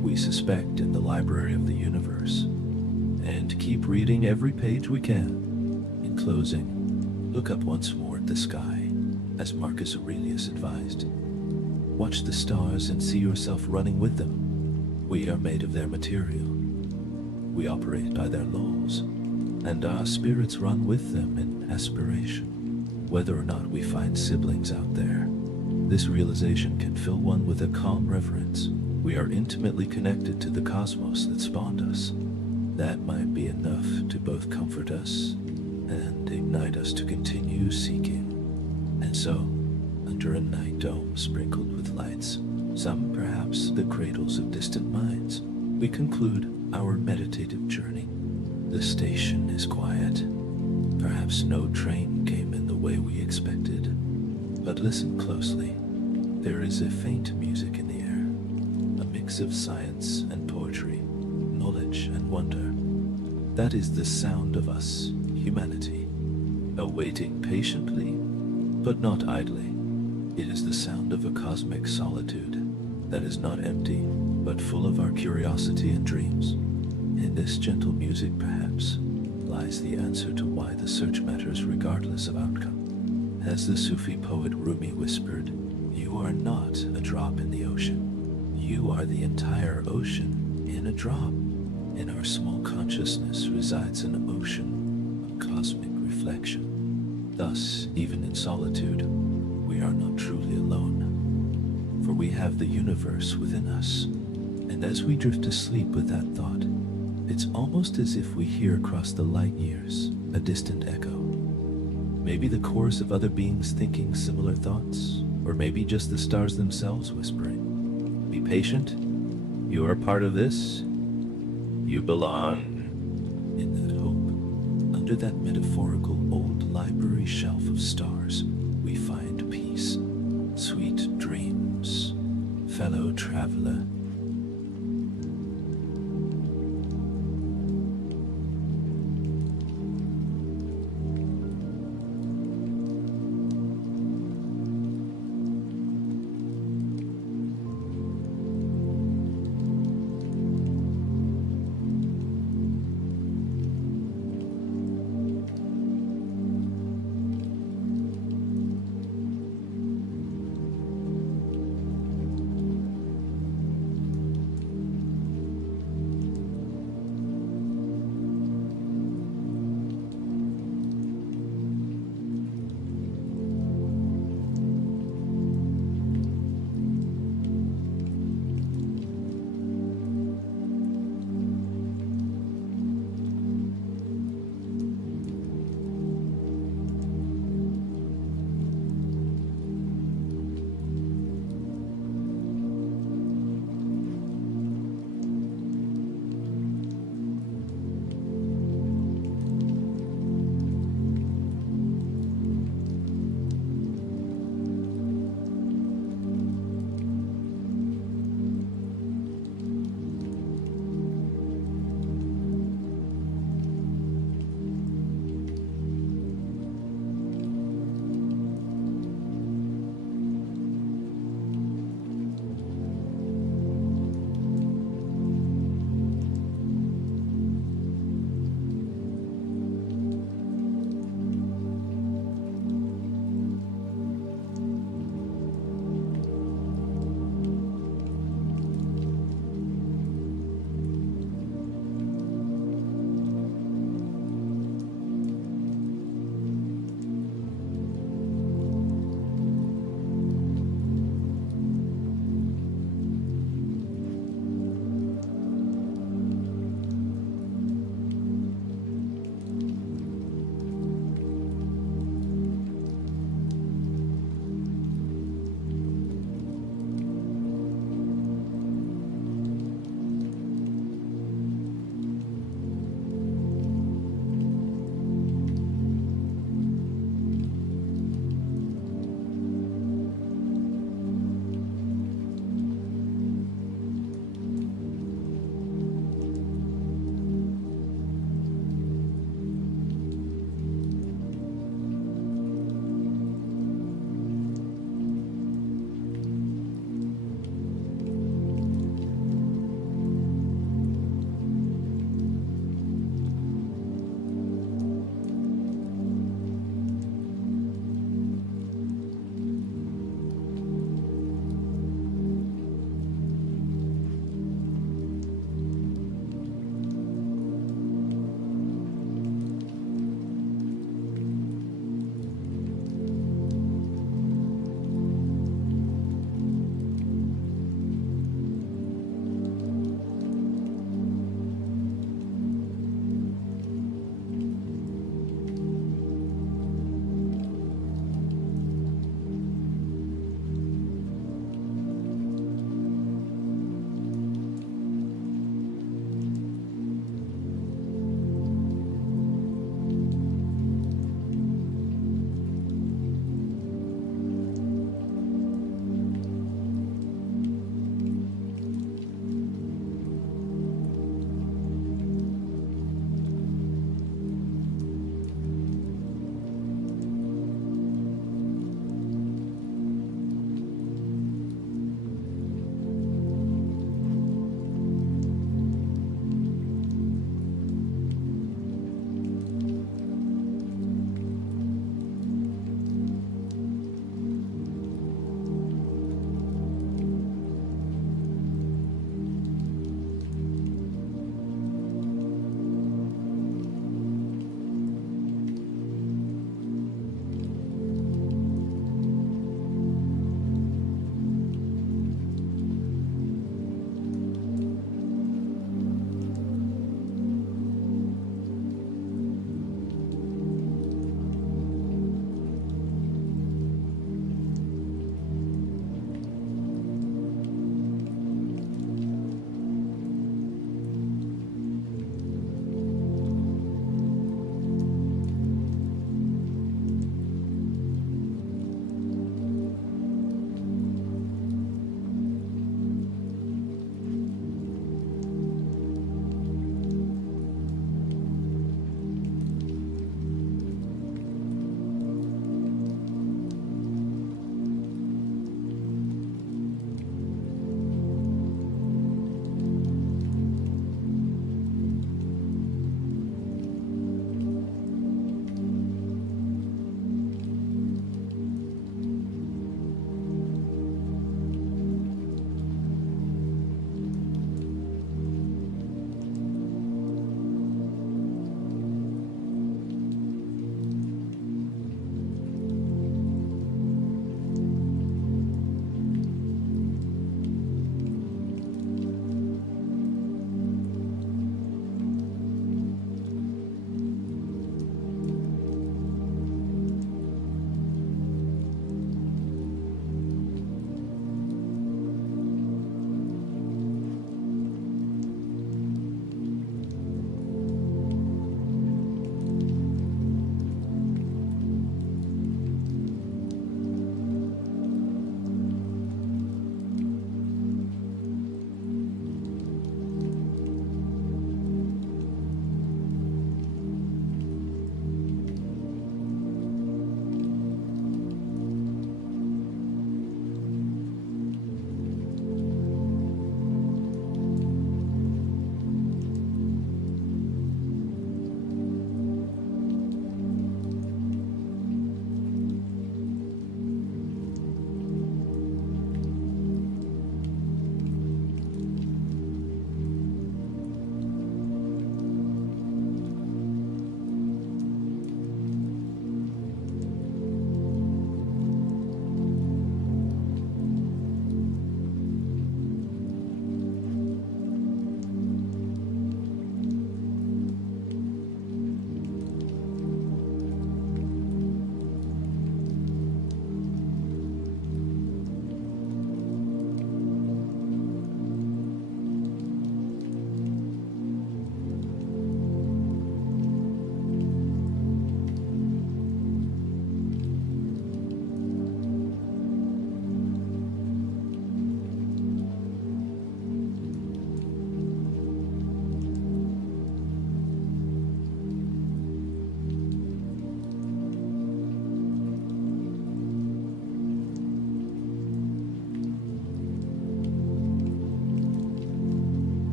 we suspect in the library of the universe, and keep reading every page we can. In closing, look up once more at the sky, as Marcus Aurelius advised. Watch the stars and see yourself running with them. We are made of their material. We operate by their laws, and our spirits run with them in aspiration. Whether or not we find siblings out there, this realization can fill one with a calm reverence. We are intimately connected to the cosmos that spawned us. That might be enough to both comfort us and ignite us to continue seeking. And so, under a night dome sprinkled with lights, some perhaps the cradles of distant minds, we conclude our meditative journey. The station is quiet. Perhaps no train came in the way we expected. But listen closely. There is a faint music in the air, a mix of science and poetry, knowledge and wonder. That is the sound of us, humanity, awaiting patiently, but not idly. It is the sound of a cosmic solitude that is not empty, but full of our curiosity and dreams. In this gentle music, perhaps, lies the answer to why the search matters regardless of outcome. As the Sufi poet Rumi whispered, "You are not a drop in the ocean. You are the entire ocean in a drop." In our small consciousness resides an ocean of cosmic reflection. Thus, even in solitude, we are not truly alone, for we have the universe within us. And as we drift to sleep with that thought, it's almost as if we hear across the light years a distant echo. Maybe the chorus of other beings thinking similar thoughts, or maybe just the stars themselves whispering. Be patient. You are part of this. You belong. In that hope, under that metaphorical old library shelf of stars, we find peace, sweet dreams. Fellow traveler,